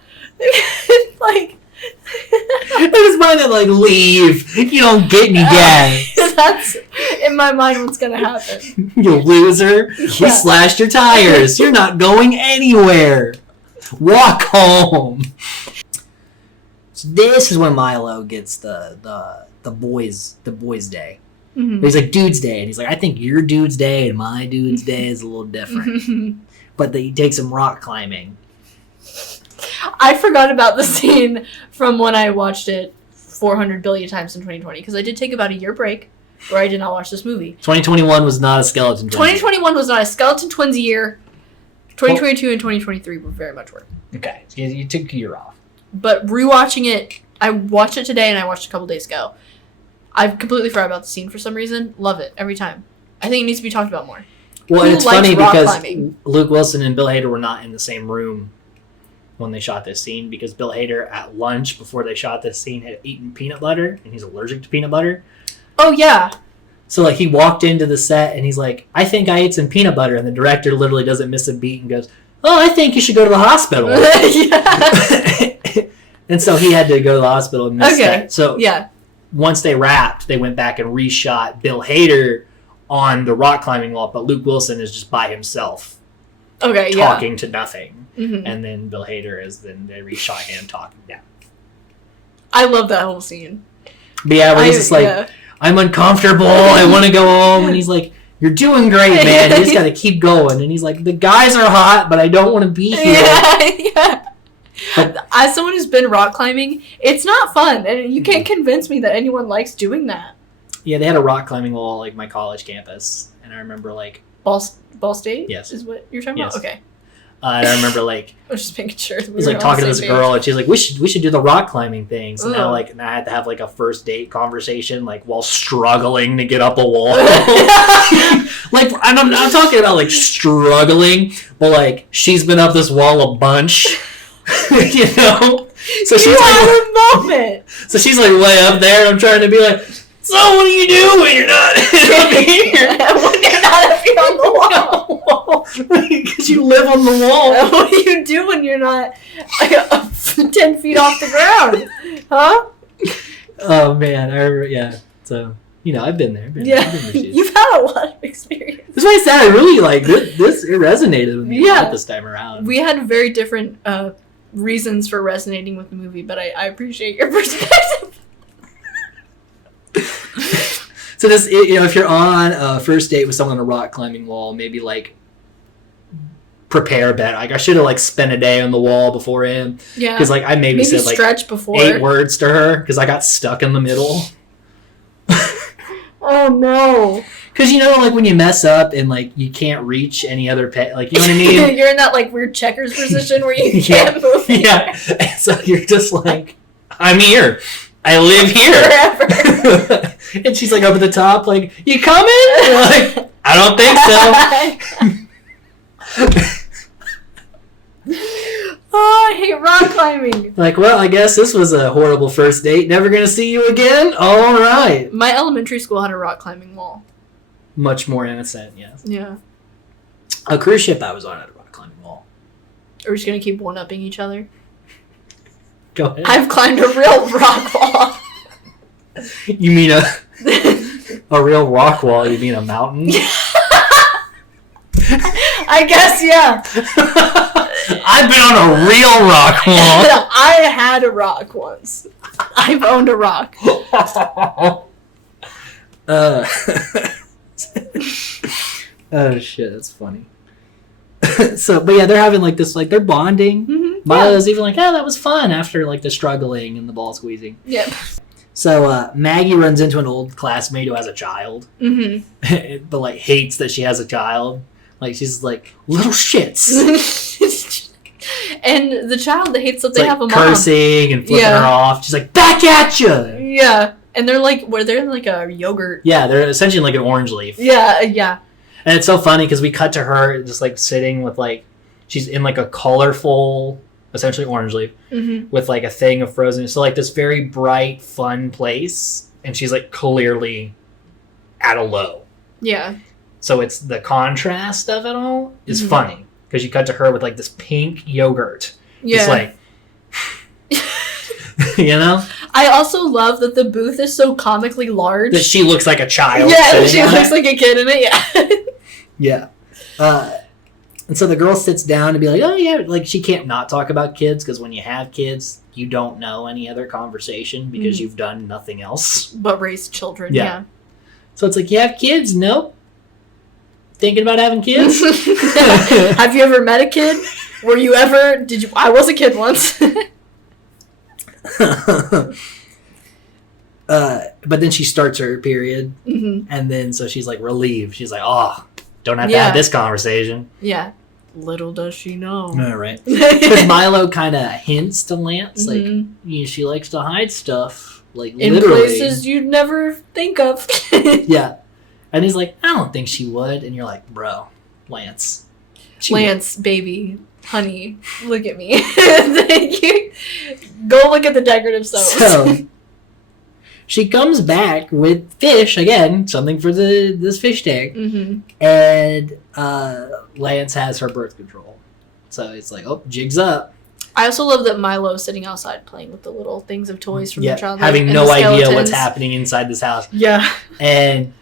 Like... It was mine that like, leave. You don't get any gas. That's in my mind what's going to happen. You loser. Yeah. We slashed your tires. You're not going anywhere. Walk home. So this is when Milo gets the boys day. Mm-hmm. He's like, dude's day. And he's like, I think your dude's day and my dude's day is a little different. But he takes him rock climbing. I forgot about the scene from when I watched it 400 billion times in 2020 because I did take about a year break where I did not watch this movie. 2021 was not a skeleton twins. 2021 was not a skeleton twins year. 2022 and 2023 were very much work. Okay, so you took a year off. But rewatching it, I watched it today and I watched it a couple days ago. I completely forgot about the scene for some reason. Love it every time. I think it needs to be talked about more. Well, and it's funny because Luke Wilson and Bill Hader were not in the same room when they shot this scene because Bill Hader at lunch before they shot this scene had eaten peanut butter and he's allergic to peanut butter. Oh yeah. So like he walked into the set and he's like, I think I ate some peanut butter, and the director literally doesn't miss a beat and goes, oh, I think you should go to the hospital. And so he had to go to the hospital and miss that. So yeah. Once they wrapped, they went back and reshot Bill Hader on the rock climbing wall, but Luke Wilson is just by himself. Okay, talking to nothing. Mm-hmm. And then Bill Hader they reshot him talking down. I love that whole scene. But yeah, when he's just like, I'm uncomfortable, I want to go home, and he's like, you're doing great, man, you just gotta keep going. And he's like, the guys are hot, but I don't want to be here. Yeah. But, as someone who's been rock climbing, it's not fun, and you can't convince me that anyone likes doing that. Yeah, they had a rock climbing wall like my college campus, and I remember like Ball State? Yes. Is what you're talking about? Okay. And I remember like I was just making sure. I was like talking to this girl, and she's like, "We should do the rock climbing thing." So now I had to have like a first date conversation, like while struggling to get up a wall. Like I'm talking about like struggling, but like she's been up this wall a bunch, you know. So she's like a moment. So she's like way up there, and I'm trying to be like, so what do you do when you're not up here? When you're not up here on the wall? Because you live on the wall. What do you do when you're not 10 feet off the ground? Huh? Oh, man. I remember, yeah. So You know, I've been there. I've been Yeah, there, shoes. you've had a lot of experience. That's why I said I really like this. It resonated with me a lot this time around. We had very different reasons for resonating with the movie, but I appreciate your perspective. So this, you know, if you're on a first date with someone on a rock climbing wall, maybe like prepare a bit. Like I should have like spent a day on the wall beforehand. Yeah. Because like I maybe said like stretch before 8 words to her because I got stuck in the middle. Oh no. Because you know, like when you mess up and like you can't reach any other pet, like you know what I mean. You're in that like weird checkers position where you can't move. Yeah. And so you're just like, I'm here. I live here. Forever. And she's like up at the top, like, you coming? And you're like, I don't think so. Oh, I hate rock climbing. Like, well, I guess this was a horrible first date. Never gonna see you again? All right. My elementary school had a rock climbing wall. Much more innocent, yes. Yeah. A cruise ship I was on had a rock climbing wall. Are we just gonna keep one-upping each other? Go ahead. I've climbed a real rock wall. You mean a real rock wall? You mean a mountain? I guess, yeah. I've been on a real rock wall. I had a rock once. I've owned a rock. Oh shit, that's funny. So, but yeah, they're having like this, like they're bonding. Mm-hmm. Milo's even like, oh, that was fun after like the struggling and the ball squeezing. Yep. So Maggie runs into an old classmate who has a child, but like hates that she has a child. Like she's like little shits, and the child that hates that it's they like have a mom cursing and flipping her off. She's like, back at you. Yeah, and they're like, they're like a yogurt. Yeah, they're essentially like an orange leaf. Yeah, yeah. And it's so funny because we cut to her just like sitting with like, she's in like a colorful, essentially orange leaf, with like a thing of frozen. So like this very bright, fun place. And she's like clearly at a low. Yeah. So it's the contrast of it all is funny. Because you cut to her with like this pink yogurt. Yeah. It's like, you know? I also love that the booth is so comically large. That she looks like a child. Yeah, she looks like a kid in it, yeah. Yeah. And so the girl sits down to be like, oh, yeah, like she can't not talk about kids because when you have kids, you don't know any other conversation because you've done nothing else. But raise children, yeah. So it's like, you have kids? Nope. Thinking about having kids? Have you ever met a kid? Were you ever, did you, I was a kid once. But then she starts her period. And then so she's like relieved. She's like, oh, don't have to have this conversation. Yeah. Little does she know. All right. Because Milo kind of hints to Lance, like, she likes to hide stuff, like, in literally. places you'd never think of. Yeah. And he's like, I don't think she would. And you're like, bro, Lance. Lance, baby, honey, look at me. Thank you. Go look at the decorative stones. So, she comes back with fish, again, something for this fish tank. And Lance has her birth control. So it's like, oh, jig's up. I also love that Milo's sitting outside playing with the little things of toys from the childhood. Having no idea what's happening inside this house. Yeah. And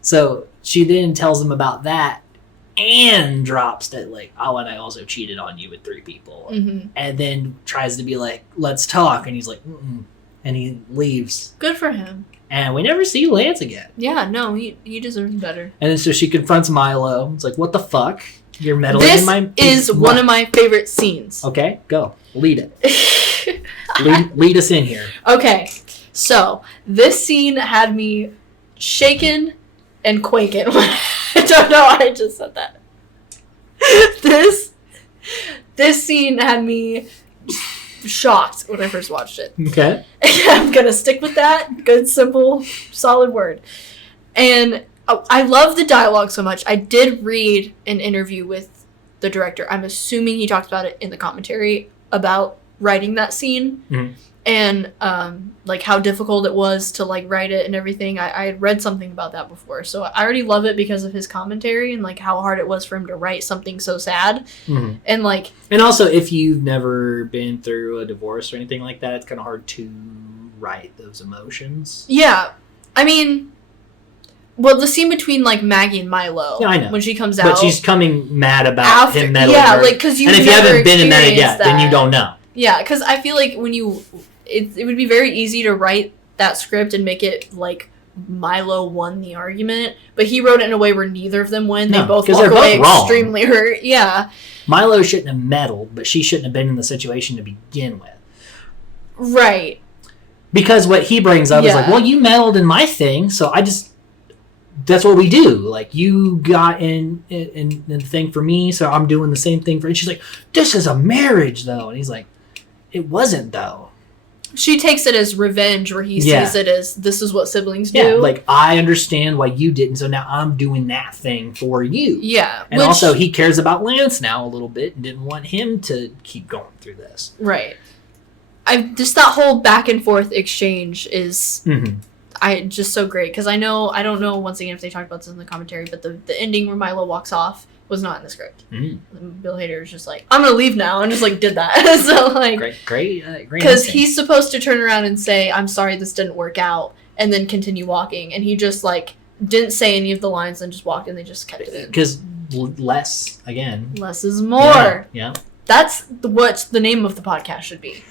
so she then tells him about that and drops that, like, oh, and I also cheated on you with 3 people. And then tries to be like, let's talk. And he's like, mm-mm. And he leaves. Good for him. And we never see Lance again. Yeah, no, he deserves better. And then so she confronts Milo. It's like, what the fuck? You're meddling in my... This is one of my favorite scenes. Okay, go. Lead it. lead us in here. Okay, so this scene had me shaken and quaking. I don't know why I just said that. This scene had me shocked when I first watched it. Okay. I'm gonna stick with that. Good, simple, solid word. And I love the dialogue so much. I did read an interview with the director. I'm assuming he talked about it in the commentary about writing that scene. And like how difficult it was to like write it and everything. I had read something about that before, so I already love it because of his commentary and like how hard it was for him to write something so sad. And like, and also if you've never been through a divorce or anything like that, it's kind of hard to write those emotions. Yeah, I mean, Well, the scene between like Maggie and Milo, Yeah, I know. when she comes out, But she's coming mad about him meddling yeah, her. like because you and if you haven't been in that yet, then you don't know. Yeah, because I feel like when it would be very easy to write that script and make it like Milo won the argument, but he wrote it in a way where neither of them win. They both walk away extremely hurt. Yeah, Milo shouldn't have meddled, but she shouldn't have been in the situation to begin with. Right. Because what he brings up is like, well, you meddled in my thing, so that's what we do. Like, you got in the thing for me, so I'm doing the same thing for you. And she's like, this is a marriage, though. And he's like, it wasn't, though. She takes it as revenge, where he sees it as, this is what siblings do. Yeah, like, I understand why you didn't, so now I'm doing that thing for you. Yeah. And also, he cares about Lance now a little bit and didn't want him to keep going through this. Right. Just that whole back and forth exchange is... Mm-hmm. Just so great, because I don't know once again if they talked about this in the commentary, but the ending where Milo walks off was not in the script. Bill Hader was just like, I'm gonna leave now, and just like did that. So like great because he's supposed to turn around and say, I'm sorry this didn't work out, and then continue walking, and he just like didn't say any of the lines and just walked, and they just kept it in. Because less is more. Yeah. That's what the name of the podcast should be.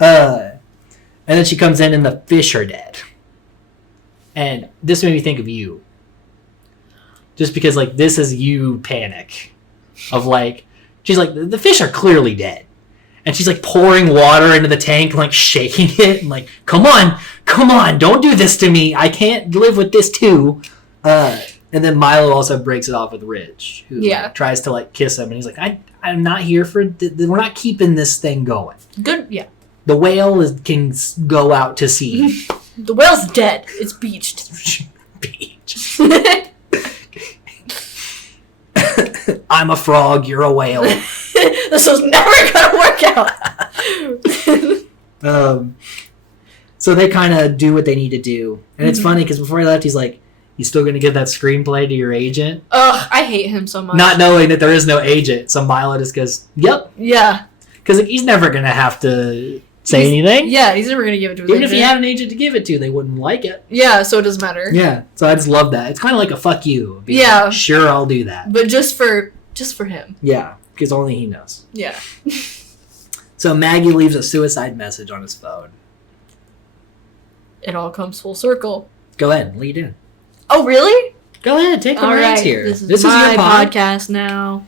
And then she comes in and the fish are dead. And this made me think of you. Just because, like, this is you panic. Of, like, she's like, the fish are clearly dead. And she's, like, pouring water into the tank and, like, shaking it. And, like, come on, don't do this to me. I can't live with this, too. And then Milo also breaks it off with Rich. Who like, tries to, like, kiss him. And he's like, I'm not here for... we're not keeping this thing going. Good, yeah. The whale can go out to sea. The whale's dead. It's beached. Beach. I'm a frog, you're a whale. This was never gonna work out. So they kind of do what they need to do. And it's funny because before he left, he's like, you still going to give that screenplay to your agent? Ugh, I hate him so much. Not knowing that there is no agent. So Milo just goes, yep. Yeah. Because like, he's never going to have to... say anything? Yeah, he's never going to give it to his agent. Even if he had an agent to give it to, they wouldn't like it. Yeah, so it doesn't matter. Yeah, so I just love that. It's kind of like a fuck you. Yeah. Like, sure, I'll do that. But just for him. Yeah, because only he knows. Yeah. So Maggie leaves a suicide message on his phone. It all comes full circle. Go ahead, lead in. Oh, really? Go ahead, take the reins here. This is my your podcast now.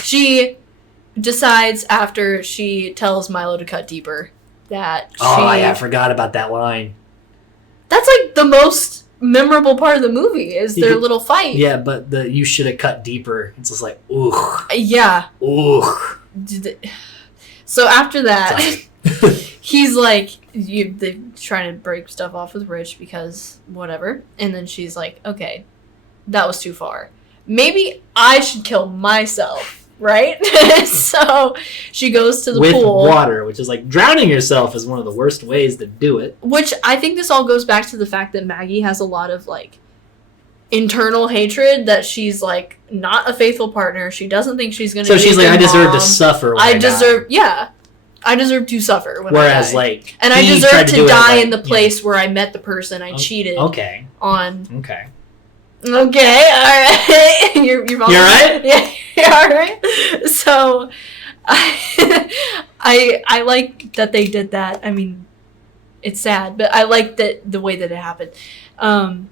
She... decides after she tells Milo to cut deeper that I forgot about that line. That's like the most memorable part of the movie is their little fight. Yeah, but you should have cut deeper. It's just like, ooh. Yeah. Ooh. So after that, he's like, they're trying to break stuff off with Rich because whatever. And then she's like, okay, that was too far. Maybe I should kill myself. Right? So she goes to the pool. With water, which is like drowning yourself is one of the worst ways to do it. Which I think this all goes back to the fact that Maggie has a lot of like internal hatred that she's like not a faithful partner. She doesn't think she's going to So she's like, I deserve to suffer when I deserve, yeah. I deserve to suffer when Whereas, I die. like, and I deserve to die in the place where I met the person I cheated on. Okay. Okay, all right. You're right? Yeah, all right. So, I like that they did that. I mean, it's sad, but I like that the way that it happened. And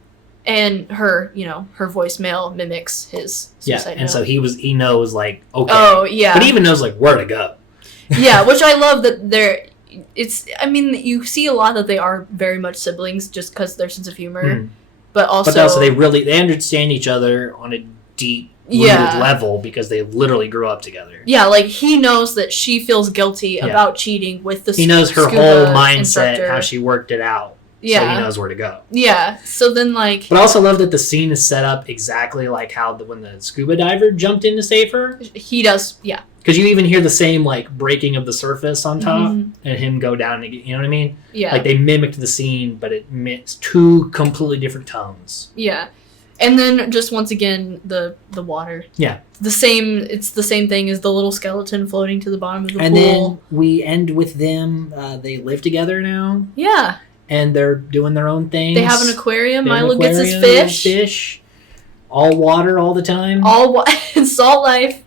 her voicemail mimics his suicide note. So he knows like, okay. Oh, yeah. But he even knows like where to go. Yeah, which I love that you see a lot that they are very much siblings just because their sense of humor. But also they understand each other on a deep rooted level because they literally grew up together. Yeah, like he knows that she feels guilty about cheating with the He knows her whole mindset, instructor. How she worked it out. Yeah. So he knows where to go. Yeah. So then like But I also love that the scene is set up exactly like how when the scuba diver jumped in to save her. He does, yeah. Because you even hear the same like breaking of the surface on top and him go down. You know what I mean? Yeah. Like they mimicked the scene, but it meant two completely different tones. Yeah. And then just once again the water. Yeah. It's the same thing as the little skeleton floating to the bottom of the pool. And then we end with them. They live together now. Yeah. and they're doing their own things. They have an aquarium. They have an Milo gets his aquarium, fish. All water all the time. Salt life.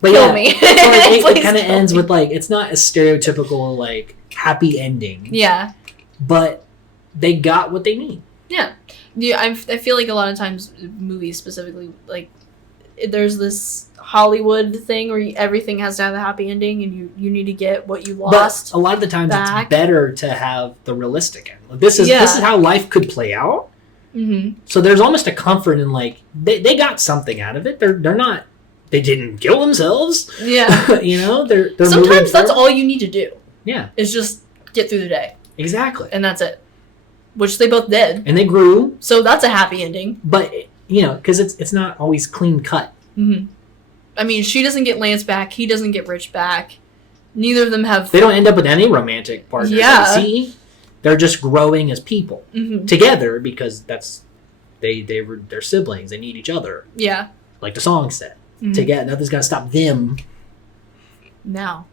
But Kill yeah, me. so it Please kind of kill ends me. with like, it's not a stereotypical like happy ending. Yeah. But they got what they need. Yeah. I feel like a lot of times movies specifically, like, there's this Hollywood thing where everything has to have a happy ending and you need to get what you lost. But a lot of the times back. it's better to have the realistic end. This is how life could play out. Mm-hmm. So there's almost a comfort in like they got something out of it. They're not, they didn't kill themselves. Yeah. You know, they're sometimes that's all you need to do. Yeah. Is just get through the day. Exactly. And that's it. Which they both did. And they grew. So that's a happy ending. But you know, because it's not always clean cut. Mm-hmm. I mean, she doesn't get Lance back. He doesn't get Rich back. Neither of them have. They don't end up with any romantic partners. Yeah. See, they're just growing as people together because they're siblings. They need each other. Yeah. Like the song said. Together, nothing's gonna stop them. Now.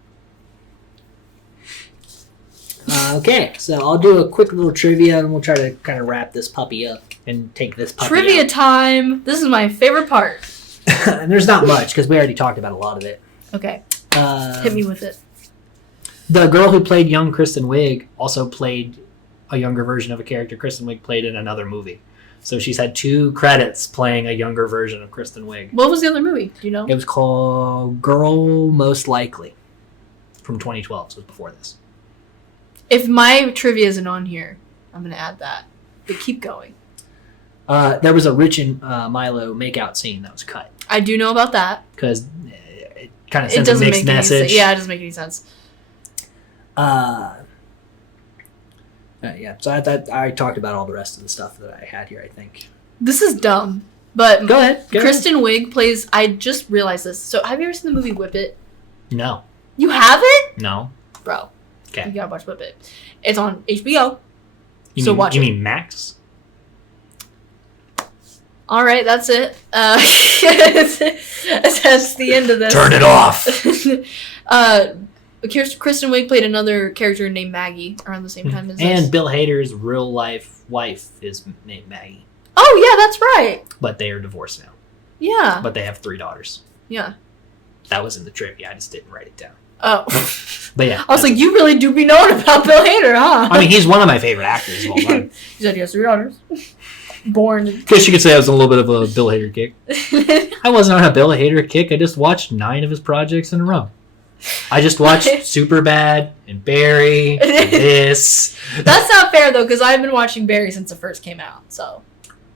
Okay, so I'll do a quick little trivia and we'll try to kind of wrap this puppy up and take this puppy Trivia out. time. This is my favorite part. And there's not much because we already talked about a lot of it. Okay. Hit me with it. The girl who played young Kristen Wiig also played a younger version of a character Kristen Wiig played in another movie. So she's had 2 credits playing a younger version of Kristen Wiig. What was the other movie? Do you know? It was called Girl Most Likely from 2012. So it was before this. If my trivia isn't on here, I'm going to add that. But keep going. There was a Rich and Milo makeout scene that was cut. I do know about that. Because it kind of sends a mixed message. Yeah, it doesn't make any sense. Yeah, so I talked about all the rest of the stuff that I had here, I think. This is dumb, but Go ahead. Kristen Wiig plays... I just realized this. So have you ever seen the movie Whip It? No. You haven't? No. Bro. Okay. You gotta watch Whip It. It's on HBO. You mean Max? All right, that's it. That's the end of this. Turn it off. Kristen Wiig played another character named Maggie around the same time as this. And Bill Hader's real life wife is named Maggie. Oh, yeah, that's right. But they are divorced now. Yeah. But they have 3 daughters. Yeah. That was in the trivia. I just didn't write it down. Oh. But yeah. I was like, you really do be knowing about Bill Hader, huh? I mean, he's one of my favorite actors of all time. He said he has 3 daughters. Born. Guess you could say I was on a little bit of a Bill Hader kick. I wasn't on a Bill Hader kick. I just watched 9 of his projects in a row. I just watched Superbad and Barry and this. That's not fair, though, because I've been watching Barry since it first came out, so.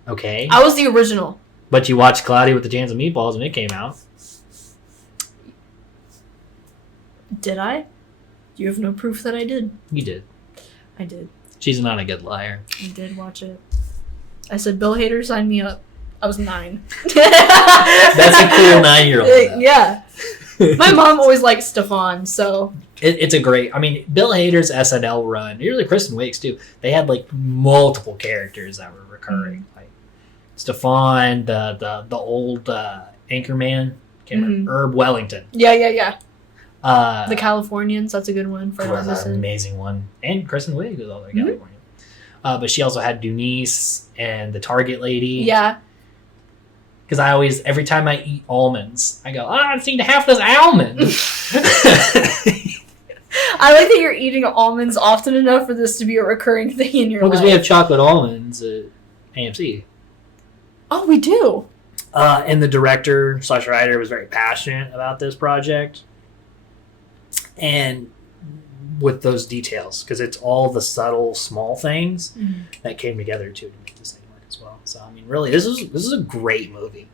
Okay. I was the original. But you watched Cloudy with the Chance of Meatballs when it came out. Did I? You have no proof that I did. You did. I did. She's not a good liar. I did watch it. I said, Bill Hader, sign me up. I was 9. That's a cool 9-year-old. Yeah. My mom always liked Stefan, so. It's a great... I mean, Bill Hader's SNL run, usually Kristen Wiig's too, they had like multiple characters that were recurring. Like Stefan, the old Anchorman, can't remember, Herb Wellington. Yeah. The Californians, that's a good one. For was an amazing one. And Kristen Wiig was all there, California. But she also had Denise and the Target lady. Yeah. Because I always, every time I eat almonds, I go, I just need half this almond. I like that you're eating almonds often enough for this to be a recurring thing in your life. Because we have chocolate almonds at AMC. Oh, we do? And the director/writer was very passionate about this project. And with those details, because it's all the subtle, small things that came together to make this thing work as well. So, I mean, really, this is a great movie.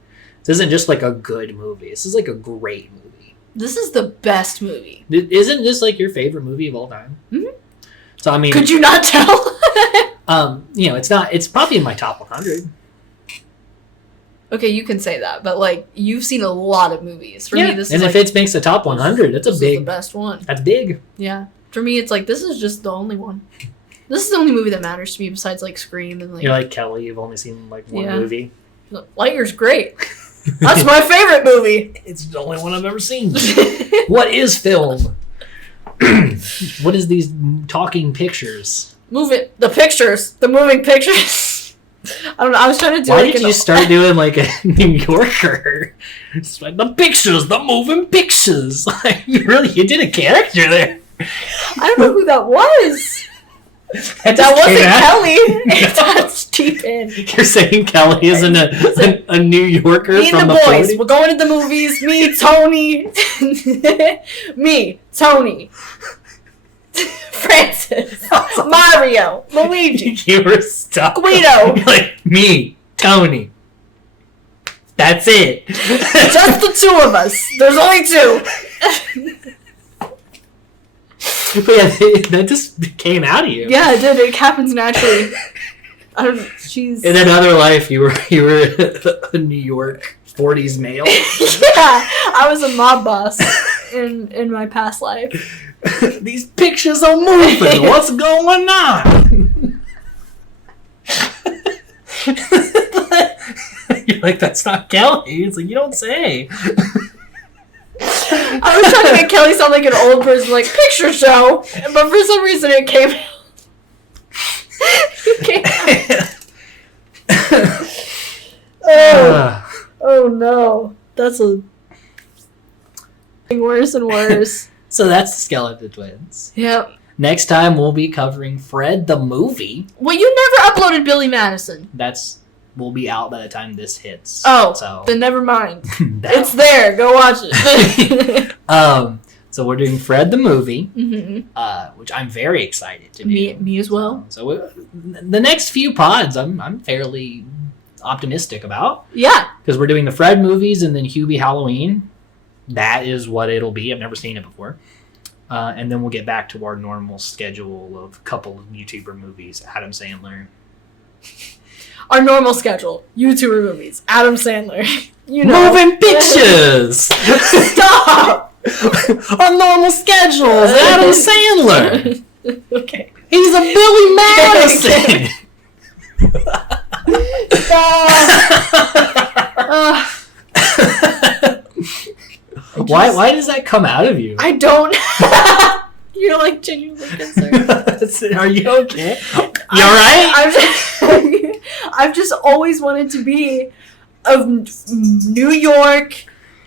This isn't just like a good movie. This is like a great movie. This is the best movie. Isn't this like your favorite movie of all time? Mm-hmm. So, I mean, could you not tell? It's not. It's probably in my top 100. Okay, you can say that, but like you've seen a lot of movies. For me, this and is if like, it makes the top 100, that's a big, the best one. That's big. Yeah, for me, it's like this is just the only one. This is the only movie that matters to me besides like Scream and like. You're like Kelly. You've only seen like one movie. Lightyear's great. That's my favorite movie. It's the only one I've ever seen. What is film? What is these talking pictures? The pictures. The moving pictures. I don't know. I was trying to do Why did you start doing like a New Yorker? It's like the pictures, the moving pictures. Like, you did a character there. I don't know who that was. That wasn't Kelly. That's deep in. You're saying Kelly isn't a New Yorker me from and the the boys. 40s? We're going to the movies. Me, Tony. Me, Tony. Francis. Mario. Luigi. You were stuck. Guido. Like, me, Tony. That's it. Just the two of us. There's only two. But yeah, that just came out of you. Yeah, it did. It happens naturally. I don't know. Jeez. In another life, you were a New York 40s male. Yeah, I was a mob boss in my past life. These pictures are moving. What's going on? You're like, that's not Kelly. It's like, you don't say. I was trying to make Kelly sound like an old person, like picture show, but for some reason it came out. Oh no, that's getting worse and worse. So that's the Skeleton Twins. Yep. Next time we'll be covering Fred the movie. Well, you never uploaded Billy Madison. Will be out by the time this hits. Oh, so then never mind. It's there. Go watch it. So we're doing Fred the movie, Mm-hmm. which I'm very excited to do. Me as well. So the next few pods, I'm fairly optimistic about. Yeah. Because we're doing the Fred movies and then Hubie Halloween. That is what it'll be. I've never seen it before. And then we'll get back to our normal schedule of a couple of YouTuber movies. Adam Sandler. Our normal schedule. YouTuber movies. Adam Sandler. You know. Moving pictures! Stop! Our normal schedules. Adam Sandler. Okay. He's a Billy Madison. Why does that come out of you? I don't. You're like genuinely concerned. Are you okay? You alright? I've just always wanted to be a New York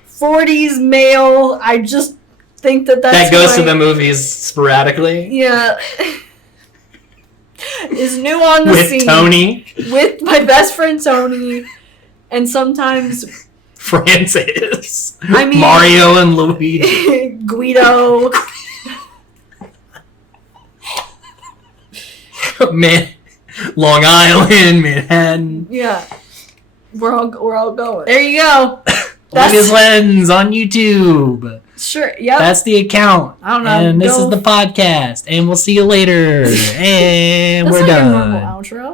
40s male. I just think that goes to the movies sporadically. Yeah. Is new on the scene. With Tony. With my best friend Tony. And sometimes Francis. I mean Mario and Luigi. Guido. Man, Long Island, Manhattan. Yeah. We're all going. There you go. Olivia's Lens on YouTube. Sure, yep. That's the account. I don't know. And this is the podcast. And we'll see you later. And That's we're like done. a normal outro.